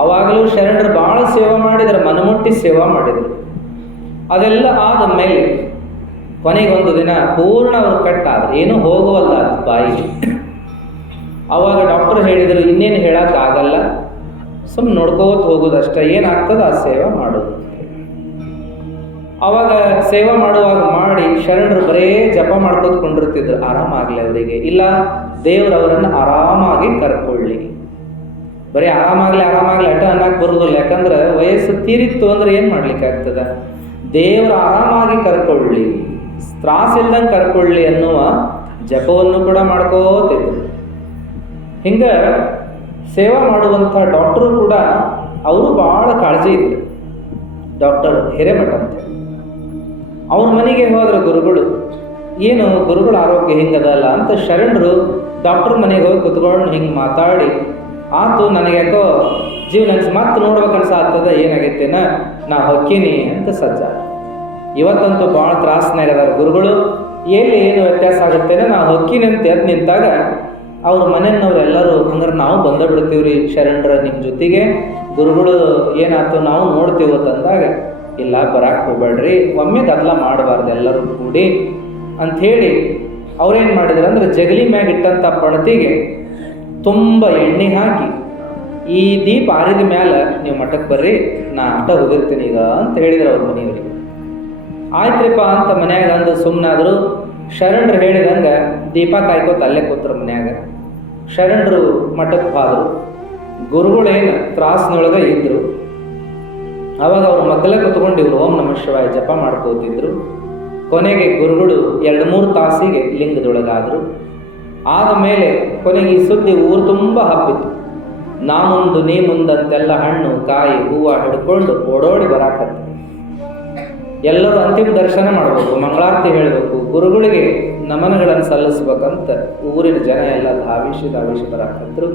ಅವಾಗಲೂ ಶರಣರು ಭಾಳ ಸೇವಾ ಮಾಡಿದ್ರು, ಮನಮುಟ್ಟಿ ಸೇವಾ ಮಾಡಿದರು. ಅದೆಲ್ಲ ಆದ ಮೇಲೆ ಕೊನೆಗೆ ಒಂದು ದಿನ ಪೂರ್ಣ ಅವರು ಕಟ್ಟಾದ್ರೆ ಏನೂ ಹೋಗುವಲ್ಲ ಬಾಯಿಗೆ. ಅವಾಗ ಡಾಕ್ಟರ್ ಹೇಳಿದರು, ಇನ್ನೇನು ಹೇಳೋಕ್ಕಾಗಲ್ಲ, ಸುಮ್ಮನೆ ನೋಡ್ಕೋತ ಹೋಗೋದಷ್ಟೇ, ಏನಾಗ್ತದೆ ಆ ಸೇವೆ ಮಾಡೋದು. ಅವಾಗ ಸೇವೆ ಮಾಡುವಾಗ ಮಾಡಿ ಶರಣರು ಬರೇ ಜಪ ಮಾಡ್ಕೋತ ಕೊಂಡಿರ್ತಿದ್ರು, ಆರಾಮಾಗಲಿ ಅವರಿಗೆ, ಇಲ್ಲ ದೇವರು ಅವರನ್ನು ಆರಾಮಾಗಿ ಕರ್ಕೊಳ್ಳಿ. ಬರೀ ಆರಾಮಾಗಲಿ ಅಟ ಅನ್ನಕ್ಕೆ ಬರೋದಿಲ್ಲ. ಯಾಕಂದ್ರೆ ವಯಸ್ಸು ತೀರಿತ್ತು ಅಂದ್ರೆ ಏನು ಮಾಡ್ಲಿಕ್ಕೆ ಆಗ್ತದೆ? ದೇವರು ಆರಾಮಾಗಿ ಕರ್ಕೊಳ್ಳಿ, ತ್ರಾಸಿಲ್ದಂಗೆ ಕರ್ಕೊಳ್ಳಿ ಅನ್ನುವ ಜಪವನ್ನು ಕೂಡ ಮಾಡ್ಕೋತಿದ್ರು. ಹಿಂಗೆ ಸೇವಾ ಮಾಡುವಂಥ ಡಾಕ್ಟರು ಕೂಡ ಅವರು ಭಾಳ ಕಾಳಜಿ ಇದ್ರು. ಡಾಕ್ಟರ್ ಹಿರೇಮಠ ಅಂತ ಅವ್ರ ಮನೆಗೆ ಹೋದ್ರೆ ಗುರುಗಳು, ಏನು ಗುರುಗಳ ಆರೋಗ್ಯ ಹಿಂಗದಲ್ಲ ಅಂತ ಶರಣರು ಡಾಕ್ಟರ್ ಮನೆಗೆ ಹೋಗಿ ಕುತ್ಕೊಂಡು ಹಿಂಗೆ ಮಾತಾಡಿ, ಆತು ನನಗೆ ಯಾಕೋ ಜೀವನ ಮತ್ತೆ ನೋಡ್ಬೇಕನ್ಸಾಗ್ತದ, ಏನಾಗೈತೇನ ನಾ ಹೊಕ್ಕೀನಿ ಅಂತ ಸಜ್ಜ. ಇವತ್ತಂತೂ ಭಾಳ ತ್ರಾಸನಾಗದಾರ ಗುರುಗಳು, ಎಲ್ಲಿ ಏನು ವ್ಯತ್ಯಾಸ ಆಗುತ್ತೇನೆ ನಾ ಹೊಕ್ಕೀನಿ ಅಂತ ಎದ್ದು ನಿಂತಾಗ ಅವ್ರ ಮನೆಯವ್ರೆಲ್ಲರೂ ಹಂಗಾರೆ ನಾವು ಬಂದ ಬಿಡ್ತೀವ್ರಿ ಶರಣರ ನಿಮ್ಮ ಜೊತೆಗೆ, ಗುರುಗಳು ಏನಾಯ್ತು ನಾವು ನೋಡ್ತೀವಿ ತಂದಾಗ, ಇಲ್ಲ ಬರಾಕ್ ಹೋಗ್ಬೇಡ್ರಿ, ಒಮ್ಮೆ ಗದ್ದಲ ಮಾಡಬಾರ್ದು ಎಲ್ಲರೂ ಕೂಡಿ ಅಂಥೇಳಿ ಅವ್ರೇನು ಮಾಡಿದ್ರು ಅಂದ್ರೆ ಜಗಲಿ ಮ್ಯಾಗ ಇಟ್ಟಂಥ ಪಣತಿಗೆ ತುಂಬ ಎಣ್ಣೆ ಹಾಕಿ, ಈ ದೀಪ ಆರಿದ ಮ್ಯಾಲೆ ನೀವು ಮಠಕ್ಕೆ ಬರ್ರಿ, ನಾ ಆಟ ಹೋಗಿರ್ತೀನಿ ಈಗ ಅಂತ ಹೇಳಿದ್ರು ಅವ್ರ ಮನೆಯವರಿಗೆ. ಆಯ್ತ್ರಿಪ್ಪ ಅಂತ ಮನ್ಯಾಗ ಅಂದು ಸುಮ್ಮನಾದ್ರು. ಶರಣರು ಹೇಳಿದಂಗೆ ದೀಪ ಕಾಯ್ಕೋತ ಅಲ್ಲೇ ಕೂತ್ರು ಮನ್ಯಾಗ. ಶರಣರು ಮಠಕ್ಕೆ ಹೋದ್ರು. ಗುರುಗಳೇನು ತ್ರಾಸಿನೊಳಗೆ ಇದ್ರು. ಅವಾಗ ಅವ್ರ ಮಗ್ಗಲೇ ಕೂತ್ಕೊಂಡಿವ್ರು, ಓಂ ನಮಃ ಶಿವಾಯ ಜಪ ಮಾಡ್ಕೋತಿದ್ರು. ಕೊನೆಗೆ ಗುರುಗಳು 2-3 ತಾಸಿಗೆ ಲಿಂಗದೊಳಗಾದರು. ಆದ ಮೇಲೆ ಕೊನೆಗೆ ಈ ಸುದ್ದಿ ಊರು ತುಂಬ ಹಬ್ಬಿತು. ನಾ ಮುಂದು ನೀ ಮುಂದಂತೆಲ್ಲ ಹಣ್ಣು ಕಾಯಿ ಹೂವು ಹಿಡ್ಕೊಂಡು ಓಡೋಡಿ ಬರಾಕತ್ತು. ಎಲ್ಲರೂ ಅಂತಿಮ ದರ್ಶನ ಮಾಡಬೇಕು, ಮಂಗಳಾರತಿ ಹೇಳಬೇಕು, ಗುರುಗಳಿಗೆ ನಮನಗಳನ್ನು ಸಲ್ಲಿಸ್ಬೇಕಂತ ಊರಿನ ಜನ ಎಲ್ಲ ಧಾವಿಸಿ ಬರಾಕತ್ರು.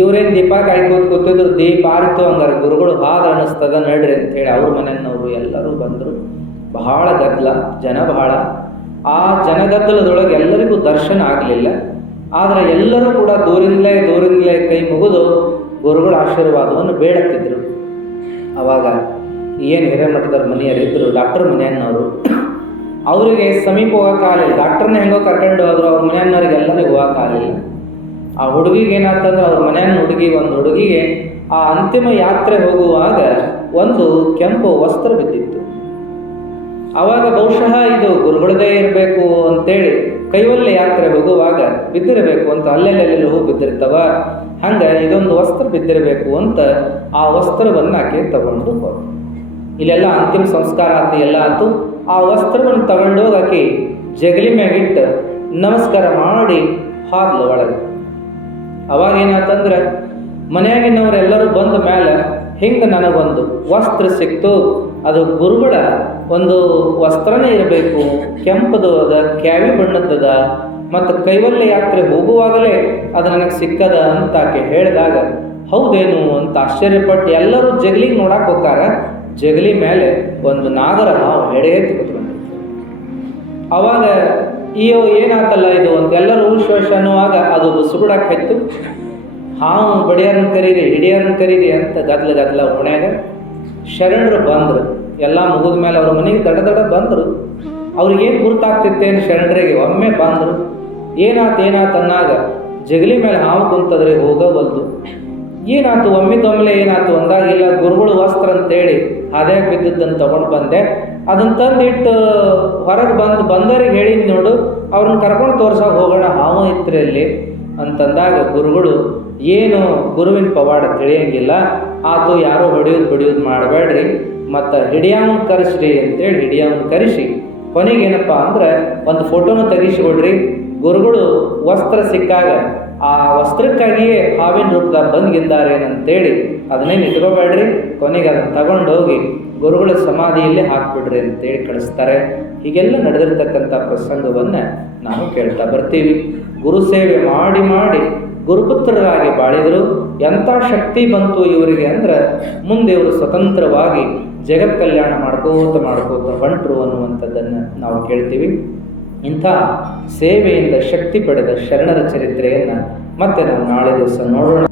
ಇವರೇನು ದೀಪ ಕಾಯ್ಕೋತ ಕೂತಿದ್ರು. ದೀಪ ಆರಿತು, ಹಂಗಾರೆ ಗುರುಗಳು ಹಾದ ಅನ್ನಿಸ್ತದ ನಡ್ರಿ ಅಂತೇಳಿ ಅವ್ರ ಮನೆಯವರು ಎಲ್ಲರೂ ಬಂದರು. ಬಹಳ ಗದ್ದಲ, ಜನ ಬಹಳ. ಆ ಜನಗದ್ದಲದೊಳಗೆ ಎಲ್ಲರಿಗೂ ದರ್ಶನ ಆಗಲಿಲ್ಲ. ಆದರೆ ಎಲ್ಲರೂ ಕೂಡ ದೂರಿಂದಲೇ ಕೈ ಮುಗಿದು ಗುರುಗಳ ಆಶೀರ್ವಾದವನ್ನು ಬೇಡತ್ತಿದ್ರು. ಅವಾಗ ಏನು ಹಿರೇಮಠದವ್ರ ಮನೆಯವರಿದ್ದರು, ಡಾಕ್ಟರ್ ಮನೆಯನ್ನವರು, ಅವರಿಗೆ ಸಮೀಪ ಹೋಗೋಕ್ಕಾಗಲಿಲ್ಲ. ಡಾಕ್ಟರ್ನ ಹೆಂಗೋ ಕರ್ಕೊಂಡು ಹೋದ್ರು, ಅವ್ರ ಮನೆಯನ್ನವ್ರಿಗೆ ಎಲ್ಲರಿಗೂ ಹೋಗೋಕ್ಕಾಗಲಿಲ್ಲ. ಆ ಹುಡುಗಿಗೆ ಏನಾಗ್ತಂದ್ರೆ ಅವ್ರ ಮನೆಯನ್ನ ಒಂದು ಹುಡುಗಿಗೆ ಆ ಅಂತಿಮ ಯಾತ್ರೆ ಹೋಗುವಾಗ ಒಂದು ಕೆಂಪು ವಸ್ತ್ರ ಬಿದ್ದಿತ್ತು. ಆವಾಗ ಬಹುಶಃ ಇದು ಗುರುಗಳದೇ ಇರಬೇಕು ಅಂತೇಳಿ ಕೈವಲ್ಯ ಯಾತ್ರೆ ಹೋಗುವಾಗ ಬಿದ್ದಿರಬೇಕು ಅಂತ, ಅಲ್ಲೆಲ್ಲೆಲ್ಲ ಹೋಗಿ ಬಿದ್ದಿರ್ತಾವ, ಹಂಗೆ ಇದೊಂದು ವಸ್ತ್ರ ಬಿದ್ದಿರಬೇಕು ಅಂತ ಆ ವಸ್ತ್ರವನ್ನು ಆಕೆ ತಗೊಂಡು ಹೋದ್ರು. ಇಲ್ಲೆಲ್ಲ ಅಂತಿಮ ಸಂಸ್ಕಾರ ಆತು, ಎಲ್ಲ ಆತು. ಆ ವಸ್ತ್ರವನ್ನು ತಗೊಂಡೋಗಿ ಆಕೆ ಜಗಲಿ ಮ್ಯಾಗಿಟ್ಟು ನಮಸ್ಕಾರ ಮಾಡಿ ಹಾದ್ಲು ಒಳಗೆ. ಅವಾಗ ಏನಾತಂದ್ರೆ ಮನೆಯಾಗಿನವರೆಲ್ಲರೂ ಬಂದ ಮೇಲೆ ಹಿಂಗೆ ನನಗೊಂದು ವಸ್ತ್ರ ಸಿಕ್ತು, ಅದು ಗುರುಗಳ ಒಂದು ವಸ್ತ್ರನೇ ಇರಬೇಕು, ಕೆಂಪದು ಅದ, ಕ್ಯಾವಿ ಬಣ್ಣದ್ದದ, ಮತ್ತು ಕೈವಲ್ಯ ಯಾತ್ರೆ ಹೋಗುವಾಗಲೇ ಅದು ನನಗೆ ಸಿಕ್ಕದ ಅಂತ ಆಕೆ ಹೇಳಿದಾಗ, ಹೌದೇನು ಅಂತ ಆಶ್ಚರ್ಯಪಟ್ಟು ಎಲ್ಲರೂ ಜಗಲಿಗೆ ನೋಡಕ್ಕೆ ಹೋಗ್ತಾರೆ. ಜಗಲಿ ಮೇಲೆ ಒಂದು ನಾಗರ ಹಾವು ಹೆಡೆ ಎತ್ತಿ ಕೂತ್ಕೊಂಡಿರ್ತಾರೆ. ಅವಾಗ ಅಯ್ಯೋ ಏನಾತಲ್ಲ ಇದು ಅಂತ ಎಲ್ಲರೂ ಶ್ವಾಸ ಅನ್ನುವಾಗ ಅದು ಬುಸುಗುಡಕ್ಕೆ ಹತ್ತು. ಹಾವು ಬಡಿಯಾರನ್ನ ಕರೀರಿ, ಹಿಡಿಯಾರನ್ನ ಕರೀರಿ ಅಂತ ಗದ್ಲ ಓಣ್ಯಾಗ ಶರಣರು ಬಂದರು. ಎಲ್ಲ ಮುಗಿದ ಮೇಲೆ ಅವ್ರ ಮನೆಗೆ ದಡ ಬಂದರು. ಅವ್ರಿಗೇನು ಗುರ್ತಾಗ್ತಿತ್ತೇನು ಶರಣರಿಗೆ, ಒಮ್ಮೆ ಬಂದರು. ಏನಾತು ಅನ್ನಾಗ ಜಗಲಿ ಮೇಲೆ ಹಾವು ಕುಂತದ್ರೆ ಹೋಗಬಲ್ದು. ಏನಾಯ್ತು ಒಮ್ಮಿದೊಮ್ಮೆಲೆ ಏನಾಯ್ತು ಅಂದಾಗಿಲ್ಲ, ಗುರುಗಳು ವಸ್ತ್ರ ಅಂತೇಳಿ ಅದೇ ಬಿದ್ದದ್ದನ್ನು ತೊಗೊಂಡು ಬಂದೆ, ಅದನ್ನು ತಂದಿಟ್ಟು ಹೊರಗೆ ಬಂದವರಿಗೆ ಹೇಳಿದ್ ನೋಡು, ಅವ್ರನ್ನ ಕರ್ಕೊಂಡು ತೋರ್ಸೋಕೆ ಹೋಗೋಣ, ಹಾವು ಇತ್ತು ಅಲ್ಲಿ ಅಂತಂದಾಗ ಗುರುಗಳು ಏನು ಗುರುವಿನ ಪವಾಡ ತಿಳಿಯಂಗಿಲ್ಲ, ಆತು ಯಾರೋ ಹೊಡಿಯೋದು ಮಾಡಬೇಡ್ರಿ, ಮತ್ತು ಹಿಡಿಯಾಮನ್ ಕರೆಸ್ರಿ ಅಂತೇಳಿ ಹಿಡಿಯಾಮನ್ ಕರೆಸಿ ಕೊನೆಗೇನಪ್ಪ ಅಂದ್ರೆ ಒಂದು ಫೋಟೋನು ತೆಗಿಸಿಕೊಡ್ರಿ. ಗುರುಗಳು ವಸ್ತ್ರ ಸಿಕ್ಕಾಗ ಆ ವಸ್ತ್ರಕ್ಕಾಗಿಯೇ ಹಾವಿನ ರೂಪದಾಗ ಬಂದ್ಗಿದ್ದಾರೆ ಅಂತೇಳಿ ಅದನ್ನೇನು ಇಟ್ಕೋಬೇಡ್ರಿ, ಕೊನೆಗೆ ಅದನ್ನು ತಗೊಂಡೋಗಿ ಗುರುಗಳ ಸಮಾಧಿಯಲ್ಲೇ ಹಾಕ್ಬಿಡ್ರಿ ಅಂತೇಳಿ ಕಳಿಸ್ತಾರೆ. ಹೀಗೆಲ್ಲ ನಡೆದಿರ್ತಕ್ಕಂಥ ಪ್ರಸಂಗವನ್ನು ನಾವು ಕೇಳ್ತಾ ಬರ್ತೀವಿ. ಗುರು ಸೇವೆ ಮಾಡಿ ಮಾಡಿ ಗುರುಪುತ್ರರಾಗಿ ಬಾಳಿದರು. ಎಂಥ ಶಕ್ತಿ ಬಂತು ಇವರಿಗೆ ಅಂದ್ರೆ ಮುಂದೆ ಇವರು ಸ್ವತಂತ್ರವಾಗಿ ಜಗತ್ ಕಲ್ಯಾಣ ಮಾಡ್ಕೋತ ಹೊಂಟರು ಅನ್ನುವಂಥದ್ದನ್ನು ನಾವು ಕೇಳ್ತೀವಿ. ಇಂಥ ಸೇವೆಯಿಂದ ಶಕ್ತಿ ಪಡೆದ ಶರಣರ ಚರಿತ್ರೆಯನ್ನು ಮತ್ತೆ ನಾವು ನಾಳೆ ದಿವಸ ನೋಡೋಣ.